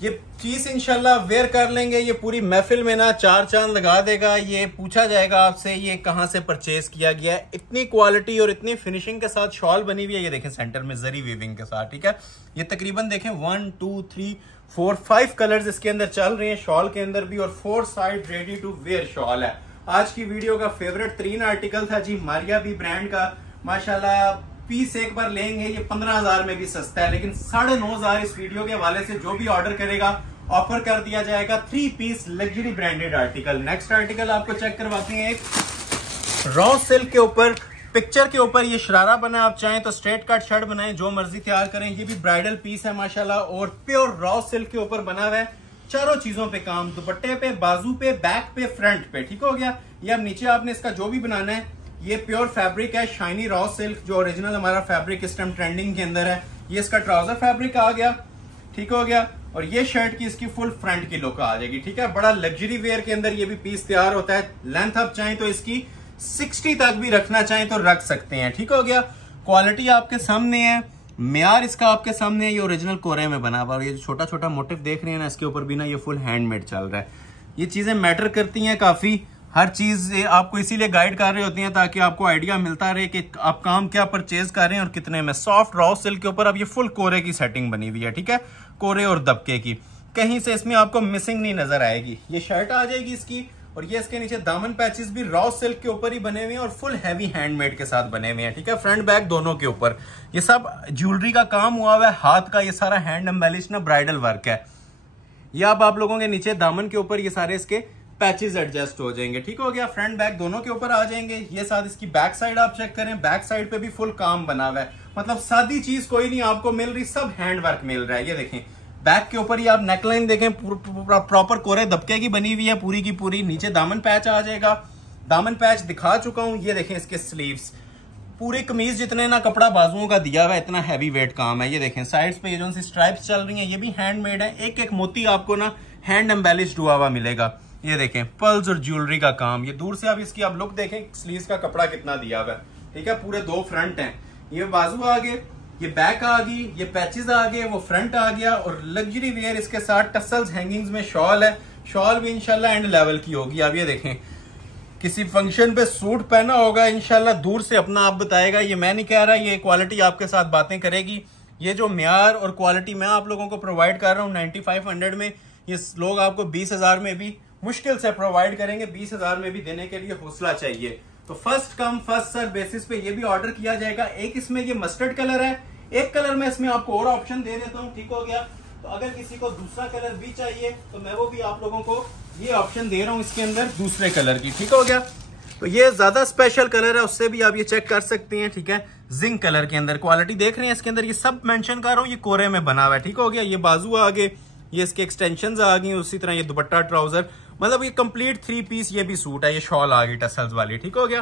ये चीज इंशाल्लाह वेयर कर लेंगे, ये पूरी महफिल में ना 4 चांद लगा देगा। ये पूछा जाएगा आपसे ये कहां से परचेज किया गया है, इतनी क्वालिटी और इतनी फिनिशिंग के साथ शॉल बनी हुई है। ये देखें सेंटर में जरी वीविंग के साथ, ठीक है। ये तकरीबन देखें 1 2 3 4 5 कलर्स इसके अंदर चल रहे हैं शॉल के अंदर भी, और 4 side ready to wear shawl है। आज की वीडियो का फेवरेट 3 आर्टिकल था जी मारिया बी ब्रांड का। माशाल्लाह पीस एक बार लेंगे ये 15,000 में भी सस्ता है, लेकिन 9,500 इस वीडियो के हवाले से जो भी ऑर्डर करेगा ऑफर कर दिया जाएगा 3 piece luxury branded article. Next article आपको चेक करवाते हैं, एक रॉ सिल्क के ऊपर पिक्चर के ऊपर ये शरारा बना, आप चाहें तो स्ट्रेट कट शर्ट बनाएं, जो मर्जी तैयार करें। ये भी ब्राइडल पीस है माशाल्लाह, और प्योर रॉ सिल्क के ऊपर बना हुआ है। चारों चीजों पे काम, दुपट्टे पे, बाजू पे, बैक पे, फ्रंट पे, ठीक हो गया। ये अब नीचे आपने इसका जो भी बनाना है, ये प्योर फैब्रिक है, शाइनी रॉ सिल्क, जो ओरिजिनल हमारा फैब्रिक इस टाइम ट्रेंडिंग के अंदर है। ये इसका ट्राउजर फैब्रिक आ गया, ठीक हो गया। और ये शर्ट की इसकी फुल फ्रंट की लुक आ जाएगी, ठीक है। बड़ा लग्जरी वेयर के अंदर ये भी पीस तैयार होता है। लेंथ आप चाहें तो इसकी 60 तक भी रखना चाहें तो रख सकते हैं, ठीक हो गया। क्वालिटी आपके सामने है, म्यार इसका आपके सामने है। ये ओरिजिनल कोरे में बना हुआ, और ये जो छोटा छोटा मोटिव देख रहे हैं ना, इसके ऊपर भी ना ये फुल हैंडमेड चल रहा है। ये चीजें मैटर करती हैं काफी, हर चीज आपको इसीलिए गाइड कर रहे होती हैं ताकि आपको आइडिया मिलता रहे कि आप काम क्या परचेज कर रहे हैं और कितने में। सॉफ्ट रॉ सिल्क के ऊपर अब ये फुल कोरे की सेटिंग बनी हुई है, ठीक है, कोरे और दबके की, कहीं से इसमें आपको मिसिंग नहीं नजर आएगी। ये शर्ट आ जाएगी इसकी, और ये इसके नीचे दामन पैचेस भी रॉ सिल्क के ऊपर ही बने हुए हैं और फुल हैवी हैंडमेड के साथ बने हुए हैं, ठीक है। फ्रंट बैक दोनों के ऊपर ये सब ज्वेलरी का काम हुआ हुआ है, हाथ का ये सारा हैंड एम्बेलिश ना ब्राइडल वर्क है। ये अब आप लोगों के नीचे दामन के ऊपर ये सारे इसके पैचेस एडजस्ट हो जाएंगे, ठीक हो गया। फ्रंट बैक दोनों के ऊपर आ जाएंगे। ये साथ इसकी बैक साइड आप चेक करें, बैक साइड पे भी फुल काम बना हुआ है, मतलब सादी चीज कोई नहीं आपको मिल रही, सब हैंड वर्क मिल रहा है। ये देखें बैक के ऊपर ही आप नेकलाइन देखें, प्रॉपर कोरे दबके की बनी हुई है पूरी की पूरी। नीचे दामन पैच आ जाएगा, दामन पैच दिखा चुका हूं। ये देखें इसके स्लीव्स, पूरी कमीज जितने ना कपड़ा बाजुओं का दिया हुआ है, इतना हैवी वेट काम है। ये देखें साइड्स पे ये जो सी स्ट्राइप्स चल रही हैं, ये भी हैंडमेड है। एक एक मोती आपको ना हैंड एम्बेलिश्ड हुआ हुआ मिलेगा। ये देखें पर्ल्स और ज्वेलरी का काम। ये दूर से आप इसकी आप लुक देखें, स्लीव्स का कपड़ा कितना दिया हुआ है, ठीक है। पूरे 2 फ्रंट हैं, ये बाजू आ गए, ये बैक आ गई, ये पैचेस आ गए, वो फ्रंट आ गया, और लग्जरी वेयर इसके साथ टसल्स हैंगिंग्स में शॉल है। शॉल भी इंशाल्लाह एंड लेवल की होगी। आप ये देखें किसी फंक्शन पे सूट पहना होगा इंशाल्लाह, दूर से अपना आप बताएगा। ये मैं नहीं कह रहा, ये क्वालिटी आपके साथ बातें करेगी। ये जो म्यार और क्वालिटी मैं आप लोगों को प्रोवाइड कर रहा हूँ 9500 में, ये लोग आपको 20,000 में भी मुश्किल से प्रोवाइड करेंगे। 20,000 में भी देने के लिए हौसला चाहिए। तो first come first serve basis पे ये भी ऑर्डर किया जाएगा। एक इसमें ये मस्टर्ड कलर है, एक कलर में इसमें आपको और ऑप्शन दे देता हूँ, ठीक हो गया। तो अगर किसी को दूसरा कलर भी चाहिए तो मैं वो भी आप लोगों को ये ऑप्शन दे रहा हूँ इसके अंदर दूसरे कलर की, ठीक हो गया। तो ये ज्यादा स्पेशल कलर है, उससे भी आप ये चेक कर सकते हैं, ठीक है। जिंक कलर के अंदर क्वालिटी देख रहे हैं इसके अंदर, ये सब मेंशन कर रहा हूँ, ये कोरे में बना हुआ है, ठीक हो गया। ये बाजू आगे, ये इसके एक्सटेंशन आ गई, उसी तरह ये दुपट्टा ट्राउजर, मतलब ये कंप्लीट 3 पीस ये भी सूट है। ये शॉल आ गई टसल्स वाली, ठीक हो गया।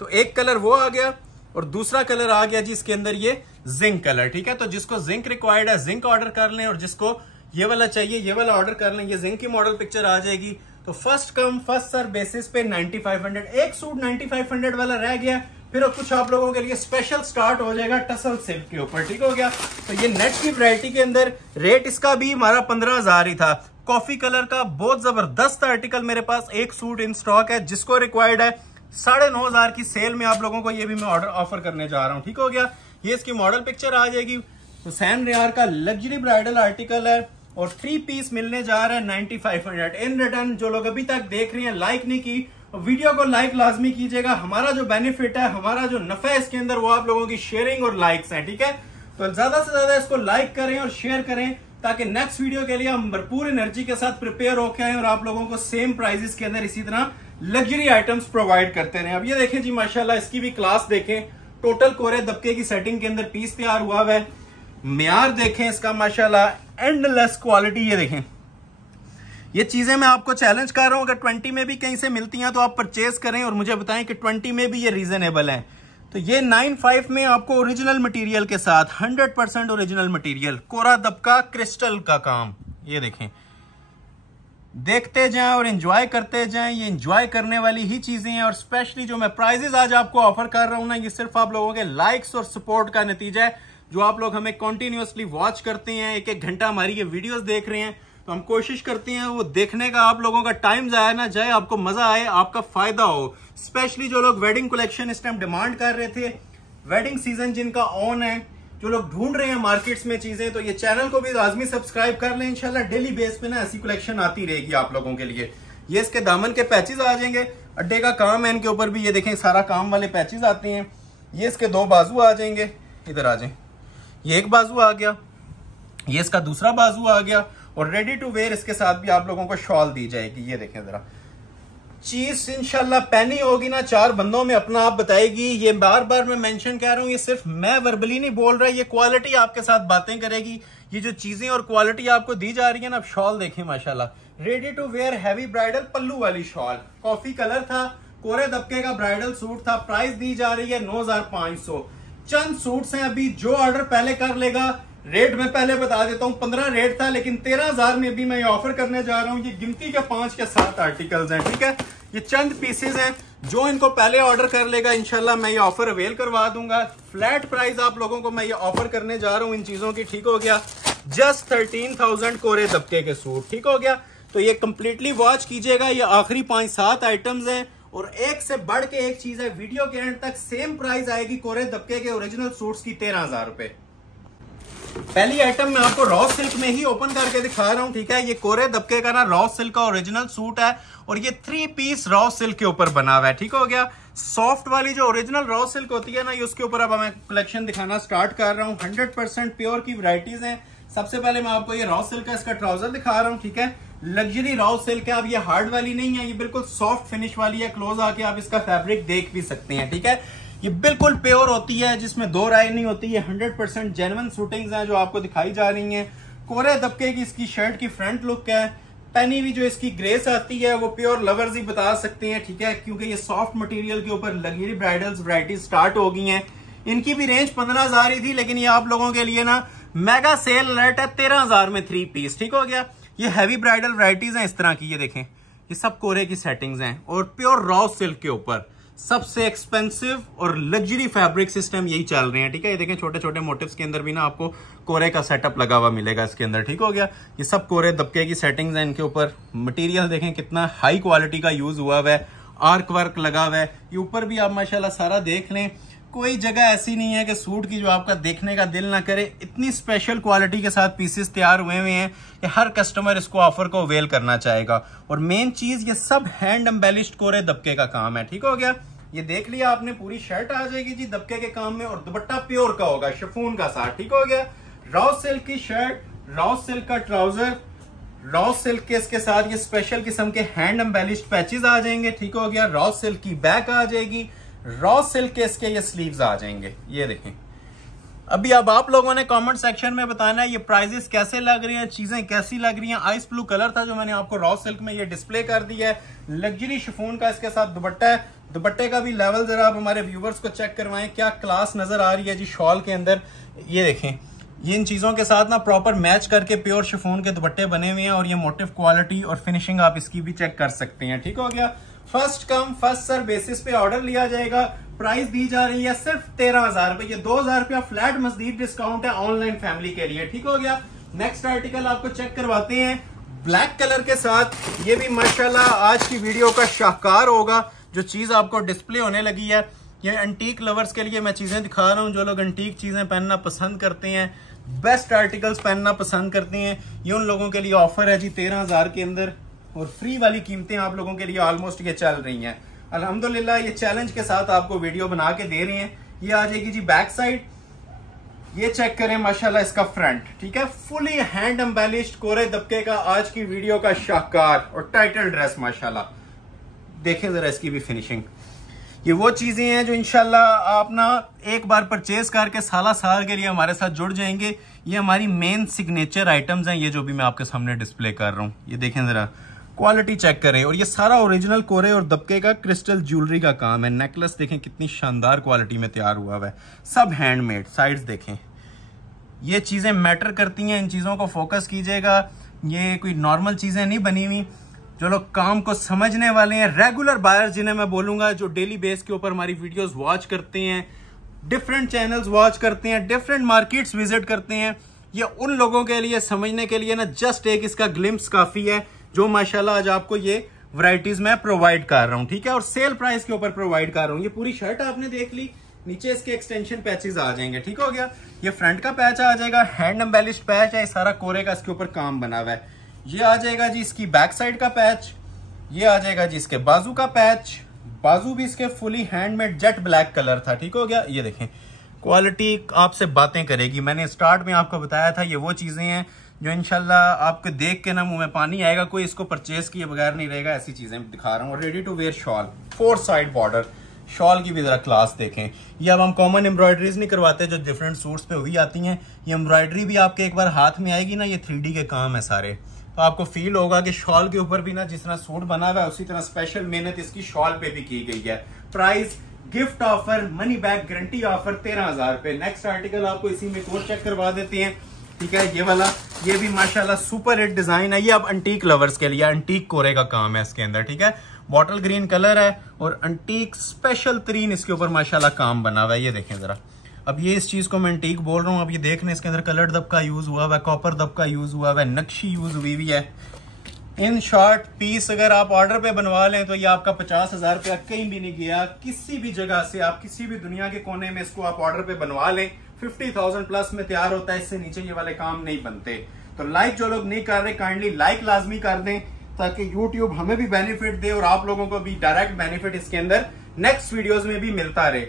तो एक कलर वो आ गया और दूसरा कलर आ गया जी इसके अंदर ये जिंक कलर। ठीक है, तो जिसको जिंक रिक्वायर्ड है जिंक ऑर्डर कर लें, और जिसको ये वाला चाहिए ये वाला ऑर्डर कर लें। ये जिंक की मॉडल पिक्चर आ जाएगी। तो first come first serve basis पे 9500, एक सूट 9500 वाला रह गया। फिर कुछ आप लोगों के लिए स्पेशल स्टार्ट हो जाएगा टसल सिल्क के ऊपर। ठीक हो गया। तो ये नेट की वैरायटी के अंदर रेट इसका भी हमारा 15,000 ही था। कॉफी कलर का बहुत जबरदस्त आर्टिकल मेरे पास एक सूट इन स्टॉक है, जिसको रिक्वायर्ड है 9,500 की सेल में आप लोगों को ये भी मैं ऑर्डर ऑफर करने जा रहा हूँ। ठीक हो गया। ये इसकी मॉडल पिक्चर आ जाएगी। हुसैन रियार का लग्जरी ब्राइडल आर्टिकल है और 3 पीस मिलने जा रहा है 9500। इन रिटर्न जो लोग अभी तक देख रहे हैं लाइक नहीं की, वीडियो को लाइक लाजमी कीजिएगा। हमारा जो बेनिफिट है, हमारा जो नफा है इसके अंदर, वो आप लोगों की शेयरिंग और लाइक्स हैं। ठीक है, तो ज्यादा से ज्यादा इसको लाइक करें और शेयर करें, ताकि नेक्स्ट वीडियो के लिए हम भरपूर एनर्जी के साथ प्रिपेयर होकर आए और आप लोगों को सेम प्राइजेस के अंदर इसी तरह लग्जरी आइटम्स प्रोवाइड करते रहे। अब ये देखें जी माशाल्लाह, इसकी भी क्लास देखें। टोटल कोरे दबके की सेटिंग के अंदर पीस तैयार हुआ है। म्यार देखें इसका माशाल्लाह, एंडलेस क्वालिटी। ये देखें, ये चीजें मैं आपको चैलेंज कर रहा हूं, अगर 20 में भी कहीं से मिलती हैं तो आप परचेज करें और मुझे बताएं कि 20 में भी ये रीजनेबल है। तो ये 95 में आपको ओरिजिनल मटेरियल के साथ 100% ओरिजिनल मटेरियल, कोरा दबका क्रिस्टल का काम। ये देखें, देखते जाएं और एंजॉय करते जाएं। ये एंजॉय करने वाली ही चीजें हैं। और स्पेशली जो मैं प्राइजेस आज आपको ऑफर कर रहा हूं ना, ये सिर्फ आप लोगों के लाइक्स और सपोर्ट का नतीजा है। जो आप लोग हमें कंटिन्यूअसली वॉच करते हैं, एक एक घंटा हमारी ये वीडियोस देख रहे हैं, तो हम कोशिश करते हैं वो देखने का आप लोगों का टाइम जाया ना जाए, आपको मजा आए, आपका फायदा हो। स्पेशली जो लोग वेडिंग कलेक्शन इस टाइम डिमांड कर रहे थे, वेडिंग सीजन जिनका ऑन है, जो लोग ढूंढ रहे हैं मार्केट्स में चीजें, तो ये चैनल को भी लाजमी सब्सक्राइब कर लें। इंशाल्लाह डेली बेस पे ना ऐसी कलेक्शन आती रहेगी आप लोगों के लिए। ये इसके दामन के पैचेस आ जाएंगे, अड्डे का काम है इनके ऊपर भी। ये देखें, सारा काम वाले पैचेस आते हैं। ये इसके 2 बाजू आ जाएंगे, इधर आ जाए। ये एक बाजू आ गया, ये इसका दूसरा बाजू आ गया, और रेडी टू वेयर इसके साथ भी आप लोगों को शॉल दी जाएगी। ये देखें जरा, चीज इंशाल्लाह पहनी होगी ना 4 बंदों में अपना आप बताएगी। ये बार बार मैं मेंशन कर रहा हूं, ये सिर्फ मैं वर्बली नहीं बोल रहा, ये क्वालिटी आपके साथ बातें करेगी। ये जो चीजें और क्वालिटी आपको दी जा रही है ना, अब शॉल देखें माशाल्लाह, ready to wear heavy bridal पल्लू वाली शॉल। कॉफी कलर था, कोरे दबके का ब्राइडल सूट था। प्राइस दी जा रही है 9,500। चंद सूट्स हैं अभी, जो ऑर्डर पहले कर लेगा, रेट मैं पहले बता देता हूं, 15 रेट था, लेकिन 13,000 में भी मैं ऑफर करने जा रहा हूं। ये गिनती के 5 के 7 आर्टिकल्स हैं। ठीक है, ये चंद पीसेस हैं, जो इनको पहले ऑर्डर कर लेगा इंशाल्लाह मैं ये ऑफर अवेल करवा दूंगा। फ्लैट प्राइस आप लोगों को मैं ये ऑफर करने जा रहा हूं इन चीजों की। ठीक हो गया, जस्ट 13,000 कोरे दबके के सूट। ठीक हो गया, तो ये कंप्लीटली वॉच कीजिएगा। ये आखिरी 5-7 आइटम्स हैं और एक से बढ़ के एक चीज है। वीडियो के एंड तक सेम प्राइस आएगी कोरे दबके के ओरिजिनल सूट्स की 13,000 रुपए। पहली आइटम मैं आपको रॉ सिल्क में ही ओपन करके दिखा रहा हूं। ठीक है, ये कोरे दबके का ना रॉ सिल्क का ओरिजिनल सूट है और ये 3 पीस रॉ सिल्क के ऊपर बना हुआ है। ठीक हो गया, सॉफ्ट वाली जो ओरिजिनल रॉ सिल्क होती है ना, ये उसके ऊपर अब मैं कलेक्शन दिखाना स्टार्ट कर रहा हूं। 100% प्योर की वैरायटीज हैं। सबसे पहले मैं आपको ये रॉ सिल्क का इसका ट्राउजर दिखा रहा हूँ। ठीक है, लग्जरी रॉ सिल्क है। अब ये हार्ड वाली नहीं है, ये बिल्कुल सॉफ्ट फिनिश वाली है। क्लोज आके आप इसका फैब्रिक देख भी सकते हैं। ठीक है, ये बिल्कुल प्योर होती है, जिसमें 2 राय नहीं होती। ये 100% जेन्युइन शूटिंग्स हैं जो आपको दिखाई जा रही हैं। कोरे दबके की इसकी शर्ट की फ्रंट लुक है। पहनी हुई जो इसकी ग्रेस आती है वो प्योर लवर्स ही बता सकते हैं। ठीक है, क्योंकि ये सॉफ्ट मटेरियल के ऊपर लग्जरी ब्राइडल्स वैरायटी स्टार्ट हो गई हैं। इनकी भी रेंज 15,000 ही थी, लेकिन ये आप लोगों के लिए ना मेगा सेल अलर्ट है 13,000 में 3 पीस। ठीक हो गया, ये हैवी ब्राइडल वैरायटीज हैं इस तरह की। ये देखें, ये सब कोरे की सेटिंग्स हैं और प्योर रॉ सिल्क के ऊपर सबसे एक्सपेंसिव और लग्जरी फैब्रिक सिस्टम यही चल रहे हैं। ठीक है, ये देखें, छोटे छोटे मोटिव्स के अंदर भी ना आपको कोरे का सेटअप लगा हुआ मिलेगा इसके अंदर। ठीक हो गया, ये सब कोरे दबके की सेटिंग्स हैं। इनके ऊपर मटेरियल देखें कितना हाई क्वालिटी का यूज हुआ है, आर्क वर्क लगा हुआ है। ये ऊपर भी आप माशाल्लाह सारा देख लें, कोई जगह ऐसी नहीं है कि सूट की जो आपका देखने का दिल ना करे। इतनी स्पेशल क्वालिटी के साथ पीसेस तैयार हुए हैं कि हर कस्टमर इसको ऑफर को अवेल करना चाहेगा। और मेन चीज, ये सब हैंड एम्बेलिश्ड कोरे दबके का काम है। ठीक हो गया, ये देख लिया आपने, पूरी शर्ट आ जाएगी जी दबके के काम में और दुपट्टा प्योर का होगा, शिफॉन का साथ। ठीक हो गया, रॉ सिल्क की शर्ट, रॉ सिल्क का ट्राउजर, रॉ सिल्क के इसके साथ ये स्पेशल किस्म के हैंड एम्बेलिश्ड पैचेस आ जाएंगे। ठीक हो गया, रॉ सिल्क की बैक आ जाएगी, रॉ सिल्क के इसके ये स्लीव्स आ जाएंगे। ये देखें, अभी अब आप लोगों ने कमेंट सेक्शन में बताना है ये प्राइजेस कैसे लग रही हैं, चीजें कैसी लग रही हैं। आइस ब्लू कलर था जो मैंने आपको रॉ सिल्क में ये डिस्प्ले कर दिया है। लग्जरी शिफॉन का इसके साथ दुपट्टा है। दुपट्टे का भी लेवल जरा आप हमारे व्यूवर्स को चेक करवाएं, क्या क्लास नजर आ रही है जी शॉल के अंदर। ये देखें, ये इन चीजों के साथ ना प्रॉपर मैच करके प्योर शिफॉन के दुपट्टे बने हुए हैं और ये मोटिव क्वालिटी और फिनिशिंग आप इसकी भी चेक कर सकते हैं। ठीक हो गया। First come first serve basis पे ऑर्डर लिया जाएगा। प्राइस दी जा रही है सिर्फ 13,000 रुपए। ये 2,000 रुपया फ्लैट मजदूर डिस्काउंट है ऑनलाइन फैमिली के लिए। ठीक हो गया। नेक्स्ट आर्टिकल आपको चेक करवाते हैं ब्लैक कलर के साथ। ये भी माशाल्लाह आज की वीडियो का शाहकार होगा जो चीज आपको डिस्प्ले होने लगी है। ये एंटीक लवर्स के लिए मैं चीजें दिखा रहा हूँ, जो लोग एंटीक चीजें पहनना पसंद करते हैं, बेस्ट आर्टिकल्स पहनना पसंद करते हैं, ये उन लोगों के लिए ऑफर है जी 13,000 के अंदर। और फ्री वाली कीमतें आप लोगों के लिए ऑलमोस्ट ये चल रही हैं। अल्हम्दुलिल्लाह ये चैलेंज के साथ आपको वीडियो बना के दे रहे हैं। ये आ जाएगी जी बैक साइड। ये चेक करें माशाल्लाह इसका फ्रंट। ठीक है, फुली हैंड एम्बेलिश्ड कोरे दबके का आज की वीडियो का शाहकार और टाइटल ड्रेस माशाल्लाह। देखें जरा इसकी भी फिनिशिंग। ये वो चीजें हैं जो इंशाल्लाह आप ना एक बार परचेज करके साला साल के लिए हमारे साथ जुड़ जाएंगे। ये हमारी मेन सिग्नेचर आइटम्स हैं, ये जो भी मैं आपके सामने डिस्प्ले कर रहा हूँ। ये देखें जरा, क्वालिटी चेक करें। और ये सारा ओरिजिनल कोरे और दबके का क्रिस्टल ज्वेलरी का काम है। नेकलेस देखें कितनी शानदार क्वालिटी में तैयार हुआ है, सब हैंडमेड। साइड्स देखें, ये चीजें मैटर करती हैं, इन चीजों को फोकस कीजिएगा। ये कोई नॉर्मल चीजें नहीं बनी हुई। जो लोग काम को समझने वाले हैं, रेगुलर बायर्स जिन्हें मैं बोलूंगा, जो डेली बेस के ऊपर हमारी वीडियोस वॉच करते हैं, डिफरेंट चैनल्स वॉच करते हैं, डिफरेंट मार्केट्स विजिट करते हैं, ये उन लोगों के लिए समझने के लिए ना जस्ट एक इसका ग्लिम्स काफी है जो माशाल्लाह आज आपको ये वैरायटीज मैं प्रोवाइड कर रहा हूँ। ठीक है, और सेल प्राइस के ऊपर प्रोवाइड कर रहा हूँ। ये पूरी शर्ट आपने देख ली, नीचे इसके एक्सटेंशन पैचेस आ जाएंगे। ठीक हो गया। ये फ्रंट का पैच आ जाएगा, हैंड एम्बेलिश्ड पैच है, सारा कोरे का इसके ऊपर काम बना हुआ है। ये आ जाएगा जी इसकी बैक साइड का पैच। ये आ जाएगा जी इसके बाजू का पैच। बाजू भी इसके fully handmade jet black colour था। ठीक हो गया। ये देखें, क्वालिटी आपसे बातें करेगी। मैंने स्टार्ट में आपको बताया था ये वो चीजें हैं जो इंशाल्लाह आपको देख के ना मुंह में पानी आएगा, कोई इसको परचेज किए बगैर नहीं रहेगा। ऐसी चीजें दिखा रहा हूँ। Ready to wear shawl, 4 side border. Shawl की भी जरा क्लास देखें। ये अब हम कॉमन एम्ब्रॉयडरीज नहीं करवाते जो डिफरेंट सूट्स पे हुई आती हैं। ये एम्ब्रॉयडरी भी आपके एक बार हाथ में आएगी ना, ये 3D के काम है सारे, तो आपको फील होगा कि शॉल के ऊपर भी ना जिस तरह सूट बना हुआ है उसी तरह स्पेशल मेहनत इसकी शॉल पे भी की गई है। Price gift offer, money back guarantee offer 13,000 रुपए। नेक्स्ट आर्टिकल आपको इसी में कोड चेक करवा देते हैं। ठीक है, ये वाला, ये भी माशाल्लाह सुपर हिट डिजाइन है। ये अब अंटीक लवर्स के लिए, अंटीक कोरे का काम है इसके अंदर। ठीक है, बॉटल ग्रीन कलर है और अंटीक स्पेशल तरीन इसके ऊपर माशाल्लाह काम बना हुआ है। ये देखें जरा, अब ये इस चीज को मैं एंटीक बोल रहा हूँ। अब ये देख लें, इसके अंदर कलर दब का यूज हुआ है, कॉपर दब का यूज हुआ है, नक्शी यूज हुई हुई है। इन शॉर्ट पीस अगर आप ऑर्डर पे बनवा लें तो ये आपका 50,000 रुपया कहीं भी नहीं गया। किसी भी जगह से आप किसी भी दुनिया के कोने में इसको आप ऑर्डर पे बनवा लें, 50,000 प्लस में तैयार होता है। इससे नीचे ये वाले काम नहीं बनते। तो लाइक जो लोग नहीं कर रहे, काइंडली लाइक लाजमी कर दें ताकि यूट्यूब हमें भी बेनिफिट दे और आप लोगों को भी डायरेक्ट बेनिफिट इसके अंदर नेक्स्ट वीडियोस में भी मिलता रहे।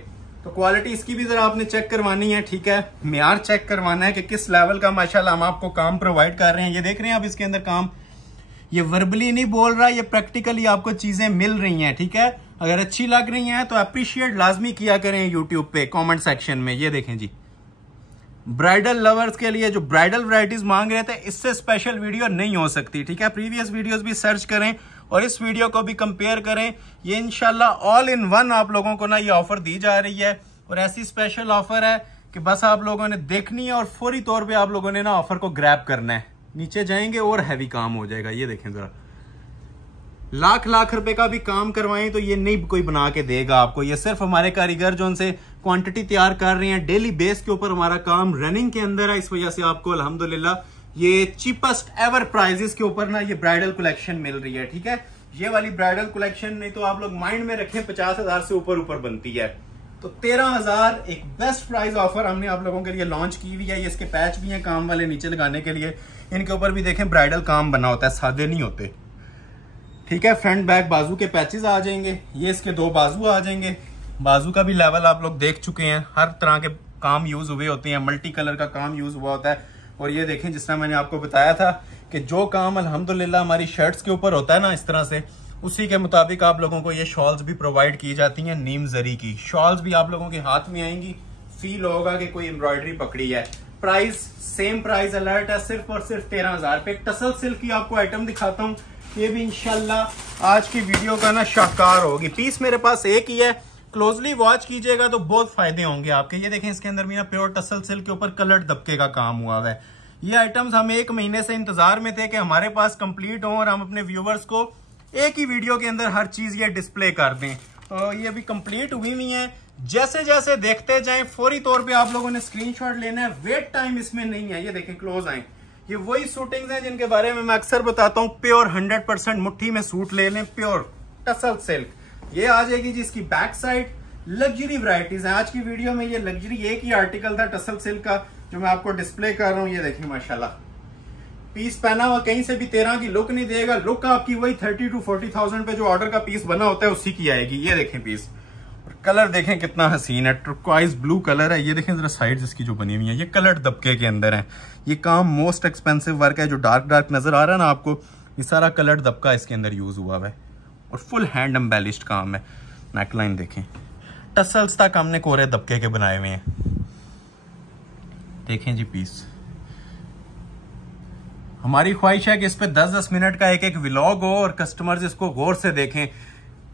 तो क्वालिटी इसकी भी जरा आपने चेक करवानी है। ठीक है, म्यार चेक करवाना है कि किस लेवल का माशाल्लाह हम आपको काम प्रोवाइड कर रहे हैं। ये देख रहे हैं आप इसके अंदर काम, ये वर्बली नहीं बोल रहा, ये प्रैक्टिकली आपको चीजें मिल रही हैं। ठीक है, अगर अच्छी लग रही हैं तो अप्रिशिएट लाजमी किया करें यूट्यूब पे कमेंट सेक्शन में। ये देखें जी, ब्राइडल लवर्स के लिए जो ब्राइडल वैरायटीज मांग रहे थे, इससे स्पेशल वीडियो नहीं हो सकती। ठीक है, प्रीवियस वीडियोस भी सर्च करें और इस वीडियो को भी कंपेयर करें। ये इंशाल्लाह ऑल इन वन आप लोगों को ना ये ऑफर दी जा रही है और ऐसी स्पेशल ऑफर है कि बस आप लोगों ने देखनी है और फौरी तौर पे आप लोगों ने ना ऑफर को ग्रैब करना है। नीचे जाएंगे और हैवी काम हो जाएगा। ये देखें जरा, लाख लाख रुपए का भी काम करवाएं तो ये नहीं कोई बना के देगा आपको। ये सिर्फ हमारे कारीगर जो उनसे क्वांटिटी तैयार कर रहे हैं, डेली बेस के ऊपर हमारा काम रनिंग के अंदर है। इस वजह से आपको अल्हम्दुलिल्लाह ये चीपेस्ट एवर प्राइजेस के ऊपर ना ये ब्राइडल कलेक्शन मिल रही है। ठीक है, ये वाली ब्राइडल कलेक्शन नहीं तो आप लोग माइंड में रखें 50,000 से ऊपर ऊपर बनती है। तो 13,000 एक बेस्ट प्राइस ऑफर हमने आप लोगों के लिए लॉन्च की हुई है। ये इसके पैच भी हैं काम वाले नीचे लगाने के लिए। इनके ऊपर भी देखें ब्राइडल काम बना होता है, सादे नहीं होते। ठीक है, फ्रंट बैक बाजू के पैचेस आ जाएंगे। ये इसके 2 बाजू आ जाएंगे। बाजू का भी लेवल आप लोग देख चुके हैं, हर तरह के काम यूज हुए होते हैं, मल्टी कलर का काम यूज हुआ होता है। और ये देखें, जिस तरह मैंने आपको बताया था कि जो काम अल्हम्दुलिल्लाह हमारी शर्ट्स के ऊपर होता है ना, इस तरह से उसी के मुताबिक आप लोगों को ये शॉल्स भी प्रोवाइड की जाती हैं। नीम जरी की शॉल्स भी आप लोगों के हाथ में आएंगी, फील होगा कि कोई एम्ब्रॉयडरी पकड़ी है। प्राइस सेम प्राइस अलर्ट है, सिर्फ और सिर्फ 13,000 पे। टसल सिल्क की आपको आइटम दिखाता हूँ, ये भी इंशाल्लाह आज की वीडियो का ना शाहकार होगी। पीस मेरे पास एक ही है, क्लोजली वॉच कीजिएगा तो बहुत फायदे होंगे आपके। ये देखें, इसके अंदर भी ना प्योर टसल सिल्क के ऊपर कलर्ड दबके का काम हुआ है। ये आइटम्स हम 1 महीने से इंतजार में थे कि हमारे पास कंप्लीट हो और हम अपने व्यूवर्स को एक ही वीडियो के अंदर हर चीज ये डिस्प्ले कर दें। तो ये अभी कंप्लीट हुई नहीं है। जैसे जैसे देखते जाएं फौरी तौर पे आप लोगों ने स्क्रीनशॉट लेना है, वेट टाइम इसमें नहीं है। ये देखें, क्लोज आए, ये वही सूटिंग्स हैं जिनके बारे में मैं अक्सर बताता हूँ। प्योर 100% मुट्ठी में सूट ले लें, प्योर टसल सिल्क। ये आ जाएगी जी इसकी बैक साइड। लग्जरी वैरायटीज है आज की वीडियो में। ये लग्जरी एक ही आर्टिकल था टसल सिल्क का जो मैं आपको डिस्प्ले कर रहा हूँ। ये देखिए माशाल्लाह, पीस पहना हुआ कहीं से भी 13 की लुक नहीं देगा। लुक आपकी वही 30 to 40,000 पे जो ऑर्डर का पीस बना होता है उसी की आएगी। ये देखें पीस, और कलर देखें कितना हसीन है, टर्क्वाइज ब्लू कलर है। ये देखें जरा साइड्स इसकी जो बनी हुई है, ये कलर दबके के अंदर है। ये काम मोस्ट एक्सपेंसिव वर्क है। जो डार्क डार्क नजर आ रहा है ना आपको, ये सारा कलर दबका इसके अंदर यूज हुआ है और फुल हैंड एम्बेलिश्ड काम है। नेकलाइन देखें, टसल्स तक हमने कोरे दबके के बनाए हुए हैं। देखें जी पीस, हमारी ख्वाहिश है कि इस पे 10-10 मिनट का एक एक व्लॉग हो और कस्टमर्स इसको गौर से देखें।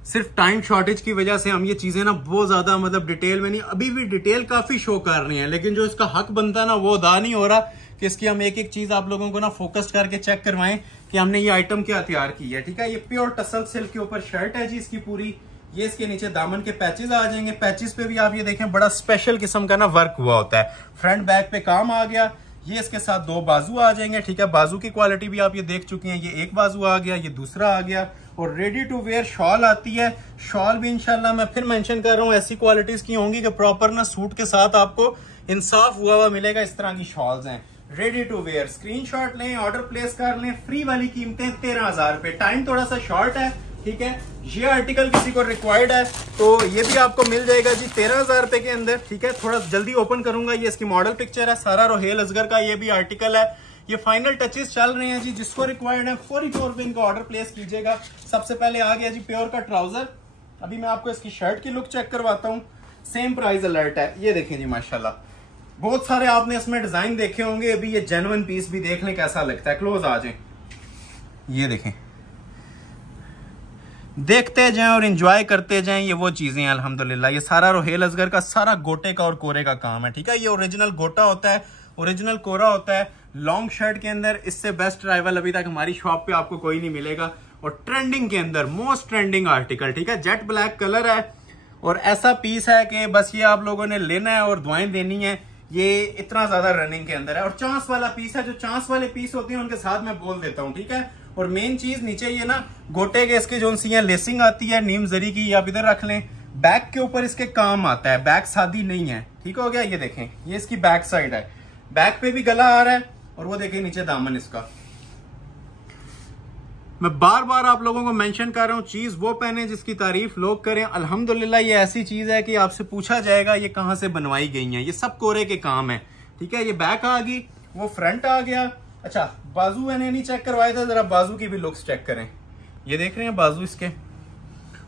सिर्फ टाइम शॉर्टेज की वजह से हम ये चीजें ना बहुत ज्यादा मतलब डिटेल में नहीं, अभी भी डिटेल काफी शो कर रही हैं, लेकिन जो इसका हक बनता है ना वो अदा नहीं हो रहा कि इसकी हम एक एक चीज आप लोगों को ना फोकस करके चेक करवाएं कि हमने ये आइटम क्या तैयार की है। ठीक है, ये प्योर टसल सिल्क के ऊपर शर्ट है जी इसकी पूरी। ये इसके नीचे दामन के पैचेस आ जाएंगे। पैचेस पे भी आप ये देखें बड़ा स्पेशल किस्म का ना वर्क हुआ होता है। फ्रंट बैक पे काम आ गया। ये इसके साथ 2 बाजू आ जाएंगे। ठीक है, बाजू की क्वालिटी भी आप ये देख चुके हैं। ये एक बाजू आ गया, ये दूसरा आ गया, और रेडी टू वेयर शॉल आती है। शॉल भी इंशाल्लाह मैं फिर मेंशन कर रहा हूँ ऐसी क्वालिटीज की होंगी कि प्रॉपर ना सूट के साथ आपको इंसाफ हुआ मिलेगा। इस तरह की शॉल्स हैं रेडी टू वेयर। स्क्रीनशॉट लें, ऑर्डर प्लेस कर लें। फ्री वाली कीमतें 13,000 पे। टाइम थोड़ा सा शॉर्ट है, ठीक है। ये आर्टिकल किसी को रिक्वायर्ड है तो ये भी आपको मिल जाएगा जी 13,000 रुपए के अंदर। ठीक है, थोड़ा जल्दी ओपन करूंगा। ये इसकी मॉडल पिक्चर है, सारा रोहेल असगर का ये भी आर्टिकल है। ये फाइनल टचेस चल रहे हैं जी। जिसको रिक्वायर्ड है फौरी तौर पे इनका ऑर्डर प्लेस कीजिएगा। सबसे पहले आ गया जी प्योर का ट्राउजर। अभी मैं आपको इसकी शर्ट की लुक चेक करवाता हूँ। सेम प्राइस अलर्ट है। ये देखें जी माशाल्लाह, बहुत सारे आपने इसमें डिजाइन देखे होंगे। अभी ये जेन्युइन पीस भी देख लें कैसा लगता है। क्लोज आ जाए, ये देखें, देखते जाएं और एंजॉय करते जाएं। ये वो चीजें हैं अल्हम्दुलिल्लाह। ये सारा रोहेल असगर का सारा गोटे का और कोरे का काम है। ठीक है, ये ओरिजिनल गोटा होता है, ओरिजिनल कोरा होता है लॉन्ग शर्ट के अंदर। इससे बेस्ट राइवल अभी तक हमारी शॉप पे आपको कोई नहीं मिलेगा। और ट्रेंडिंग के अंदर मोस्ट ट्रेंडिंग आर्टिकल। ठीक है, जेट ब्लैक कलर है और ऐसा पीस है कि बस ये आप लोगों ने लेना है और दुआएं देनी है। ये इतना ज्यादा रनिंग के अंदर है और चांस वाला पीस है। जो चांस वाले पीस होते हैं उनके साथ मैं बोल देता हूँ। ठीक है, और मेन चीज नीचे ये ना गोटे के इसके जो सी लेसिंग आती है नीम जरी की, आप इधर रख लें। बैक के ऊपर इसके काम आता है, बैक सादी नहीं है। ठीक हो गया, ये देखें, ये इसकी बैक साइड है। बैक पे भी गला आ रहा है और वो देखें नीचे दामन इसका। मैं बार बार आप लोगों को मेंशन कर रहा हूँ, चीज वो पहने जिसकी तारीफ लोग करें। अल्हम्दुलिल्लाह ये ऐसी चीज है कि आपसे पूछा जाएगा ये कहाँ से बनवाई गई है। ये सब कोरे के काम है। ठीक है, ये बैक आ गई, वो फ्रंट आ गया। अच्छा, बाजू मैंने नहीं चेक करवाया था, जरा बाजू की भी लुक्स चेक करें। ये देख रहे हैं बाजू इसके,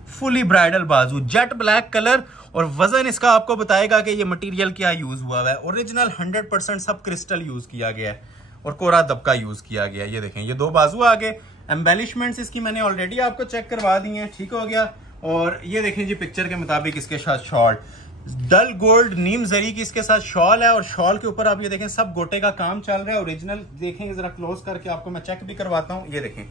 फुली ब्राइडल बाजू, जेट ब्लैक कलर। और वजन इसका आपको बताएगा कि ये मटेरियल क्या यूज हुआ है। ओरिजिनल 100% सब क्रिस्टल यूज किया गया है और कोरा दबका यूज किया गया है। ये देखें, ये 2 बाजू आ गए। एम्बेलिशमेंट्स इसकी मैंने ऑलरेडी आपको चेक करवा दी हैं। ठीक हो गया, और ये देखें जी पिक्चर के मुताबिक इसके साथ शॉल डल गोल्ड नीम जरी की इसके साथ शॉल है। और शॉल के ऊपर आप ये देखें सब गोटे का काम चल रहा है। ओरिजिनल देखेंगे, जरा क्लोज करके आपको मैं चेक भी करवाता हूँ। ये देखें,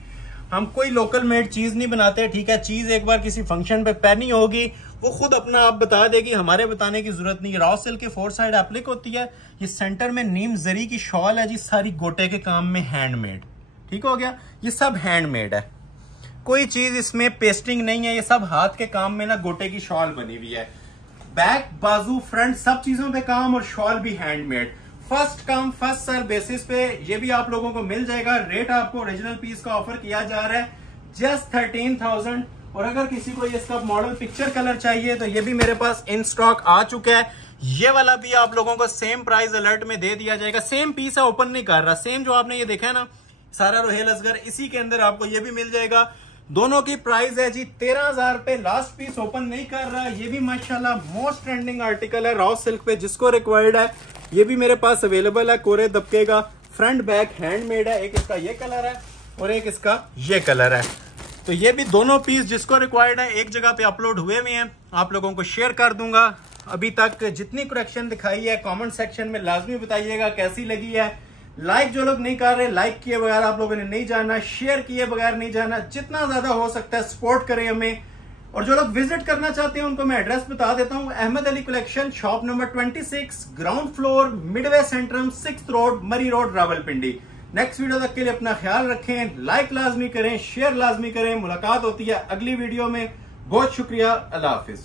हम कोई लोकल मेड चीज नहीं बनाते। ठीक है, चीज एक बार किसी फंक्शन पे पहनी होगी वो खुद अपना आप बता देगी, हमारे बताने की जरूरत नहीं। रॉ सिल्क की 4 साइड एप्लिक होती है। ये सेंटर में नीम जरी की शॉल है जी, सारी गोटे के काम में हैंडमेड। ठीक हो गया, ये सब हैंडमेड है, कोई चीज इसमें पेस्टिंग नहीं है। ये सब हाथ के काम में ना गोटे की शॉल बनी हुई है। बैक, बाजू, फ्रंट सब चीजों पे काम और शॉल भी handmade. First come first serve basis पे ये भी आप लोगों को मिल जाएगा। रेट आपको ओरिजिनल पीस का ऑफर किया जा रहा है जस्ट 13,000। और अगर किसी को ये इसका मॉडल पिक्चर कलर चाहिए तो ये भी मेरे पास इन स्टॉक आ चुका है। ये वाला भी आप लोगों को सेम प्राइस अलर्ट में दे दिया जाएगा। सेम पीस है, ओपन नहीं कर रहा। सेम जो आपने ये देखा है ना सारा रोहेल असगर, इसी के अंदर आपको ये भी मिल जाएगा दोनों की प्राइस है जी 13,000 रुपए। लास्ट पीस ओपन नहीं कर रहा। ये भी माशाल्लाह मोस्ट ट्रेंडिंग आर्टिकल है रॉ सिल्क पे, जिसको रिक्वायर्ड है ये भी मेरे पास अवेलेबल है। कोरे दबके का फ्रंट बैक हैंडमेड है। एक इसका ये कलर है और एक इसका ये कलर है। तो ये भी दोनों पीस जिसको रिक्वायर्ड है एक जगह पे अपलोड हुए हुए हैं, आप लोगों को शेयर कर दूंगा। अभी तक जितनी कलेक्शन दिखाई है कमेंट सेक्शन में लाजमी बताइएगा कैसी लगी है। लाइक जो लोग नहीं कर रहे, लाइक किए बगैर आप लोगों ने नहीं जाना, शेयर किए बगैर नहीं जाना। जितना ज्यादा हो सकता है सपोर्ट करें हमें। और जो लोग विजिट करना चाहते हैं उनको मैं एड्रेस बता देता हूं। Ahmed Ali collection, shop number 26, ground floor, midway centrum, 6th road, Murree road, Rawalpindi. Next video तक के लिए अपना ख्याल रखें, लाइक लाजमी करें, शेयर लाजमी करें। मुलाकात होती है अगली वीडियो में। बहुत शुक्रिया, अल्लाह हाफिज।